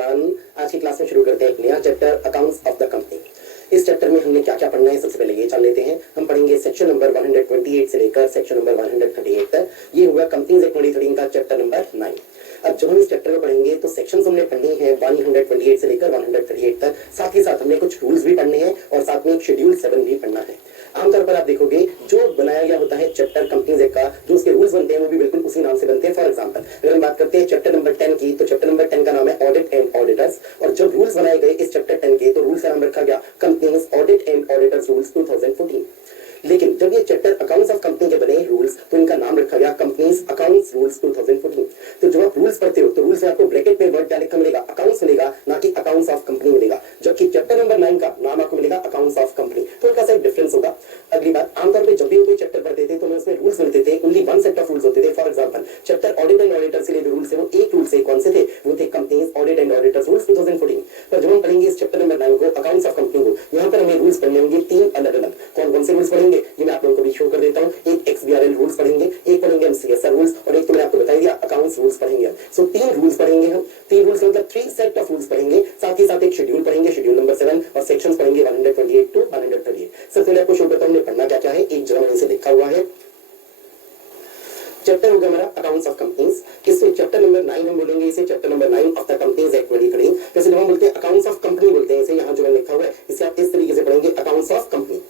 Everyone, आज की class में शुरू करते हैं एक नया chapter accounts of the company. इस चैप्टर में हमने क्या क्या पढ़ना है सबसे पहले ये जान लेते हैं। हम पढ़ेंगे सेक्शन नंबर 128 से लेकर सेक्शन नंबर 138 तक। ये हुआ कंपनीज एक्ट 2013 का चैप्टर नंबर 9। अब जब हम इस चैप्टर में पढ़ेंगे तो सेक्शन हमने पढ़ने हैं 128 से लेकर 138 तक। साथ ही साथ हमने कुछ रूल्स भी पढ़ने हैं और साथ में एक शेड्यूल 7 भी पढ़ना है। आमतौर पर आप देखोगे जो बनाया गया होता है चैप्टर कंपनीज एक्ट का, जो उसके रूल्स बनते हैं वो भी बिल्कुल उसी नाम से बनते हैं। फॉर एग्जांपल अगर हम बात करते हैं चैप्टर नंबर 10 की, तो चैप्टर नंबर 10 का नाम है ऑडिट एंड ऑडिटर्स। और जब रूल्स बनाए गए इस चैप्टर 10 के, तो रूल्स का नाम रखा गया companies audit and auditors rules 2014। लेकिन जब ये चैप्टर अकाउंट्स ऑफ कंपनी के बने रूल्स, तो इनका नाम रखा गया कंपनीज अकाउंट्स रूल्स 2014। तो जब आप रूल्स पढ़ते हो तो रूल्स में आपको ब्रैकेट में वर्ड क्या लिखा मिलेगा, अकाउंट्स मिलेगा, ना कि अकाउंट्स ऑफ कंपनी मिलेगा। जबकि चैप्टर नंबर 9 का नाम आपको मिलेगा अकाउंट्स ऑफ कंपनी। तो इनका सा डिफरेंस होगा। अगली बात, आमतौर पर जब भी कोई चैप्टर पढ़ते थे तो उसमें रूल्स मिलते थे, only one set of rules होते थे। For example chapter audit and auditors के लिए जो रूल्स है वो एक रूल से कौन से थे, वो थे companies audit and auditors rules 2014। पर जब हम पढ़ेंगे इस चैप्टर नंबर 9 को, अकाउंट्स ऑफ कंपनी को, यहाँ पर हमें रूल्स पढ़ने होंगे 3 अलग अलग। कौन कौन से रूल्स पढ़ेंगे ये मैं आप लोगों को भी शो कर देता हूँ। एक XBRL रूल्स पढ़ेंगे, एक पढ़ेंगे हम CSR रूल्स, और एक तो मैंने आपको बता दिया अकाउंट्स रूल्स पढ़ेंगे। सो 3 रूल्स पढ़ेंगे हम। 3 रूल्स मतलब 3 सेट ऑफ रूल्स पढ़ेंगे। साथ ही साथ एक शेड्यूल पढ़ेंगे, शेड्यूल नंबर 7, और सेक्शंस पढ़ेंगे 128 टू 138। सबसे पहले आपको शो करता हूँ पढ़ना क्या क्या है। एक जगह मैंने इसे लिखा हुआ है, चैप्टर होगा हमारा अकाउंट्स ऑफ कंपनीज। इससे चैप्टर नंबर 9 हम बोलेंगे, इसे chapter number 9 of the companies act 2013। जैसे जब हम बोलते हैं अकाउंट्स ऑफ कंपनी बोलते हैं, इसे यहाँ जो मैंने लिखा हुआ है इसे आप इस तरीके से पढ़ेंगे accounts of company.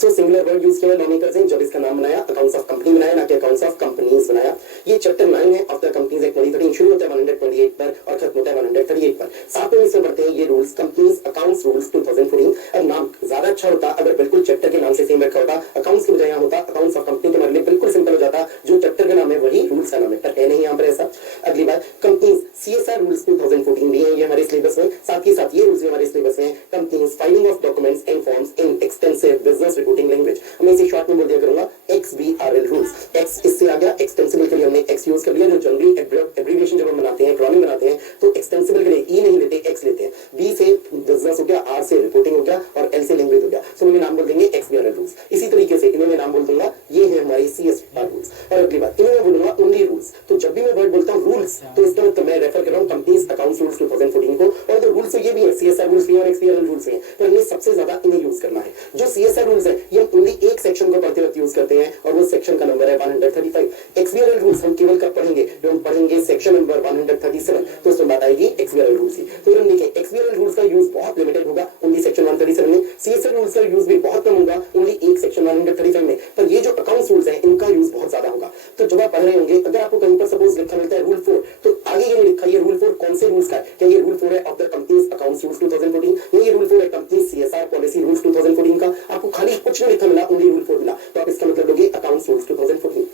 So singular word use किया लॉमेकर्स ने जब इसका नाम बनाया अकाउंट्स ऑफ कंपनी बनाया, ना कि अकाउंट्स ऑफ कंपनीज बनाया। ये चैप्टर 9 है ऑफ द कंपनीज एक्ट 2013, शुरू होता है 128 पर और खत्म होता है 138 पर। साथ में इसमें पढ़ते हैं ये रूल्स कंपनीज अकाउंट्स रूल्स 2014। अब नाम ज्यादा अच्छा होता अगर बिल्कुल चैप्टर के नाम से सेम रखा होता, अकाउंट्स के बजाय यहाँ होता अकाउंट्स ऑफ कंपनी, तो हमारे लिए बिल्कुल सिंपल हो जाता। जो चैप्टर का नाम है वही रूल्स का नाम है, पर है नहीं यहाँ पर ऐसा। अगली बात, कंपनीज CSR रूल्स 2014 भी है ये हमारे सिलेबस में। साथ ही साथ ये रूल्स भी हमारे सिलेबस में। Companies filing of documents and forms in extensive business reporting language, इसे शॉर्ट में बोल दिया करूंगा XBRL रूल्स। X इससे आ गया, एक्सटेंसिबल के लिए हमने X यूज कर लिया। जो जनरली एब्रिविएशन जब हम बनाते हैं, एक्रोनिम बनाते हैं, तो एक्सटेंसिबल के लिए E नहीं लेते, X लेते हैं। B से बिजनेस हो गया, R से रिपोर्टिंग हो गया, और L से लैंग्वेज हो गया। सो इन्हें नाम बोल देंगे XBRL रूल्स। इसी तरीके से इन्हें मैं नाम बोल दूंगा, ये है हमारे CSR रूल्स। और अगली बात, इन्हें मैं बोलूंगा ओनली रूल्स। तो जब भी मैं वर्ड बोलता हूँ रूल्स, तो इसका मतलब मैं रेफर कर रहा हूँ कंपनीज अकाउंट्स रूल्स 2014 को। और जो रूल्स ये भी है CSR रूल्स भी और XBRL रूल्स भी है, तो इन्हें सबसे ज्यादा इन्हें यूज करना है। जो CSR रूल्स है ये ओनली एक सेक्शन को पढ़ते वक्त यूज करते हैं, और वो सेक्शन का नंबर है 135। XBRL रूल्स हम केवल कब पढ़ेंगे, जो हम पढ़ेंगे सेक्शन नंबर 137, तो उसमें बात आएगी XBRL रूल्स की। तो हम देखें XBRL रूल्स का यूज बहुत लिमिटेड होगा ओनली सेक्शन 137 में। CSR रूल्स का यूज भी बहुत कम होगा ओनली एक सेक्शन 135 में। पर ये जो अकाउंट्स रूल्स है इनका यूज बहुत ज्यादा होगा। तो जब आप पढ़ रहे होंगे, अगर आपको कहीं पर सपोज लिखा मिलता है रूल 4, तो आगे ये लिखा है रूल 4 कौन से रूल्स का है, क्या ये रूल 4 है of the companies accounts rules 2014, या ये रूल 4 है कंपनीज CSR पॉलिसी रूल्स 2014 का। आपको खाली कुछ नहीं लिखा मिला, ओनली रूल 4 मिला, तो आप इसका मतलब लोगे अकाउंट्स रूल्स 2014।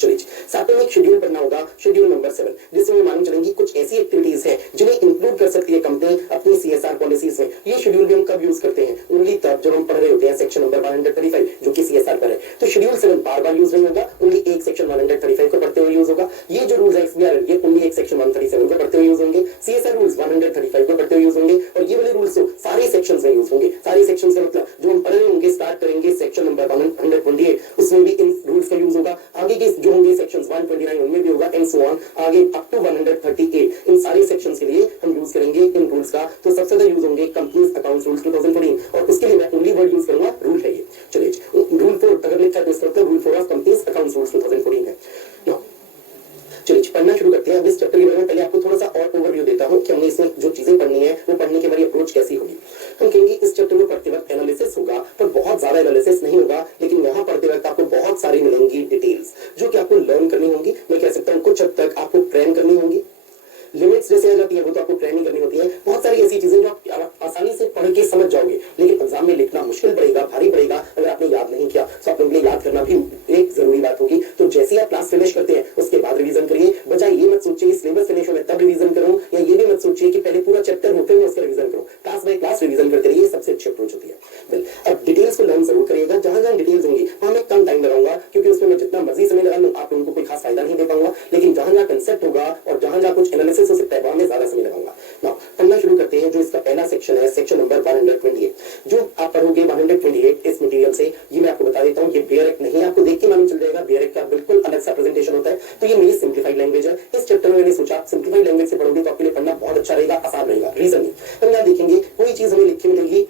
चलिए, साथ में एक शेड्यूल पढ़ना होगा, शेड्यूल नंबर 7, जिसमें मालूम चलेंगी कुछ ऐसी एक्टिविटीज हैं जिन्हें इंक्लूड कर सकती है कंपनी अपनी CSR पॉलिसीज में। ये शेड्यूल भी हम कब यूज करते हैं, ओनली तब जब हम पढ़ रहे होते हैं सेक्शन नंबर 135 जो कि CSR पर है। तो शेड्यूल 7 बार बार यूज नहीं होगा, ओनली एक सेक्शन 135 को पढ़ते हुए यूज होगा। ये जो रूल्स है XBRL ये ओनली एक सेक्शन 137 को पढ़ते हुए यूज होंगे। CSR रूल्स 135 को पढ़ते हुए यूज होंगे, और ये वाले रूल्स सारे सेक्शंस में यूज होंगे। सारे सेक्शंस का मतलब जो हम पढ़ रहे होंगे, स्टार्ट करेंगे सेक्शन नंबर 128, उसमें भी इन रूल्स का यूज होगा। आगे के जो होंगे सेक्शंस 129 उनमें भी होगा, एंड सो ऑन, आगे अप टू 138 इन सारे सेक्शंस के लिए हम यूज करेंगे इन रूल्स का। तो सबसे ज्यादा यूज होंगे कंपनीज अकाउंट्स रूल्स 2014, और उसके लिए मैं ओनली वर्ड यूज करूंगा रूल है ये। चलिए, रूल 4 अगर लिखा है तो इसका मतलब rule 4 of companies accounts rules 2014 है। चलिए पढ़ना शुरू करते हैं। अब इस चैप्टर के बारे में पहले आपको थोड़ा सा और ओवरव्यू देता हूं कि हमने इसमें जो चीजें पढ़नी है वो पढ़ने की हमारी अप्रोच कैसी होगी। हम कहेंगे इस चैप्टर में पढ़ते वक्त एनालिसिस होगा, पर बहुत ज्यादा एनालिसिस नहीं होगा, लेकिन यहाँ पढ़ते वक्त आपको बहुत सारी मिलेंगी डिटेल्स जो कि आपको लर्न करनी होंगी। मैं कह सकता हूँ कुछ हद तक आपको ट्रेन करनी होंगी। लिमिट्स जैसे आ जाती है वो तो आपको ट्रेनिंग करनी होती है। बहुत सारी ऐसी चीजें जो आप आसानी से पढ़ के समझ जाओगे, लेकिन एग्जाम में लिखना मुश्किल पड़ेगा, भारी पड़ेगा अगर आपने याद नहीं किया। तो अपने लिए याद करना भी एक जरूरी बात होगी। तो जैसे ही आप क्लास फिनिश करते हैं उसके बाद रिवीजन करिए। बजाय ये मत सोचिए सिलेबस फिनिश हो मैं तब रिवीजन करूं, या ये भी मत सोचिए कि पहले पूरा चैप्टर हो फिर मैं उसका रिवीजन करूं। क्लास बाय क्लास रिवीजन करते रहिए, सबसे अच्छी अप्रोच होती है। अब डिटेल्स को लर्न जरूर करिएगा। जहां जहां डिटेल्स होंगी वहां मैं कम टाइम लगाऊंगा, क्योंकि उसमें मैं जितना मर्जी समय लगा लूं आप लोगों को कोई खास फायदा नहीं दे पाऊंगा। लेकिन जहां जहां कंसेप्ट होगा और जहां जहां कुछ एनालिसिस हो सकता है वहां मैं ज्यादा समय लगाऊंगा। नाउ पढ़ना शुरू करते हैं। जो इसका पहला सेक्शन है सेक्शन नंबर 128। जो आप पढ़ोगे 128 इस मटेरियल से, ये मैं आपको बता देता हूँ, ये बेयर एक्ट नहीं है। आपको देख के मालूम चल जाएगा बेयर एक्ट का बिल्कुल अलग सा प्रेजेंटेशन होता है। तो ये मेरी सिंप्लीफाइड लैंग्वेज है। इस चैप्टर में मैंने सोचा सिंप्लीफाइड लैंग्वेज से पढ़ोगे तो आपके लिए पढ़ना बहुत अच्छा रहेगा, आसान रहेगा। रीजन नहीं, हम यहाँ देखेंगे कोई चीज हमें लिखी मिलेगी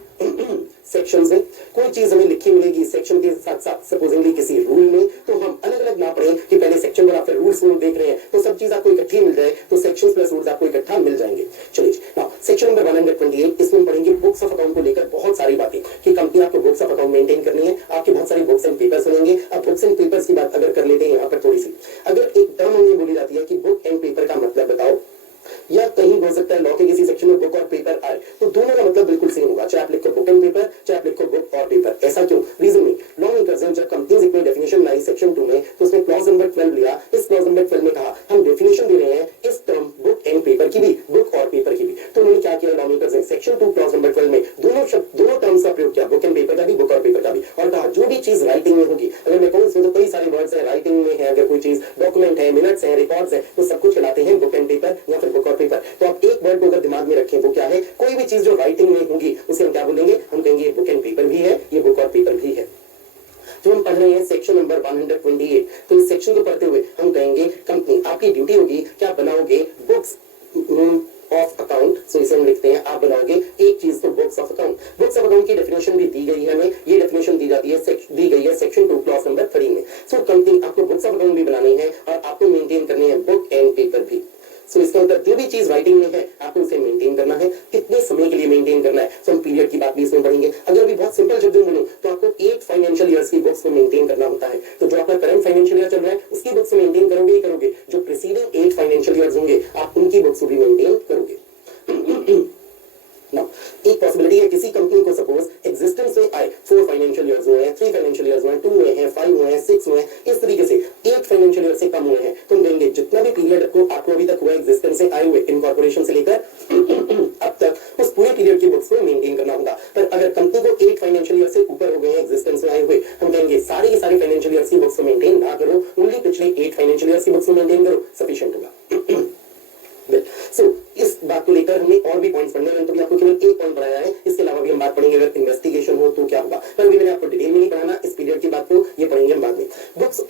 सेक्शंस में, कोई चीज हमें लिखी मिलेगी सेक्शन के साथ साथ सपोजिंगली किसी रूल में, तो हम अलग अलग ना पढ़ें कि पहले सेक्शन बना फिर रूल्स देख रहे हैं, तो सब चीज आपको इकट्ठी मिल जाए, तो सेक्शंस प्लस रूल्स आपको इकट्ठा मिल जाएंगे। चलिए नाउ सेक्शन नंबर 128, इसमें हम पढ़ेंगे बुक्स ऑफ अकाउंट को लेकर बहुत सारी बातें कि कंपनी आपको बुक्स ऑफ अकाउंट मेंटेन करनी है। आपकी बहुत सारी बुक्स एंड पेपर्स बनेंगे। अब बुक्स एंड पेपर्स की बात अगर कर लेते हैं यहाँ पर थोड़ी सी, अगर एक टर्म हमें बोली जाती है कि बुक एंड पेपर का मतलब बताओ, या कहीं हो सकता है लॉ के किसी सेक्शन में बुक और पेपर आए, तो दोनों का मतलब बिल्कुल सेम होगा, चाहे आप लिखो बुक एंड पेपर, चाहे आप लिखो बुक और पेपर। ऐसा क्यों? रीजन नहीं, लॉ मेकर्स ने जब कंपनीज एक्ट में डेफिनेशन लाई सेक्शन 2 में, तो उसमें क्लॉज नंबर 12 लिया। इस क्लॉज नंबर 12 में कहा हम डेफिनेशन दे रहे हैं इस टर्म बुक एंड पेपर की भी, बुक और पेपर की भी। तो उन्होंने क्या किया, लॉ मेकर्स ने सेक्शन 2 क्लॉज नंबर 12 में दोनों टर्म्स का प्रयोग किया, बुक एंड पेपर का भी, बुक और पेपर का भी, और कहा जो भी चीज राइटिंग में होगी, अगर मैं कहूँ इसमें तो कई सारे वर्ड्स है, राइटिंग में है, अगर कोई चीज डॉक्यूमेंट है, मिनट्स है, रिकॉर्ड्स है, तो सब कुछ चलाते हैं बुक एंड पेपर या फिर बुक और पेपर। तो आप एक वर्ड को अगर दिमाग में रखें वो क्या है, कोई भी चीज जो राइटिंग में होगी उसे हम क्या बोलेंगे, हम कहेंगे ये बुक एंड पेपर भी है, ये बुक और पेपर भी है। जो हम पढ़ रहे हैं सेक्शन नंबर 128, तो इस सेक्शन को पढ़ते हुए हम कहेंगे कंपनी आपकी ड्यूटी होगी क्या बनाओगे, बुक्स ऑफ अकाउंट। सो इसे हम लिखते हैं, आप बनाओगे एक चीज तो books of account. Books of account की डेफिनेशन भी दी गई है हमें, ये डेफिनेशन दी जाती है दी गई है सेक्शन 2 क्लॉज नंबर 3 में। सो कंपनी आपको बुक्स ऑफ अकाउंट भी बनानी है और आपको मेंटेन करनी है बुक एंड पेपर भी। सो इसका मतलब जो भी चीज राइटिंग में है आपको उसे मेंटेन करना है, कितने समय के लिए मेंटेन करना है, सो हम पीरियड की बात भी इसमें पढ़ेंगे। अगर भी बहुत सिंपल शब्दों में बोलूं तो आपको 8 फाइनेंशियल ईयर्स की बुक्स को मेंटेन करना होता है। तो जो आपका करंट फाइनेंशियल ईयर चल रहा है उसकी बुक्स मेंटेन करोगे ही करोगे, जो प्रीसीडिंग 8 फाइनेंशियल ईयर्स होंगे आप उनकी बुक्स को भी मेंटेन करोगे। Now, एक पॉसिबिलिटी है किसी कंपनी को सपोज एग्जिस्टेंस में आए 4 फाइनेंशियल ईयर्स हुए हैं, 3 फाइनेंशियल ईयर्स हुए हैं, 2 हुए हैं, 5 हुए हैं, 6 हुए हैं, इस तरीके से 8 फाइनेंशियल ईयर से कम हुए हैं, तो हम कहेंगे जितना भी पीरियड को आपको अभी तक हुआ एग्जिस्टेंस से आए हुए इनकॉर्पोरेशन से लेकर अब तक उस पूरे पीरियड की बुक्स को मेंटेन करना होगा। पर अगर कंपनी को 8 फाइनेंशियल ईयर से ऊपर हो गए हैं एग्जिस्टेंस में आए हुए, हम कहेंगे सारे के सारे फाइनेंशियल ईयर की बुक्स को मेंटेन ना करो, ओनली पिछले 8 फाइनेंशियल ईयर की बुक्स को मेंटेन करो, सफिशिएंट होगा। सो इस बात को लेकर हमें और भी पॉइंट्स पढ़ने हैं, तो भी आपको केवल एक पॉइंट पढ़ाया है, इसके अलावा भी हम बात पढ़ेंगे अगर इन्वेस्टिगेशन हो तो क्या होगा, पर अभी मैंने आपको डिटेल में नहीं पढ़ाना, इस पीरियड की बात को ये पढ़ेंगे हम बाद में। बुक्स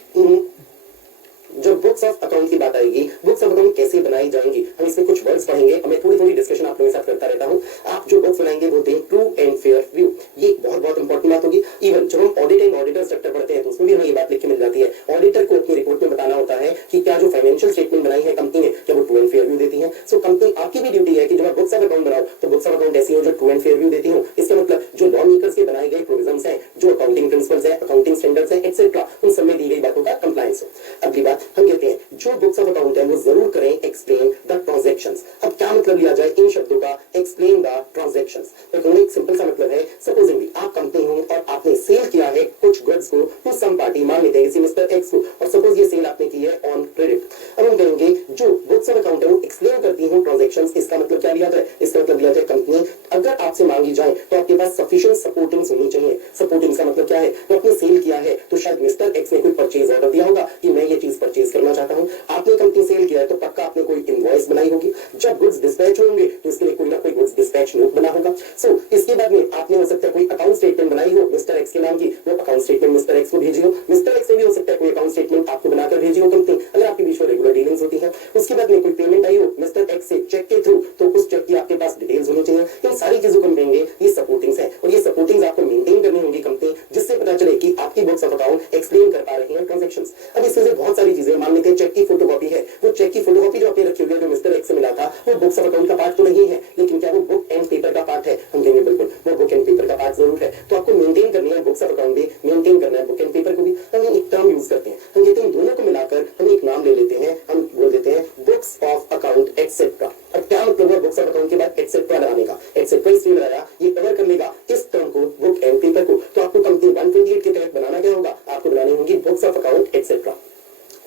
जब बुक्स ऑफ अकाउंट की बात आएगी, बुक्स ऑफ अकाउंट कैसे बनाई जाएंगी, हम इसमें कुछ वर्ड्स पढ़ेंगे, मैं थोड़ी थोड़ी डिस्कशन आप लोगों के साथ करता रहता हूं। आप जो बुक्स बनाएंगे वो दें ट्रू एंड फेयर व्यू, ये बहुत बहुत इंपॉर्टेंट बात होगी। इवन जब हम ऑडिट एंड ऑडिटर स्ट्रक्चर पढ़ते हैं तो उसमें भी हमें ये बात लिख के मिल जाती है, ऑडिटर को अपनी रिपोर्ट में बताना होता है कि क्या जो फाइनेंशियल स्टेटमेंट बनाई है कंपनी ने क्या वो ट्रू एंड फेयर व्यू देती है। सो कंपनी आपकी भी ड्यूटी है कि जब आप बुक्स ऑफ अकाउंट बनाओ तो बुक्स ऑफ अकाउंट ऐसी हो जो ट्रू एंड फेयर व्यू देती हो। इसका मतलब जो लॉ मेकर्स के बनाए गए प्रोविजंस हैं, जो अकाउंटिंग प्रिंसिपल्स हैं, अकाउंटिंग स्टैंडर्ड्स हैं एक्सेट्रा, उन सब में दी गई बातों का कंप्लायंस हो। अगली बात हम कहते हैं जो बुक्स ऑफ अकाउंट है वो जरूर करें एक्सप्लेन द ट्रांजैक्शंस। अब क्या मतलब लिया जाए इन शब्दों का, एक्सप्लेन द ट्रांजैक्शंस। तो एक सिंपल सा मतलब है, सपोजिंगली आप कंपनी हो और आपने सेल किया है कुछ गुड्स को टू सम पार्टी, मान लेते हैं किसी मिस्टर एक्स को, और सपोज ये सेल आपने की है ऑन क्रेडिट। अब हम कहेंगे जो बुक्स ऑफ अकाउंट है वो एक्सप्लेन करती है ट्रांजैक्शंस। इसका मतलब क्या लिया जाए, इसका मतलब लिया जाए कंपनी अगर आपसे मांगी जाए तो आपके पास सफिशिएंट सपोर्टिंग्स होनी चाहिए। सपोर्टिंग्स का मतलब क्या है, तो आपने सेल किया है तो शायद मिस्टर एक्स ने कोई परचेज ऑर्डर दिया होगा कि मैं ये चीज परचेज करना चाहता हूं, आपने कंपनी सेल किया है तो पक्का आपने कोई इनवॉइस बनाई होगी, जब गुड्स डिस्पैच होंगे तो इसके लिए कोई ना कोई गुड्स डिस्पैच नोट बना होगा। सो इसके बाद में आपने हो सकता है कोई अकाउंट स्टेटमेंट बनाई हो मिस्टर एक्स के नाम की, वो अकाउंट स्टेटमेंट मिस्टर एक्स को भेजी हो, मिस्टर एक्स से भी हो सकता है कोई अकाउंट स्टेटमेंट आपको बनाकर भेजी हो कंपनी, अगर आपके बीच में रेगुलर डीलिंग्स होती है। उसके बाद में कोई पेमेंट आई हो मिस्टर एक्स से चेक के थ्रू, तो उस चेक की आपके पास डिटेल्स होनी चाहिए। इन सारी चीजों को हम कहेंगे ये सपोर्टिंग्स है, और ये सपोर्टिंग्स आपको मेंटेन करनी होगी कंपनी, जिससे पता चले कि आपकी बुक्स ऑफ अकाउंट एक्सप्लेन कर पा रही है ट्रांजैक्शंस। अब इससे बहुत सारी चीजें, मान लेते हैं चेक की फोटोकॉपी है, वो चेक की फोटोकॉपी जो आपने रखी हुई है जो मिस्टर एक्स से मिला था वो बुक्स ऑफ अकाउंट का पार्ट तो नहीं है, लेकिन क्या वो बुक एंड पेपर का पार्ट है, हम कहेंगे बिल्कुल वो बुक एंड पेपर का पार्ट जरूर है। तो आपको मेंटेन करनी है बुक्स ऑफ अकाउंट भी, मेंटेन करना है बुक एंड पेपर को भी। हम एक टर्म यूज करते हैं, हम कहते हैं दोनों को मिलाकर हम एक नाम ले लेते हैं, हम बोल देते हैं बुक्स ऑफ अकाउंट एक्सेट्रा। अब क्या मतलब है बुक्स ऑफ अकाउंट के बाद एक्सेट्रा लगाने का, एक्सेट्रा इसलिए लगाया ये कवर कर लेगा इस टर्म को, बुक एंड पेपर को। तो आपको कंपनी 128 के तहत बनाना क्या होगा, आपको बनानी होगी बुक्स ऑफ अकाउंट एक्सेट्रा।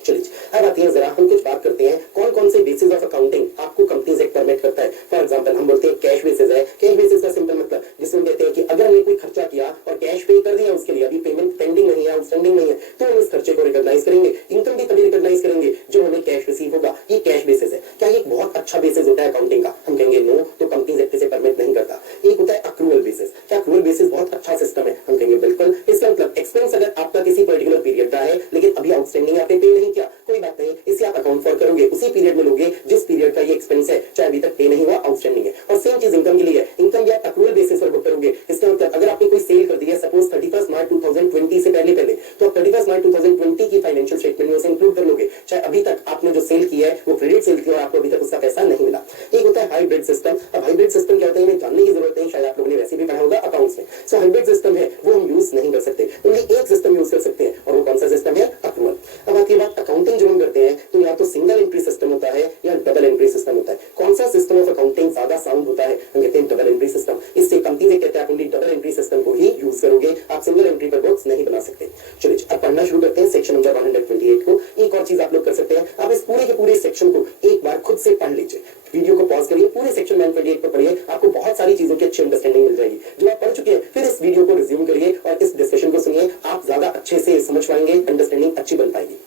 चलिए अब आते हैं जरा हम कुछ बात करते हैं कौन कौन से बेसिस ऑफ अकाउंटिंग आपको कंपनीज एक्ट परमिट करता है। फॉर एग्जांपल हम बोलते हैं कैश बेसिस है। कैश बेसिस का सिंपल मतलब जिसमें कहते हैं कि अगर हमने कोई खर्चा किया और कैश पे कर दिया, उसके लिए अभी पेमेंट पेंडिंग नहीं है, आउटस्टैंडिंग नहीं है, तो हम इस खर्चे को रिकॉग्नाइज करेंगे। इनकम भी तभी रिकॉग्नाइज करेंगे जो हमें कैश रिसीव होगा, ये कैश बेसिस है। क्या ये एक बहुत अच्छा बेसिस होता है अकाउंटिंग का, हम कहेंगे नो, तो कंपनीज एक्ट से परमिट नहीं करता। एक होता है अक्रूवल बेसिस। क्या अक्रूवल बेसिस बहुत अच्छा सिस्टम है, हम कहेंगे बिल्कुल। इसका मतलब एक्सपेंस अगर आपका किसी पर्टिकुलर पीरियड का है लेकिन अभी आउटस्टैंडिंग आपने पे नहीं किया, कोई बात नहीं, इसे आप अकाउंट फॉर करोगे, उसी पीरियड में लोगे जिस पीरियड का ये एक्सपेंस है, चाहे अभी तक पे नहीं हुआ, आउटस्टैंडिंग है। और सेम चीज इनकम के लिए है, इनकम भी आप अक्रूवल बेसिस पर बुक करोगे। इसका मतलब अगर आपने कोई सेल कर दी है सपोज 31 मार्च 2020 से पहले तो 31 मार्च 2020 की फाइनेंशियल स्टेटमेंट में उसे इंक्लूड कर लोगे, चाहे अभी तक आपने जो सेल किया है वो क्रेडिट सेल किया और आपको अभी तक उसका पैसा नहीं मिला। एक होता है हाइब्रिड सिस्टम। अब हाइब्रिड सिस्टम क्या होता है, जानने की जरूरत नहीं, शायद आप लोगों ने वैसे भी पढ़ा होगा अकाउंट्स में। सो हाइब्रिड सिस्टम है वो हम यूज नहीं कर सकते, ओनली एक सिस्टम यूज कर सकते हैं और वो कौन सा सिस्टम है, अक्रूवल। अब आती बात अकाउंटिंग जो हम करते हैं तो या तो सिंगल एंट्री सिस्टम होता है या डबल एंट्री सिस्टम होता है। कौन सा सिस्टम ऑफ अकाउंटिंग ज्यादा साउंड होता है, हम कहते हैं डबल एंट्री सिस्टम। इससे कंपनी से कहते हैं आप ओनली डबल एंट्री सिस्टम को ही यूज करोगे, आप सिंगल एंट्री पर बुक्स नहीं बना सकते। चलिए अब पढ़ना शुरू करते हैं सेक्शन नंबर 128 को। एक और चीज आप लोग कर सकते हैं, आप इस पूरे के पूरे सेक्शन को एक बार खुद से पढ़ लीजिए, वीडियो को पॉज करिए, पूरे सेक्शन 128 पर पढ़िए, आपको बहुत सारी चीजों की अच्छी अंडरस्टैंडिंग मिल जाएगी। जो आप पढ़ चुके हैं फिर इस वीडियो को रिज्यूम करिए और इस डिस्कशन को सुनिए, आप ज्यादा अच्छे से समझ पाएंगे, अंडरस्टैंडिंग अच्छी बन पाएगी।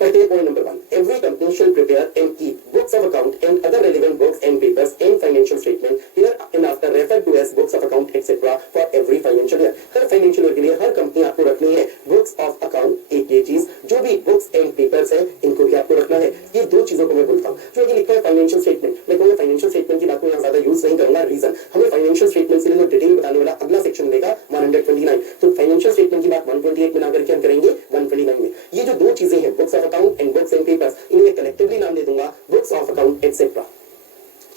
पढ़ते हैं point number 1। Every company shall prepare and keep books of account and other relevant books and papers and financial statement here and after referred to as books of account etc. for every financial year। Her financial year के लिए हर company आपको रखनी है books of account. एक ये चीज, जो भी बुक्स एंड पेपर्स है इनको भी आपको रखना है। ये दो चीजों को मैं बोलता हूँ। जो लिखा है फाइनेंशियल स्टेटमेंट, मैं कहूँगा फाइनेंशियल स्टेटमेंट की बात को यहाँ ज्यादा यूज नहीं करूंगा। रीजन, हमें फाइनेंशियल स्टेटमेंट से डिटेल बताने वाला अगला सेक्शन मिलेगा 129। तो फाइनेंशियल स्टेटमेंट की बात 128 में ना करके हम करेंगे 129 में। ये जो दो चीजें हैं books of account and books and papers, इन्हें कलेक्टिवली नाम दे दूंगा बुक्स ऑफ अकाउंट एक्सेट्रा।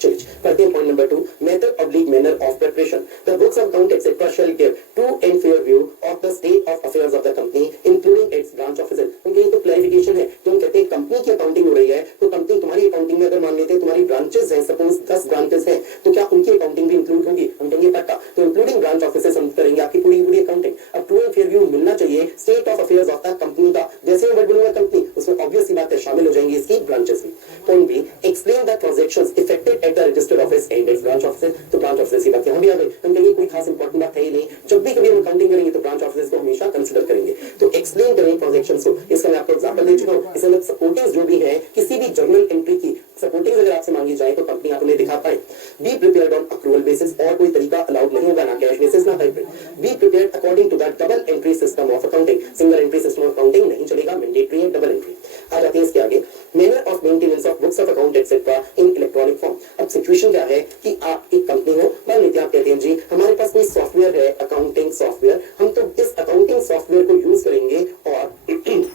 चलिए पढ़ते हैं point number 2। Method oblique manner of preparation. The books of account etcetera shell give true and fair view of the state of affairs of the company including it's branch offices. क्योंकि ये तो clarification है। जो हम कहते हैं company की accounting हो रही है तो कंपनी तुम्हारी अकाउंटिंग में अगर मान लेते हैं तुम्हारी ब्रांचेस हैं, सपोज 10 ब्रांचेस हैं, तो क्या उनकी अकाउंटिंग भी इंक्लूड होगी, हम कहेंगे पक्का। तो इंक्लूडिंग ब्रांच ऑफिसेज हम करेंगे आपकी पूरी अकाउंटिंग। अब ट्रू एंड फेयर व्यू मिलना चाहिए state of affairs of the company का। जैसे ही वर्ड बनूंगा कंपनी, उसमें ऑब्वियस सी बात है शामिल हो जाएंगी इसकी ब्रांचेस भी। Point B, explain the transactions effected at the registered office and its branch office. तो ब्रांच ऑफिस की बात यहाँ भी आ गई। हम कहेंगे कोई खास इंपॉर्टेंट बात है ही नहीं, जब भी कभी हम अकाउंटिंग करेंगे तो ब्रांच ऑफिस को हमेशा कंसीडर करेंगे। तो एक्सप्लेन करें ट्रांजैक्शंस को। इसका मैं आपको एग्जांपल दे चुका हूँ। इसमें सपोर्टिंग्स जो भी है किसी भी जर्नल एंट्री की सपोर्टिंग्स अगर आपसे मांगी जाए तो कंपनी आप उन्हें दिखा पाए। Be prepared on accrual basis, और कोई तरीका अलाउड नहीं होगा, ना कैश बेसिस ना hybrid. Be prepared according to the double entry system of accounting. Single entry system of accounting नहीं चलेगा, मैंडेटरी है डबल एंट्री। आ जाते हैं इसके आगे, manner of maintenance of books of account etcetera in electronic form. अब situation क्या है कि आप एक कंपनी हो, मान लीजिए आप कहते हैं जी हमारे पास कोई सॉफ्टवेयर है अकाउंटिंग सॉफ्टवेयर, हम तो इस अकाउंटिंग सॉफ्टवेयर को यूज करेंगे और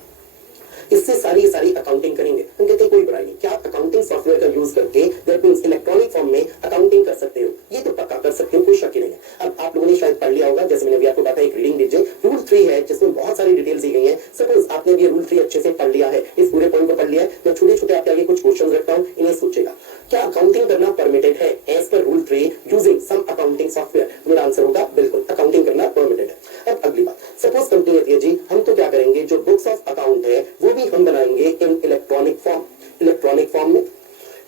इससे सारी अकाउंटिंग करेंगे। हम कहते हैं कोई बुराई नहीं, क्या आप अकाउंटिंग सॉफ्टवेयर का यूज करके दैट मींस इलेक्ट्रॉनिक फॉर्म में अकाउंटिंग कर सकते हो, ये तो पक्का कर सकते हो, कोई शक ही नहीं है। अब आप लोगों ने शायद पढ़ लिया होगा, जैसे मैंने अभी आपको बताया, एक रीडिंग दीजिए। रूल 3 है जिसमें बहुत सारी डिटेल्स दी गई है। सपोज आपने भी रूल 3 अच्छे से पढ़ लिया है, इस पूरे पॉइंट को पढ़ लिया है, मैं छोटे-छोटे आपके आगे कुछ क्वेश्चंस रखता हूं, इन्हें सोचेगा। क्या अकाउंटिंग करना परमिटेड है as per rule 3 using some accounting software? मेरा आंसर होगा बिल्कुल, अकाउंटिंग करना परमिटेड है। अब अगली बात, सपोज कंपनी कहती है जी हम तो क्या करेंगे, जो बुक्स ऑफ अकाउंट है वो भी हम बनाएंगे इन इलेक्ट्रॉनिक फॉर्म। इलेक्ट्रॉनिक फॉर्म में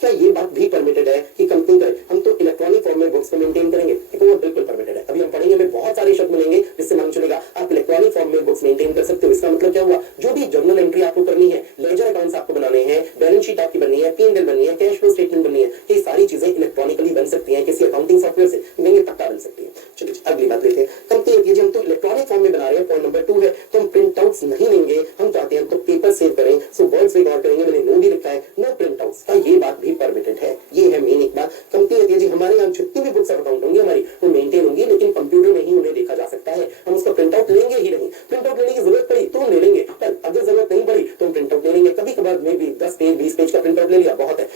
क्या ये बात भी परमिटेड है कि कंपनी करे हम तो इलेक्ट्रॉनिक फॉर्म में बुक्स को मेंटेन करेंगे? वो बिल्कुल परमिटेड है। अभी हम पढ़ेंगे, हमें बहुत सारे शब्द मिलेंगे जिससे मालूम चलेगा आप इलेक्ट्रॉनिक फॉर्म में बुक्स मेंटेन कर सकते हो। इसका मतलब क्या हुआ, जो भी जर्नल एंट्री आपको करनी है, लेजर अकाउंट्स आपको बनाने हैं, बैलेंस शीट आपकी बननी है, P&L बननी है, कैश फ्लो स्टेटमेंट बननी है, ये सारी चीजें इलेक्ट्रॉनिकली बन सकती हैं किसी अकाउंटिंग सॉफ्टवेयर से, नहीं पक्का बन सकती है। चलिए अगली बात लेते हैं। कंपनी कहती है जी हम तो इलेक्ट्रॉनिक फॉर्म में बना रहे हैं, पॉइंट नंबर 2 है, तो हम प्रिंट आउट्स नहीं लेंगे, हम चाहते हैं तो पेपर सेव करें। सो वर्ड्स रिकॉर्ड करेंगे, मैंने नो भी लिखा है, नो प्रिंट आउट्स का, ये बात भी परमिटेड है। ये है मेन एक बात। कंपनी कहती है जी हमारे यहाँ जितनी भी बुक्स ऑफ अकाउंट होंगी हमारी वो मेंटेन होंगी, लेकिन कंप्यूटर में ही उन्हें देखा जा सकता है, हम उसका प्रिंट आउट लेंगे ही नहीं। प्रिंट आउट लेने की जरूरत पड़ी तो हम ले लेंगे, अगर जरूरत नहीं पड़ी तो हम प्रिंट आउट ले लेंगे। कभी कभार में भी 10 पेज 20 पेज का प्रिंट आउट ले लिया, बहुत है,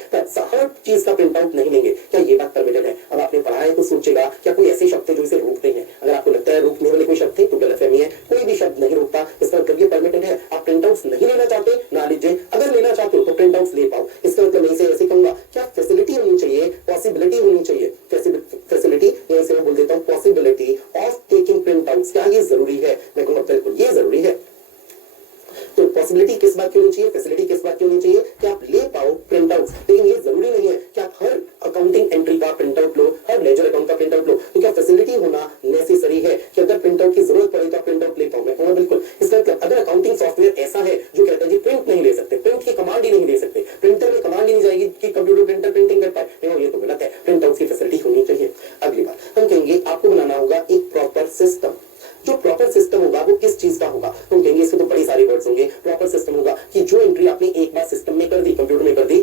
हर चीज का प्रिंट आउट नहीं लेंगे। क्या ये बात परमिटेड है? अब आपने पढ़ा है तो सोचेगा क्या कोई ऐसे शब्द है जो इसे रोकते हैं? अगर आपको लगता है रोकने वाले कोई शब्द थे तो गलतफहमी है, कोई भी शब्द नहीं रोकता, इसका मतलब ये परमिटेड है। आप प्रिंट आउट्स नहीं लेना चाहते ना लीजिए, अगर लेना चाहते हो तो प्रिंट आउट्स ले पाओ। इसका मतलब मैं इसे ऐसे कहूंगा, क्या फैसिलिटी होनी चाहिए, पॉसिबिलिटी होनी चाहिए, फैसिलिटी यहीं से मैं बोल देता हूं possibility of taking print outs. क्या ये जरूरी है? मैं कहूंगा बिल्कुल ये जरूरी है। तो पॉसिबिलिटी किस बात की होनी चाहिए, फैसिलिटी किस बात की होनी चाहिए कि आप ले पाओ प्रिंट आउट्स, लेकिन ये जरूरी नहीं है कि आप हर अकाउंटिंग एंट्री का प्रिंट आउट लो, हर लेजर अकाउंट का प्रिंट आउट लो। तो क्या फैसिलिटी होना नेसेसरी है कि अगर प्रिंट आउट की जरूरत पड़े तो आप प्रिंट आउट ले पाओ? मैं कहूंगा बिल्कुल। इसका मतलब अगर अकाउंटिंग सॉफ्टवेयर ऐसा है जो कहता है जी प्रिंट नहीं ले सकते, प्रिंट की कमांड ही नहीं दे सकते, प्रिंटर में कमांड ही नहीं जाएगी कि कंप्यूटर प्रिंटर प्रिंटिंग कर पाए, ये तो गलत है। प्रिंट आउट की फैसिलिटी होनी चाहिए। अगली बात हम कहेंगे आपको बनाना होगा एक प्रॉपर सिस्टम। जो प्रॉपर सिस्टम होगा वो किस चीज का होगा? हम कहेंगे इसमें तो बड़ी सारी वर्ड्स होंगे। प्रॉपर सिस्टम होगा कि जो एंट्री आपने एक बार सिस्टम में कर दी, कंप्यूटर में कर दी,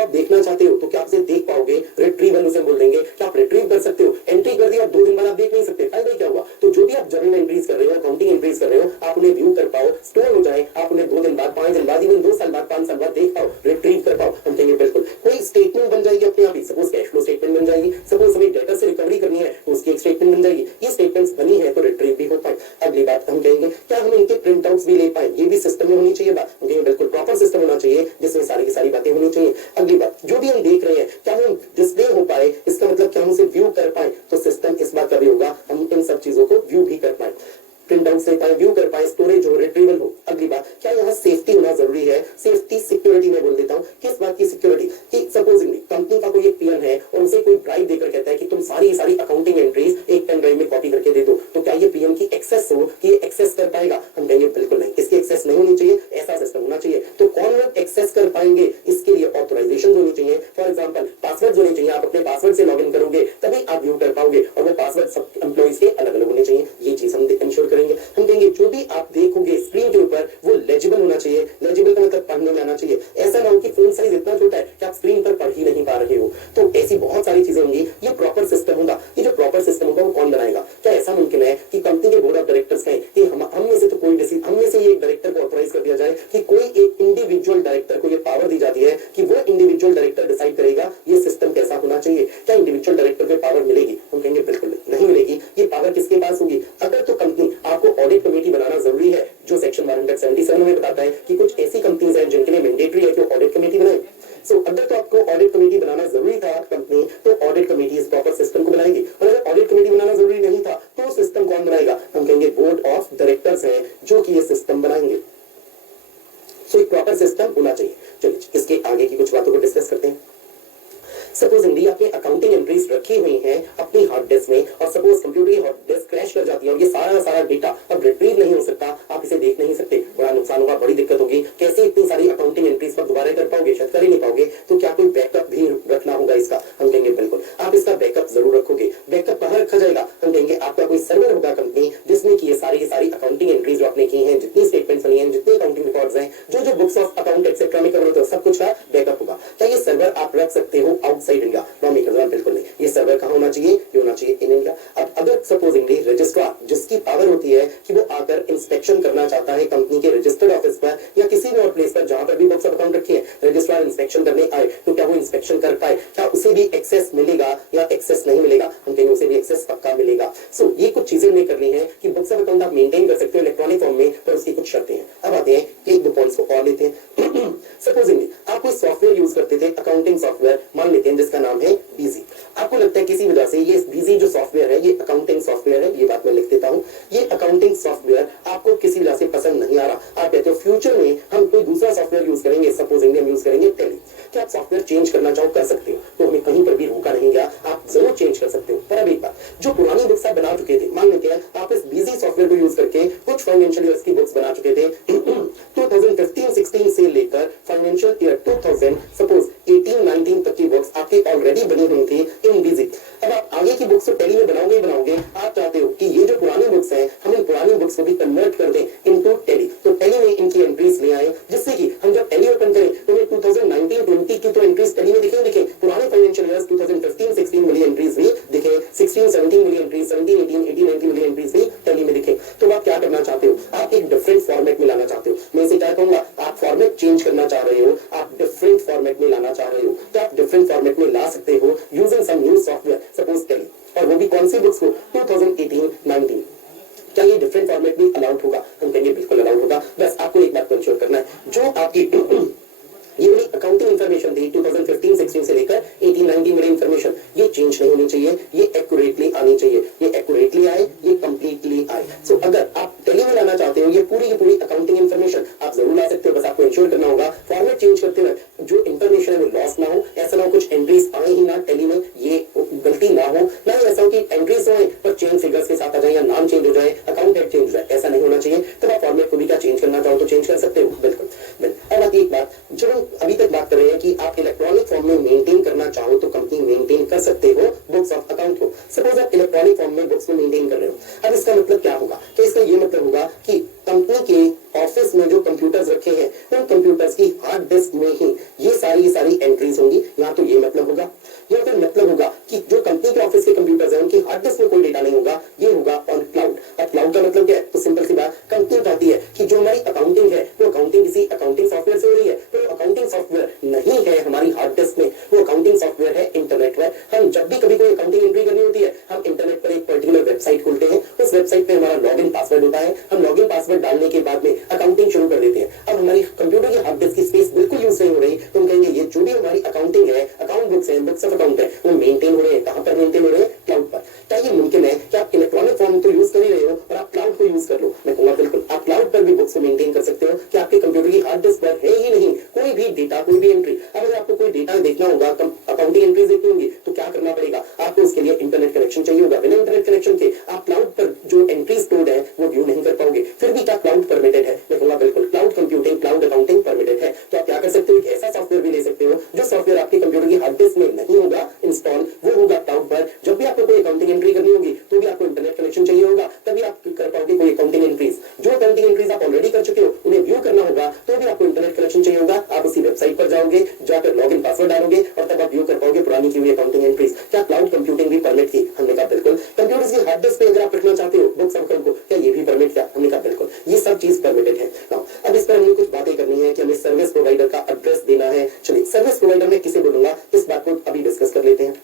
आप देखना चाहते हो तो क्या आप उसे देख पाओगे? रिट्रीवल उसे बोल देंगे। क्या आप रिट्रीव कर सकते हो? एंट्री कर दी और 2 दिन बाद आप देख नहीं सकते, फायदा क्या हुआ? तो जो भी आप जर्नल एंट्रीज कर रहे हो, अकाउंटिंग एंट्रीज कर रहे हो, आप उन्हें व्यू कर पाओ, स्टोर हो जाए, आप उन्हें 2 दिन बाद, 5 दिन बाद, इवन 2 साल बाद, 5 साल बाद देख पाओ, रिट्रीव कर पाओ। हम कहेंगे बिल्कुल कोई स्टेटमेंट बन जाएगी अपने आप ही। सपोज कैश फ्लो स्टेटमेंट बन जाएगी, सपोज हमें डेटा से रिकवरी करनी है तो उसकी एक स्टेटमेंट बन जाएगी। ये स्टेटमेंट्स बनी है तो रिट्रीव भी हो पाए। अगली बात हम कहेंगे क्या हम इनके प्रिंट आउट्स भी ले पाए? ये भी सिस्टम में होनी चाहिए बात। हम कहेंगे बिल्कुल प्रॉपर सिस्टम होना चाहिए जिसमें सारी की सारी बातें होनी चाहिए। अगली बात, जो भी हम देख रहे हैं क्या हम डिस्प्ले हो पाए, इसका मतलब क्या हम उसे व्यू कर पाए? तो सिस्टम इस बात का भी होगा हम इन सब चीजों को व्यू भी कर पाए, प्रिंट आउट ले पाए, व्यू कर पाए, स्टोरेज हो, रिट्रीवल हो। अगली बात, क्या यहाँ सेफ्टी होना जरूरी है? सेफ्टी सिक्योरिटी में बोल देता हूँ। किस बात की सिक्योरिटी? कि सपोजिंगली कंपनी का कोई एक पीएन है और उसे कोई ड्राइव देकर कहता है कि तुम सारी सारी अकाउंटिंग एंट्रीज एक पेन ड्राइव में कॉपी करके दे दो, तो क्या ये पीएन की एक्सेस हो कि ये एक्सेस कर पाएगा? हम कहेंगे बिल्कुल नहीं, इसकी एक्सेस नहीं होनी चाहिए, ऐसा सिस्टम होना चाहिए। तो कौन लोग एक्सेस कर पाएंगे? इसके लिए ऑथराइजेशन होनी चाहिए। फॉर एग्जाम्पल पासवर्ड होने चाहिए, आप अपने पासवर्ड से लॉग इन करोगे तभी आप व्यू कर पाओगे, और वो पासवर्ड सब एम्प्लॉइज के अलग अलग होने चाहिए। ये चीज हम इंश्योर करेंगे। हम कहेंगे जो भी आप देखोगे स्क्रीन के ऊपर वो लेजिबल होना चाहिए। लेजिबल का मतलब पढ़ने में आना चाहिए। ऐसा ना हो कि फोन साइज इतना छोटा है कि आप स्क्रीन पर पढ़ ही नहीं पा रहे हो। तो ऐसी बहुत सारी चीजें होंगी। ये प्रॉपर सिस्टम होगा। ये जो प्रॉपर सिस्टम होगा वो कौन बनाएगा? क्या ऐसा मुमकिन है कि कंपनी के बोर्ड ऑफ डायरेक्टर्स कहें कि हम में से तो कोई डिसीजन, हम में से एक डायरेक्टर को ऑथराइज कर दिया जाए कि कोई एक इंडिविजुअल डायरेक्टर को ये पावर दी जाती है कि वो इंडिविजुअल डायरेक्टर डिसाइड करेगा ये सिस्टम कैसा होना चाहिए? क्या इंडिविजुअल डायरेक्टर को पावर मिलेगी? हम कहेंगे बिल्कुल नहीं मिलेगी। ये पावर किसके पास होगी? अगर तो कंपनी आपको ऑडिट कमेटी बनाना जरूरी है, जो सेक्शन 177 में बताता है कि कुछ ऐसी कंपनीज हैं जिनके लिए मैंडेटरी है कि ऑडिट कमेटी बनाए। अगर तो आपको ऑडिट कमेटी बनाना जरूरी था कंपनी, तो ऑडिट कमेटी इस प्रॉपर सिस्टम को बनाएगी। और अगर ऑडिट कमेटी बनाना जरूरी नहीं था तो सिस्टम कौन बनाएगा? हम कहेंगे बोर्ड ऑफ डायरेक्टर्स है जो कि ये सिस्टम बनाएंगे। एक प्रॉपर सिस्टम होना चाहिए। चलिए इसके आगे की कुछ बातों को डिस्कस करते हैं। सपोजिंगली आपने अकाउंटिंग एंट्रीज रखी हुई हैं अपनी हार्ड डिस्क में, और सपोज कंप्यूटर की हार्ड डिस्क क्रैश कर जाती है और ये सारा डेटा अब रिट्रीव नहीं हो सकता, आप इसे देख नहीं सकते, बड़ा नुकसान होगा, बड़ी दिक्कत होगी। कैसे इतनी सारी अकाउंटिंग एंट्रीज पर दोबारा कर पाओगे? शायद कर ही नहीं पाओगे। तो क्या कोई बैकअप भी रखना होगा इसका? हम कहेंगे बिल्कुल आप इसका बैकअप जरूर रखोगे। बैकअप कहाँ रखा जाएगा? हम कहेंगे आपका कोई सर्वर होगा कंपनी जिसमें की ये सारी अकाउंटिंग एंट्रीज जो आपने की हैं, जितनी स्टेटमेंट्स बनी हैं, जितने अकाउंटिंग रिकॉर्ड्स हैं, जो बुक्स ऑफ अकाउंट एक्सेट्रा में कवर होते हैं, सब कुछ का बैकअप होगा। क्या ये सर्वर आप रख सकते हो आउटसाइड इंडिया? बिल्कुल नहीं। ये सर्वर कहाँ होना चाहिए? ये होना चाहिए इन इंडिया। अब अगर सपोजिंगली रजिस्ट्रार जिसकी पावर होती है कि वो आकर इंस्पेक्शन करना चाहता है कंपनी के रजिस्टर्ड ऑफिस पर या किसी भी और प्लेस पर जहां पर भी बुक्स ऑफ अकाउंट रखी है, रजिस्ट्रार इंस्पेक्शन करने आए तो क्या वो इंस्पेक्शन कर पाए? क्या उसे भी एक्सेस मिलेगा या एक्सेस नहीं मिलेगा? हम कहेंगे उसे भी एक्सेस पक्का मिलेगा। ये कुछ चीजें हमने करनी है कि बुक्स ऑफ अकाउंट आप मेंटेन कर सकते हो इलेक्ट्रॉनिक फॉर्म में, पर उसकी कुछ शर्तें हैं। अब आते हैं एक दो पॉइंट्स को और लेते हैं। सपोजिंगली आप कोई सॉफ्टवेयर यूज करते थे, अकाउंटिंग सॉफ्टवेयर मान लेते हैं जिसका नाम है बीजी। आपको लगता है किसी वजह से ये बीजी जो सॉफ्टवेयर है ये अकाउंटिंग सॉफ्टवेयर है, ये बात मैं लिख देता हूं, ये अकाउंटिंग सॉफ्टवेयर आपको किसी वजह से पसंद नहीं आ रहा। आप कहते हो फ्यूचर में हम कोई दूसरा सॉफ्टवेयर यूज करेंगे, सपोजिंगली हम यूज करेंगे टैली। क्या आप सॉफ्टवेयर चेंज करना चाहो? कर सकते हो, तो हमें कहीं पर भी रोका नहीं गया, आप जरूर चेंज कर सकते हो। पर अब एक बात, जो पुरानी बुक्स आप बना चुके थे, मान लेते हैं आप इस बीजी सॉफ्टवेयर को यूज करके कुछ फाइनेंशियल ईयर्स की बुक्स बना चुके थे 2015-16 से लेकर फाइनेंशियल ईयर 2000 सपोज 18-19 तक की बुक्स आपकी ऑलरेडी बनी हुई थी इन बीजी। अब आप आगे की बुक्स तो टैली में बनाओगे ही बनाओगे, आप चाहते हो कि ये जो पुरानी बुक्स हैं हम इन पुरानी बुक्स को भी कन्वर्ट कर दें इनटू टैली। तो टैली में इनकी एंट्रीज ले आए, जिससे कि हम जब टैली ओपन करें तो हमें 2019-20 की तो एंट्रीज टैली में दिखे, पुराने फाइनेंशियल ईयर्स 2015-16 वाली एंट्रीज भी दिखे, 16-17 वाली एंट्रीज, 17-18, 18-19 वाली एंट्रीज भी टैली में दिखे। तो आप क्या करना चाहते हो? आप एक डिफरेंट फॉर्मेट में लाना चाहते हो। मैं इसे क्या कहूंगा, आप फॉर्मेट चेंज करना चाह रहे हो, आप डिफरेंट फॉर्मेट में लाना चाह रहे हो। तो आप डिफरेंट फॉर्मेट में ला सकते हो using some new software, suppose Tally, और वो भी कौन सी बुक्स को? 2018-19। क्या ये डिफरेंट फॉर्मेट में अलाउड होगा? हम कहेंगे बिल्कुल अलाउड होगा। बस आपको एक बात को इंश्योर करना है, जो आपकी ये वाली अकाउंटिंग इन्फॉर्मेशन थी 2015-16 से लेकर 18-19 वाली इन्फॉर्मेशन, ये चेंज नहीं होनी चाहिए, ये एक्यूरेटली आनी चाहिए। ये एक्यूरेटली आए, ये कंप्लीटली आए। अगर आप टैली में लाना चाहते हो ये पूरी की पूरी अकाउंटिंग इन्फॉर्मेशन, आप जरूर ला सकते हो। बस आपको इंश्योर करना होगा फॉर्मेट चेंज करते हुए जो इन्फॉर्मेशन है वो लॉस ना हो, ऐसा ना हो कुछ एंट्रीज आए ही ना टैली में, ये गलती ना हो, ना ही ऐसा हो कि एंट्रीज हो पर चेंज फिगर्स के साथ आ जाए या नाम चेंज हो जाए, अकाउंट हेड चेंज हो जाए, ऐसा नहीं होना चाहिए। तो आप फॉर्मेट को भी क्या चेंज करना चाहो तो चेंज कर सकते हो, बिल्कुल। अब एक बात, जब हम अभी तक बात कर रहे हैं कि आप इलेक्ट्रॉनिक फॉर्म में मेंटेन करना चाहो तो कंपनी मेंटेन कर सकते हो बुक्स ऑफ अकाउंट को। सपोज आप इलेक्ट्रॉनिक फॉर्म में बुक्स को मेंटेन कर रहे हो, अब इसका मतलब क्या होगा? तो इसका ये मतलब होगा कि कंपनी के ऑफिस में जो कंप्यूटर्स रखे हैं उन कंप्यूटर्स की हार्ड डिस्क में ही ये ये सारी एंट्रीज होंगी। यहाँ तो ये मतलब होगा, या फिर मतलब होगा कि जो कंपनी के ऑफिस के कंप्यूटर्स हैं उनकी हार्ड डिस्क में कोई डेटा नहीं होगा, ये होगा ऑन क्लाउड। अब क्लाउड का मतलब क्या है? तो सिंपल सी बात, कंपनी कहती है कि जो हमारी अकाउंटिंग है वो अकाउंटिंग किसी अकाउंटिंग सॉफ्टवेयर से हो रही है, तो अकाउंटिंग सॉफ्टवेयर नहीं है हमारी हार्ड डिस्क में, वो अकाउंटिंग सॉफ्टवेयर है इंटरनेट पर। हम जब भी कभी कोई अकाउंटिंग एंट्री करनी होती है, हम इंटरनेट पर एक पर्टिकुलर वेबसाइट खोलते हैं, उस वेबसाइट पे हमारा लॉगिन पासवर्ड होता है, हम लॉगिन पासवर्ड डालने के बाद में अकाउंटिंग शुरू कर देते हैं। अब हमारी कंप्यूटर की हार्ड डिस्क की स्पेस बिल्कुल यूज नहीं हो रही, तो हम कहेंगे ये जो भी हमारी अकाउंटिंग है, अकाउंट बुक्स है, बुक्स ऑफ अकाउंट है, वो मेंटेन हो रहे हैं। कहां पर मेंटेन हो रहे हैं? क्लाउड पर। क्या ये मुमकिन है कि आप इलेक्ट्रॉनिक फॉर्म तो यूज कर ही रहे हो और आप क्लाउड को यूज कर लो? मैं कहूंगा बिल्कुल, आप क्लाउड पर भी बुक्स को मेंटेन कर सकते हो कि आपके कंप्यूटर की हार्ड डिस्क पर है ही नहीं कोई भी डेटा, कोई भी एंट्री। अब अगर आपको कोई डेटा देखना होगा, अकाउंटिंग एंट्रीज देखनी होंगी, तो क्या करना पड़ेगा? आपको उसके लिए इंटरनेट कनेक्शन चाहिए होगा। बिना इंटरनेट कनेक्शन के आप क्लाउड पर जो एंट्री स्टोर्ड है वो व्यू नहीं कर पाओगे। फिर भी क्या क्लाउड परमिटेड है? मैं कहूंगा बिल्कुल, cloud computing, cloud accounting permitted है। तो आप क्या कर सकते हो? एक ऐसा सॉफ्टवेयर भी ले सकते हो जो सॉफ्टवेयर आपके कंप्यूटर की हार्ड डिस्क में नहीं होगा इंस्टॉल, वो होगा क्लाउड पर। जब भी आपको कोई अकाउंटिंग एंट्री करनी होगी तो भी आपको इंटरनेट कनेक्शन चाहिए होगा, तभी आप कर पाओगे कोई अकाउंटिंग एंट्रीज। जो अकाउंटिंग एंट्रीज आप ऑलरेडी कर चुके हो उन्हें व्यू करना होगा तो भी आपको इंटरनेट कनेक्शन चाहिए होगा। आप उसी वेबसाइट पर जाओगे, जाकर लॉगिन पासवर्ड डालोगे और तब आप व्यू कर पाओगे पुरानी की हुई अकाउंटिंग एंट्रीज। क्या क्लाउड कंप्यूटिंग भी परमिट की? हमने कहा बिल्कुल। कंप्यूटर की हार्ड डिस्क पे अगर आप रखना चाहते हो बुक्स ऑफ अकाउंट को, क्या ये भी परमिट? क्या? हमने कहा बिल्कुल, ये सब चीज परमिटेड है। अब इस पर हमने कुछ बातें करनी है कि हमें सर्विस प्रोवाइडर का एड्रेस देना है। चलिए, सर्विस प्रोवाइडर में किसे बोलूंगा इस बात को अभी डिस्कस कर लेते हैं।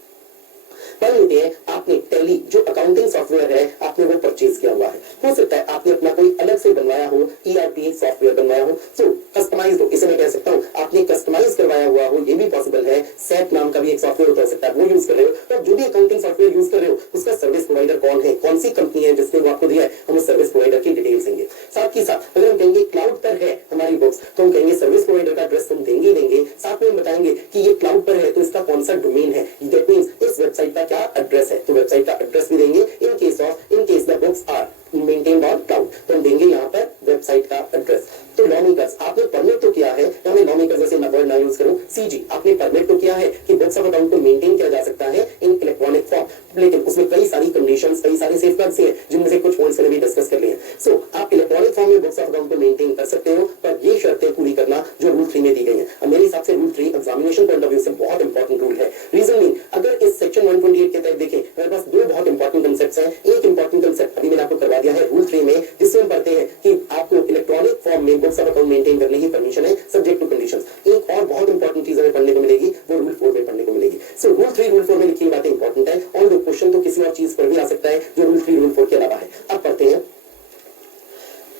मान लेते हैं आपने टैली जो अकाउंटिंग सॉफ्टवेयर है आपने वो परचेज किया हुआ है। हो सकता है आपने अपना कोई अलग से बनवाया हो, ईआरपी सॉफ्टवेयर बनवाया हो, सो कस्टमाइज हो, इसे मैं कह सकता हूं आपने कस्टमाइज करवाया हुआ हो, ये भी पॉसिबल है। सैप नाम का भी एक सॉफ्टवेयर हो सकता है, वो यूज कर रहे हो। तो जो भी अकाउंटिंग सॉफ्टवेयर यूज कर रहे हो उसका सर्विस प्रोवाइडर कौन है, कौन सी कंपनी है जिसने वो आपको दिया है, हम उस सर्विस प्रोवाइडर की डिटेल्स देंगे। साथ ही साथ अगर हम कहेंगे क्लाउड पर है हमारी बुक्स, तो हम कहेंगे सर्विस प्रोवाइडर का एड्रेस हम देंगे ही देंगे। साथ में हम बताएंगे कि ये क्लाउड पर है तो इसका कौन सा डोमेन है, दैट मींस इस वेबसाइट का क्या एड्रेस है, तो वेबसाइट का एड्रेस भी देंगे। In case the books are maintained on cloud, तो हम देंगे यहाँ पर वेबसाइट का एड्रेस। तो लॉ मेकर्स आपने परमिट तो किया है, मैं लॉ मेकर्स जैसे मैं वर्ड ना यूज करूं, सीजी आपने परमिट तो किया है कि बुक्स ऑफ अकाउंट को मेंटेन किया जा सकता है इन इलेक्ट्रॉनिक फॉर्म, लेकिन उसमें कई सारी कंडीशंस, कई सारे सेफगार्ड्स हैं जिनमें से कुछ पॉइंट्स मैंने भी डिस्कस कर लिए हैं। सो आप इलेक्ट्रॉनिक फॉर्म में बुक्स ऑफ अकाउंट को मेंटेन कर सकते हो, पर ये शर्तें पूरी करना जो रूल 3 में दी गई है। अब मेरे हिसाब से rule 3 examination point of view से बहुत इंपॉर्टेंट रूल है। रीजन मीन अगर इस सेक्शन 128 के तहत देखें, मेरे पास दो बहुत इंपॉर्टेंट कंसेप्ट्स हैं। एक इंपॉर्टेंट कंसेप्ट अभी मैंने आपको करवा दिया है रूल 3 में, जिसमें हम पढ़ते हैं कि आपको इलेक्ट्रॉनिक फॉर्म में बुक्स ऑफ अकाउंट मेंटेन करने की परमिशन है सब्जेक्ट टू कंडीशंस। एक और बहुत इंपॉर्टेंट चीज हमें पढ़ने को मिलेगी, वो रूल 4 में पढ़ने को मिलेगी। सो रूल 3 रूल 4 में लिखी बातें इंपॉर्टेंट है और जो क्वेश्चन तो किसी और चीज पर भी आ सकता है जो रूल 3 रूल 4 के अलावा है। अब पढ़ते हैं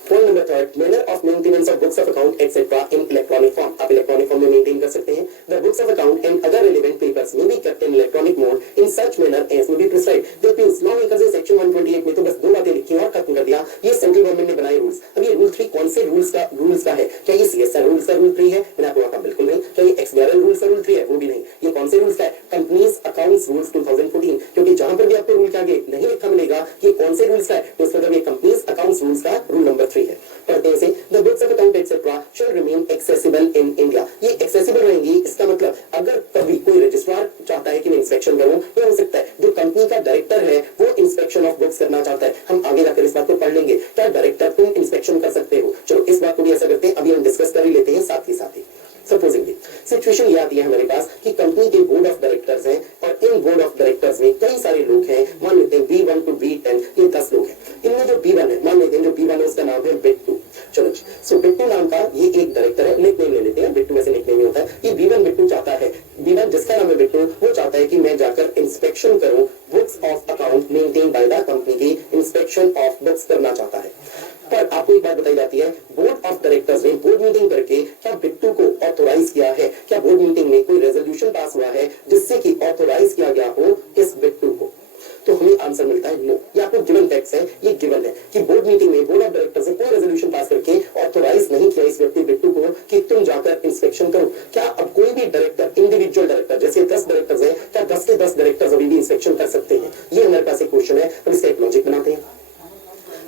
point number 3, manner of maintenance of books of account etcetera in electronic form. आप इलेक्ट्रॉनिक फॉर्म में मेंटेन कर सकते हैं। The books of account and other relevant papers may be kept in electronic mode in such manner as may be prescribed. That means law makers ने section 128 में तो बस दो बातें लिखी और खत्म कर दिया। ये सेंट्रल गवर्नमेंट ने बनाए रूल्स। अब ये रूल 3 कौन से रूल्स का है? क्या ये सीएसआर रूल्स का रूल 3 है? मैंने आपको कहा बिल्कुल नहीं। क्या ये एक्सबीआरएल रूल्स का रूल 3 है? वो भी नहीं। ये कौन से रूल्स का है? Companies accounts rules 2014। क्योंकि जहां पर भी आपको रूल के आगे नहीं लिखा मिलेगा कि कौन से रूल्स का है, तो इसका मतलब ये कंपनीज अकाउंट्स रूल्स का रूल नंबर 3 है। पढ़ते हैं इसे। The books of account etc. shall remain accessible in India। ये accessible रहेंगी, इसका मतलब अगर कभी कोई रजिस्ट्रार चाहता है कि मैं इंस्पेक्शन करूं, या हो सकता है जो कंपनी का डायरेक्टर है वो इंस्पेक्शन ऑफ बुक्स करना चाहता है। हम आगे जाकर इस बात को पढ़ लेंगे, क्या डायरेक्टर तुम इंस्पेक्शन कर सकते हो। चलो इस बात को भी ऐसा करते हैं, अभी हम डिस्कस कर ही लेते हैं साथ ही। सपोजिंगली सिचुएशन ये आती है हमारे पास कि कंपनी के बोर्ड ऑफ डायरेक्टर्स हैं और इन बोर्ड ऑफ डायरेक्टर्स में कई सारे लोग हैं। मान लेते हैं B1 to B10, ये 10 लोग हैं। इनमें जो B1 है, मान लेते हैं जो B1 है उसका नाम है बिट्टू। चलो सो बिट्टू नाम का ये एक डायरेक्टर है, निकनेम ले लेते हैं, बिट्टू वैसे निकनेम ही होता है। ये B1 बिट्टू चाहता है, B1 जिसका नाम है बिट्टू, वो चाहता है कि मैं जाकर इंस्पेक्शन करूं books of account maintain by the company की इंस्पेक्शन ऑफ बुक्स करना चाहता है। पर आपको एक बात बताई जाती है, बोर्ड ऑफ डायरेक्टर्स ने बोर्ड मीटिंग करके क्या बिट्टू को ऑथोराइज किया है? क्या बोर्ड मीटिंग में कोई रेजोल्यूशन पास हुआ है जिससे कि ऑथोराइज किया गया हो इस बिट्टू को? तो हमें आंसर मिलता है नो। ये आपको गिवन फैक्ट्स है, ये गिवन है कि बोर्ड मीटिंग में बोर्ड ऑफ डायरेक्टर्स ने कोई रेजोल्यूशन पास करके ऑथोराइज नहीं किया इस व्यक्ति बिट्टू को कि तुम जाकर इंस्पेक्शन करो। क्या अब कोई भी डायरेक्टर, इंडिविजुअल डायरेक्टर, जैसे 10 डायरेक्टर्स हैं, क्या 10 के 10 डायरेक्टर्स अभी भी इंस्पेक्शन कर सकते हैं? ये हमारे पास एक क्वेश्चन है, अब इसका एक लॉजिक बनाते हैं।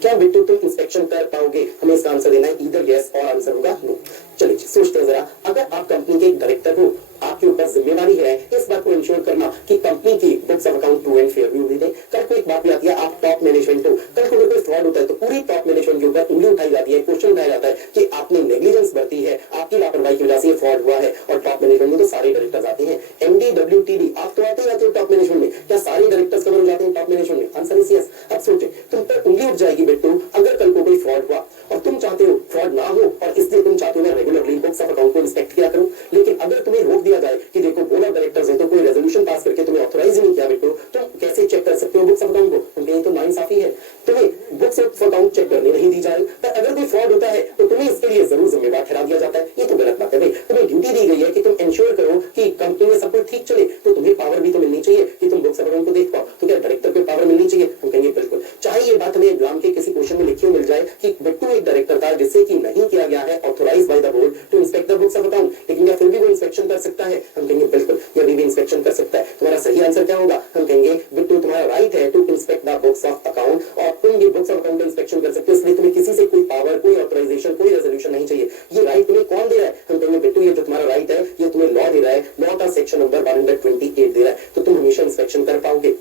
क्या बिट्टू तुम इंस्पेक्शन कर पाओगे? हमें इसका आंसर देना है ईदर यस और आंसर होगा नो। चलिए सोचते हैं जरा, अगर आप कंपनी के एक डायरेक्टर हो, आपके ऊपर जिम्मेदारी है इस बात को इंश्योर करना कि कंपनी की books of account true and fair view दे। कल को एक बात भी आती है, आप टॉप मैनेजमेंट हो, कल को अगर कोई फ्रॉड होता है तो पूरी टॉप मैनेजमेंट के ऊपर उंगली उठाई जाती है, क्वेश्चन उठाया जाता है कि आपने नेग्लिजेंस बरती है, आपकी लापरवाही की वजह से फ्रॉड हुआ है, और टॉप मैनेजमेंट तो सारे डायरेक्टर्स आते हैं। एमडी डब्ल्यूटीडी आप तो आते हैं टॉप मैनेजमेंट में, क्या सारे डायरेक्टर्स कवर हो जाते हैं टॉप मैनेजमेंट में? Answer is yes. अब सोचे तुम पर उंगली उठ जाएगी बेटू अगर कल को कोई फ्रॉड हुआ और तुम चाहते हो फ्रॉड ना हो और इसलिए तुम चाहते हो मैं रेगुलरली बुक्स ऑफ अकाउंट को इंस्पेक्ट किया करूं, लेकिन अगर तुम्हें रोक दिया जाए कि देखो बोर्ड ऑफ डायरेक्टर्स है तो कोई रेजोल्यूशन पास करके तुम्हें ऑथराइज ही नहीं किया बेटू, तुम कैसे चेक कर सकते हो बुक्स ऑफ अकाउंट को? उनके तो नाइंसाफी है, तुम्हें बुक्स ऑफ अकाउंट चेक करने नहीं दी जाए, पर अगर कोई फ्रॉड होता है तो तुम्हें इसके लिए जरूर जिम्मेदार ठहरा दिया जाता है। ये तो गलत बात है भाई। तुम्हें ड्यूटी दी गई है कि तुम इंश्योर करो कि कंपनी में सब कुछ ठीक चले, तो तुम्हें पावर भी तो मिलनी चाहिए कि तुम बुक्स ऑफ अकाउंट को देख पाओ। तो क्या डायरेक्टर को पावर मिलनी चाहिए? हम कहेंगे बिल्कुल। चाहे ये बात हमें एग्जाम के किसी क्वेश्चन में लिखी हुई मिल जाए कि बिट्टू एक डायरेक्टर था जिससे कि नहीं किया गया है authorise by the board to inspect the books of account, लेकिन क्या फिर भी वो इंस्पेक्शन कर सकता है? हम कहेंगे बिल्कुल, ये अभी भी इंस्पेक्शन कर सकता है। तुम्हारा सही आंसर क्या होगा? हम कहेंगे बिट्टू तुम्हारा राइट है to inspect the books of account, और तुम ये बुक्स ऑफ अकाउंट का इंस्पेक्शन कर सकते हो, इसलिए तुम्हें किसी से कोई पावर, कोई ऑथराइजेशन, कोई रेजोल्यूशन नहीं चाहिए। ये राइट तुम्हें कौन दे रहा है? हम कहेंगे बिट्टू ये जो तुम्हारा राइट है ये तुम्हें लॉ दे रहा है, लॉ का सेक्शन नंबर 128 दे रहा है, तो तुम हमेशा इंस्पेक्शन कर पाओगे।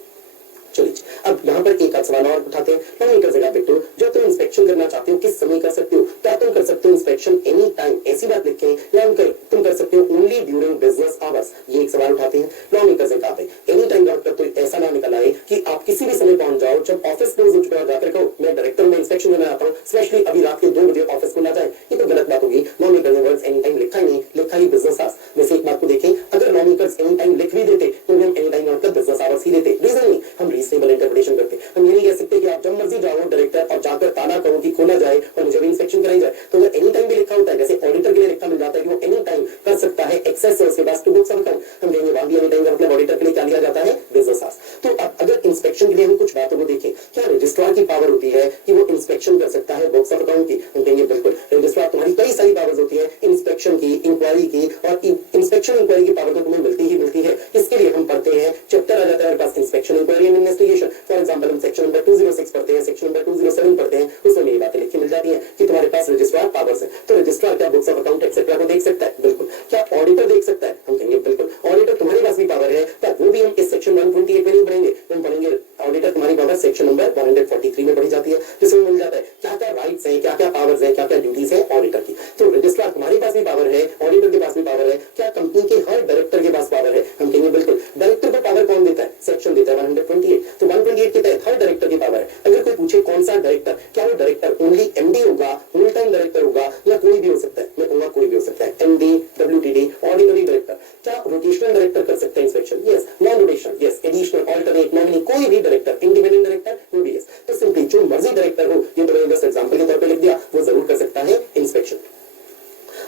चलिए अब यहाँ पर एक सवाल और उठाते हैं। नहीं कर सका बिट्टू, जो तुम इंस्पेक्शन करना चाहते हो किस समय कर सकते हो? क्या तुम कर सकते हो इंस्पेक्शन एनी टाइम, ऐसी बात लिखें, या तुम कर सकते हो ओनली ड्यूरिंग बिजनेस आवर्स? ये एक सवाल उठाते हैं। लॉ मेकर से कहा एनी टाइम डॉक्टर, तो ऐसा ना निकल आए कि आप किसी भी समय पहुंच जाओ, जब ऑफिस क्लोज हो चुका है जाकर कहो मैं डायरेक्टर में इंस्पेक्शन करना आता हूँ, स्पेशली अभी रात के 2 बजे ऑफिस को ना जाए, ये तो गलत बात होगी। लॉ मेकर ने वर्ड्स एनी टाइम लिखा ही नहीं, लिखा ही बिजनेस आवर्स। वैसे एक बात को देखें, अगर लॉ मेकर्स एनी टाइम लिख भी देते तो हम एनी टाइम मतलब बिजनेस आवर्स ही देते। रीजन नहीं, हम रीजनेबल इंटरप्रिटेशन करते। हम ये नहीं कह सकते कि आप जब मर्जी जाओ डायरेक्टर और जाकर ताना करो कि खोला जाए और मुझे भी इंस्पेक्शन कराई जाए। तो अगर एनी टाइम भी लिखा होता है, जैसे ऑडिटर के लिए लिखा मिल जाता है कि वो एनी टाइम कर सकता है एक्सेस उसके पास टू बुक्स ऑफ अकाउंट, हम कहेंगे वहां भी एनी टाइम का मतलब ऑडिटर के लिए क्या लिया जाता है? Business hours. तो अब अगर इंस्पेक्शन के लिए हम कुछ बातों को देखें, क्या रजिस्ट्रार की पावर होती है कि वो इंस्पेक्शन कर सकता है बुक्स ऑफ अकाउंट की? हम कहेंगे बिल्कुल, रजिस्ट्रार तुम्हारी कई सारी पावर्स होती है, इंस्पेक्शन की, इंक्वायरी की, और इंस्पेक्शन इंक्वायरी की पावर तो तुम्हें मिलती ही मिलती है। इसके लिए हम पढ़ते हैं, चैप्टर आ जाता है हमारे पास inspection inquiry and investigation. For example हम सेक्शन नंबर 206 पढ़ते हैं, सेक्शन नंबर 207 पढ़ते हैं, उसमें ये बातें लिखी मिल जाती है कि तुम्हारे पास रजिस्ट्रार पावर्स है। तो रजिस्ट्रार क्या बुक्स ऑफ अकाउंट एक्सेट्रा को देख सकता है? बिल्कुल। क्या ऑडिटर देख सकता है? हम कहेंगे बिल्कुल, ऑडिटर तुम्हारे पास भी पावर है, पर वो भी हम इस सेक्शन 128 में नहीं पढ़ेंगे, हम पढ़ेंगे ऑडिटर तुम्हारी पावर सेक्शन नंबर 143 में पढ़ी जाती है, जिसमें मिल जाता है क्या क्या राइट्स हैं, क्या क्या पावर्स हैं, क्या क्या ड्यूटीज है ऑडिटर की। तो रजिस्ट्रार तुम्हारे पास भी पावर है, ऑडिटर के पास भी पावर है। क्या कंपनी के हर डायरेक्टर के पास पावर है? हम कहेंगे बिल्कुल। डायरेक्टर को पावर कौन देता है? सेक्शन देता है 128। तो 128 के तहत हर डायरेक्टर की पावर है। अगर कोई पूछे कौन सा डायरेक्टर, क्या वो डायरेक्टर ओनली एमडी होगा, फुल टाइम डायरेक्टर होगा, या कोई भी हो सकता है? मैं कहूंगा कोई भी हो सकता है, एमडी, डब्ल्यूटीडी, ऑर्डिनरी डायरेक्टर। क्या रोटेशनल डायरेक्टर कर सकता है inspection? Yes. Non rotational? Yes. Additional, alternate, nominee, कोई भी डायरेक्टर, इंडिपेंडेंट डायरेक्टर, वो भी यस। तो सिंपली जो मर्जी डायरेक्टर हो, ये तो मैंने बस एग्जांपल के तौर पे लिख दिया, वो जरूर कर सकता है इंस्पेक्शन।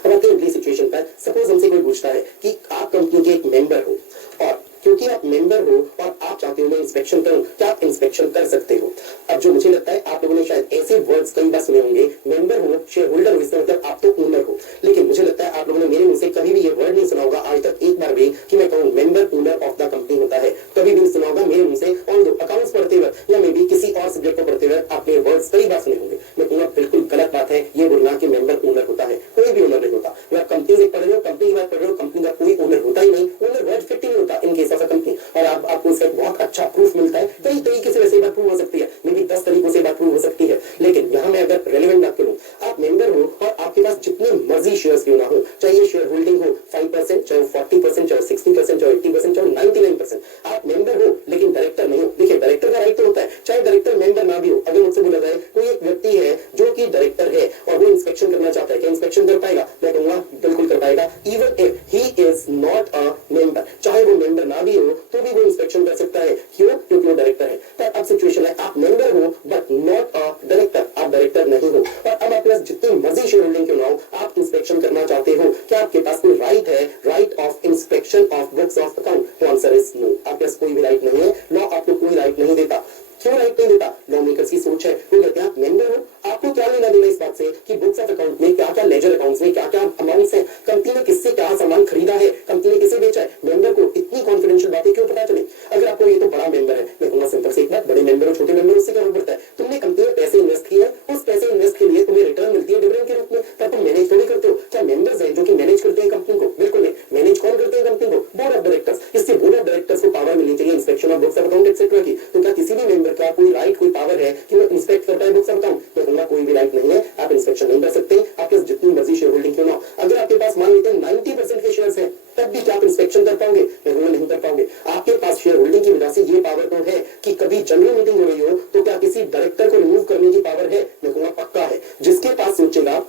अब आते हैं अगली सिचुएशन पर। सपोज हमसे कोई पूछता है कि आप कंपनी के एक मेंबर हो, और क्योंकि आप मेंबर हो और आप चाहते हो मैं इंस्पेक्शन करूं, क्या आप इंस्पेक्शन कर सकते हो? अब जो मुझे लगता है आप लोगों ने शायद ऐसे वर्ड्स कई बार सुने होंगे, मेंबर हो, शेयर होल्डर हो, इसका मतलब आप तो ओनर हो। लेकिन मुझे लगता है आप लोगों ने मेरे मुंह से कभी भी ये वर्ड नहीं सुना होगा आज तक एक बार भी कि मैं कहूं member owner of the company होता है। कभी भी नहीं सुना होगा मेरे मुंह से। ऑन दो अकाउंट्स पढ़ते वक्त या मे बी किसी और सब्जेक्ट को पढ़ते वक्त आपने वर्ड्स कई बार सुने होंगे। मैं कहूंगा बिल्कुल गलत बात है ये बोलना कि मेंबर ओनर होता है। कोई भी ओनर नहीं होता। आप कंपनी से पढ़ रहे हो, कंपनी की बात कर रहे हो, कंपनी का कोई ओनर होता ही नहीं। ओनर वर्ड फिट ही नहीं होता in case of a company. और आपको इसका बहुत अच्छा प्रूफ मिलता है। कई तरीके से वैसे बात प्रूव हो सकती है, मे बी 10 तरीकों से बात प्रूव हो सकती है। लेकिन यहाँ मैं अगर रेलेवेंट बात करूं, आप मेंबर हो और आपके पास जितने मर्जी शेयर्स क्यों ना हो, चाहे शेयर होल्डिंग हो 5%, चाहे 40%, चाहे 60%, चाहे 80%, चाहे 99%, आप मेंबर हो लेकिन डायरेक्टर नहीं हो। देखिए डायरेक्टर का राइट तो होता है, चाहे डायरेक्टर मेंबर ना भी हो। अगर मुझसे बोला जाए कोई एक व्यक्ति है जो कि डायरेक्टर है और वो इंस्पेक्शन करना चाहता है, क्या इंस्पेक्शन कर पाएगा? मैं कहूंगा बिल्कुल कर पाएगा। Even if he is not a member, चाहे वो मेंबर ना भी हो तो भी वो इंस्पेक्शन कर सकता है। क्यों? क्योंकि वो डायरेक्टर है। तो अब सिचुएशन है आप मेंबर हो बट नॉट अ डायरेक्टर, आप डायरेक्टर नहीं हो। और अब आपके पास जितनी मर्जी शेयर होल्डिंग क्यों ना हो, आप इंस्पेक्शन करना चाहते हो, क्या आपके पास कोई राइट है, right of inspection of books of account? तो आंसर इज नो। आपके पास कोई भी राइट नहीं है। लॉ आपको कोई राइट नहीं देता। क्यों राइट नहीं देता? लॉ मेकर्स की सोच है। वो कहते हैं आप मेंबर हो, आपको क्या लेना देना इस बात से कि बुक्स ऑफ अकाउंट में क्या क्या लेजर अकाउंट्स में क्या क्या अमाउंट्स हैं, कंपनी ने किससे क्या सामान खरीदा है, कंपनी ने किसे बेचा है। मेंबर को इतनी कॉन्फिडेंशियल बातें क्यों पता चले? अगर आपको ये तो बड़ा मेंबर है, मैं कहूंगा सिंपल से एक बात, बड़े मेंबर हो छोटे मेंबर उससे क्या पड़ता है? तुमने कंपनी में पैसे इन्वेस्ट किए, उस पैसे इन्वेस्ट के लिए तुम्हें रिटर्न मिलती है डिविडेंड के रूप में, तब तुम मैनेज थोड़ी करते हो। क्या मेंबर्स हैं जो कि मैनेज करते हैं कंपनी को? बिल्कुल नहीं। मैनेज कौन करते हैं कंपनी को? Board of directors. इससे बोर्ड ऑफ डायरेक्टर्स को पावर मिलनी चाहिए inspection of books of account etcetera की। तो क्या किसी भी मेंबर का कोई राइट, कोई पावर है कि वो इंस्पेक्ट करता है बुक्स ऑफ अकाउंट? मैं कहूंगा कोई भी राइट नहीं है। आप इंस्पेक्शन नहीं कर सकते, आपके जितनी मर्जी शेयर होल्डिंग क्यों ना हो। अगर आपके पास मान लेते हैं 90% के शेयर्स हैं, तब भी क्या आप इंस्पेक्शन कर पाओगे? मैं कहूंगा नहीं कर पाओगे। आपके पास शेयर होल्डिंग की वजह से ये पावर तो है कि कभी जनरल मीटिंग हो रही हो तो क्या किसी डायरेक्टर को रिमूव करने की पावर है? मैं कहूंगा पक्का है। जिसके पास सोचेगा,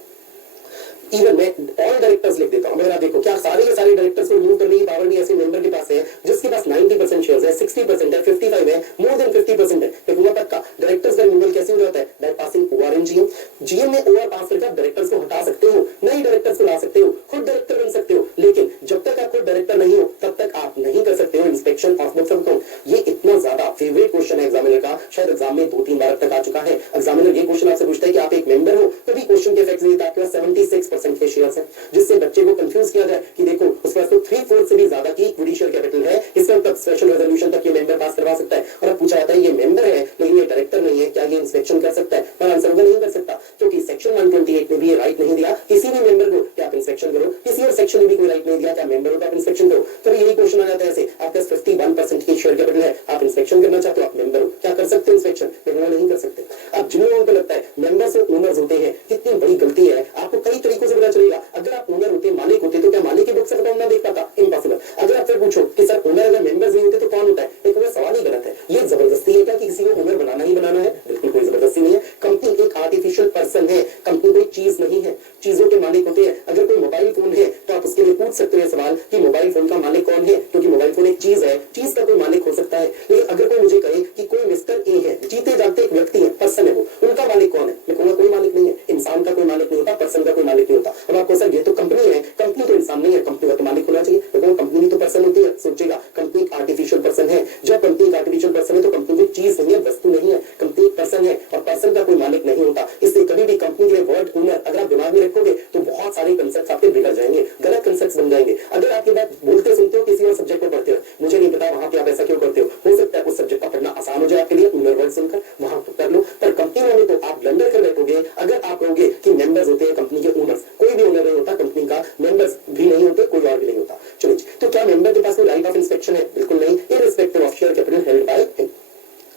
इवन मैं ऑल डायरेक्टर्स लिख देता हूं, अगर आप देखो क्या सारे के सारे डायरेक्टर्स को रिमूव करने की पावर भी ऐसे मेंबर के पास है जिसके पास 90% शेयर्स है, 60% है, 55 है, मोर देन 50% है। मैं कहूंगा पक्का डायरेक्टर्स का रिमूवल कैसे हो जाता है? By passing OR in GM. GM में ओआर पास करके आप डायरेक्टर्स को हटा सकते हो, नए डायरेक्टर्स को ला सकते हो, खुद डायरेक्टर बन सकते हो। लेकिन जब तक आप खुद डायरेक्टर नहीं हो तब तक आप नहीं कर सकते हो inspection of books of account. ये इतना ज्यादा फेवरेट क्वेश्चन है एग्जामिनर का, शायद एग्जाम में 2-3 बार तक आ चुका है। एग्जामिनर ये क्वेश्चन आपसे पूछता है कि आप एक मेंबर हो, कभी क्वेश्चन के इफेक्ट नहीं, आपके पास 76% के शेयर्स है, जिससे बच्चे को कंफ्यूज किया जाए कि देखो उस पास तो 3/4 से भी ज्यादा की इक्विटी शेयर कैपिटल है, इसका तक स्पेशल रेजोल्यूशन तक ये मेंबर पास करवा सकता है। और अब पूछा जाता है ये मेंबर है लेकिन ये डायरेक्टर नहीं है, क्या ये इंस्पेक्शन कर सकता है? पर आंसर होगा नहीं कर सकता, क्योंकि सेक्शन 128 ने भी ये राइट नहीं दिया किसी भी मेंबर को कि आप इंस्पेक्शन करो, किसी और सेक्शन ने भी कोई राइट नहीं दिया कि आप मेंबर हो तो आप इंस्पेक्शन करो। तो यही क्वेश्चन आ जाता है ऐसे, आपके पास 51% की शेयर कैपिटल है, आप इंस्पेक्शन करना चाहते हो, आप मेंबर हो, क्या कर सकते हो इंस्पेक्शन? नहीं कर सकते। अब जिन लोगों को लगता है मेंबर्स और ओनर्स होते हैं, कितनी बड़ी गलती है। आपको कई तरीकों से पता चलेगा। अगर आप ओनर होते, मालिक होते, तो क्या मालिक की बुक्स ऑफ अकाउंट ना देख पाता? इम्पॉसिबल। अगर आप फिर पूछो कि सर ओनर अगर मेंबर्स नहीं होते तो कौन होता है, एक सवाल ही गलत है। ये जबरदस्ती है क्या कि किसी को ओनर बनाना ही बनाना है? बिल्कुल कोई जबरदस्ती नहीं है। कंपनी एक आर्टिफिशियल पर्सन है, कंपनी कोई चीज नहीं है, चीजों के मालिक होते हैं। अगर कोई मोबाइल फोन है तो आप उसके लिए पूछ सकते हो सवाल कि मोबाइल फोन का मालिक कौन है, क्योंकि मोबाइल फोन एक चीज है, चीज का कोई मालिक हो सकता है। लेकिन अगर कोई मुझे कहे कि कोई मिस्टर ए है, जीते जागते एक व्यक्ति है, पर्सन है, वो उनका मालिक कौन है, मैं कहूंगा कोई मालिक नहीं है। इंसान का कोई मालिक नहीं होता, पर्सन का कोई मालिक नहीं होता। अब आपको सर ये तो कंपनी है, कंपनी तो इंसान नहीं है, कंपनी का तो मालिक होना चाहिए। तो कंपनी तो पर्सन होती है, सोचेगा कंपनी एक आर्टिफिशियल पर्सन है। जब कंपनी एक आर्टिफिशियल पर्सन है तो कंपनी कोई चीज नहीं है, वस्तु नहीं है, कंपनी एक पर्सन है और पर्सन का कोई मालिक नहीं होता। इसलिए कभी भी कंपनी के लिए वर्ड ओनर अगर आप दिमाग में रखोगे तो बहुत सारे कंसेप्ट आपके बिगड़ जाएंगे, गलत कंसेप्ट बन जाएंगे। अगर आप ये बात बोलते सुनते हो किसी और सब्जेक्ट में पढ़ते हो, मुझे नहीं पता वहां पे आप ऐसा क्यों करते हो सकता है उस सब्जेक्ट का पढ़ना आसान हो जाए आपके लिए, ओनर वर्ड सुनकर वहां कर लो। पर कंपनी में तो आप ब्लंडर कर बैठोगे अगर आप कहोगे कि मेंबर्स होते हैं कंपनी के ओनर्स। कोई भी ओनर नहीं होता कंपनी का, मेंबर्स भी नहीं होते, कोई और भी नहीं होता। चलिए, तो क्या मेंबर के पास कोई राइट ऑफ इंस्पेक्शन है? बिल्कुल नहीं, irrespective of share capital held by him.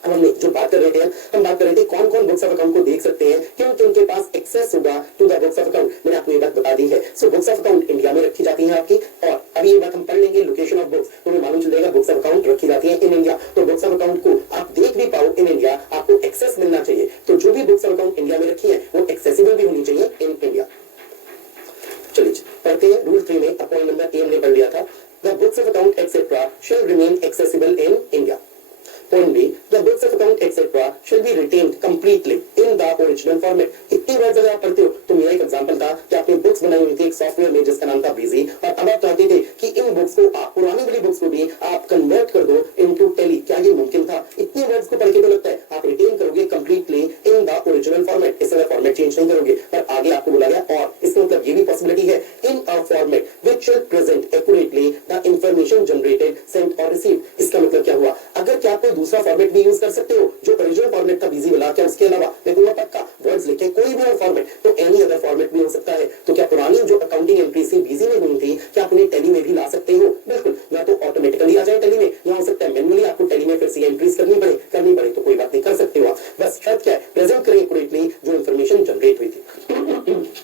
हमने जो बात कर रहे थे, हम बात कर रहे थे कौन कौन बुक्स ऑफ अकाउंट को देख सकते हैं, किन किन के पास एक्सेस होगा to the books of account. मैंने आपको ये बात बता दी है। So books of account India में रखी जाती है आपकी, और अभी ये बात हम पढ़ लेंगे लोकेशन ऑफ बुक्स, तो हमें मालूम चलेगा बुक्स ऑफ अकाउंट रखी जाती है इन इंडिया। तो बुक्स ऑफ अकाउंट को आप देख भी पाओ इन इंडिया, आपको एक्सेस मिलना चाहिए। तो जो भी बुक्स ऑफ अकाउंट इंडिया में रखी है वो एक्सेसिबल भी होनी चाहिए इन इंडिया। चलिए पढ़ते हैं रूल 3 में, पॉइंट नंबर ए हमने पढ़ लिया था, the books of account etcetera shall remain accessible in India. Point B, the books of account etc. shall be retained completely in the original format. इतनी बार जब आप पढ़ते हो तो मेरा एक एग्जांपल था कि आपने बुक्स बनाई हुई थी एक सॉफ्टवेयर में जिसका नाम था बिजी, और अब आप चाहते थे कि इन बुक्स को आप पुरानी वाली बुक्स को भी आप कन्वर्ट कर दो इनटू टेली। क्या ये मुमकिन था? इतने वर्ड्स को पढ़ के तो लगता है आप रिटेन करोगे completely in the original format, इस तरह फॉर्मेट चेंज नहीं करोगे। पर आगे आपको बोला गया और इसका मतलब ये भी पॉसिबिलिटी है in a format which shall present accurately the information generated sent और रिसीव्ड। इसका मतलब क्या हुआ? अगर क्या कोई दूसरा फॉर्मेट भी यूज कर सकते हो जो ओरिजिनल फॉर्मेट था बिजी वाला, क्या उसके अलावा मैं कहूंगा पक्का वर्ड्स लिखे कोई भी और फॉर्मेट, तो एनी अदर फॉर्मेट भी हो सकता है। तो क्या पुरानी जो अकाउंटिंग एंट्री से बिजी में हुई थी क्या आप उन्हें टेली में भी ला सकते हो? बिल्कुल, या तो ऑटोमेटिकली आ जाए टेली में, या हो सकता है मैन्युअली आपको टेली में फिर से एंट्रीज करनी पड़े तो कोई बात नहीं, कर सकते हो आप। बस शर्त क्या है? प्रेजेंट करें एक्यूरेटली जो इन्फॉर्मेशन जनरेट हुई थी।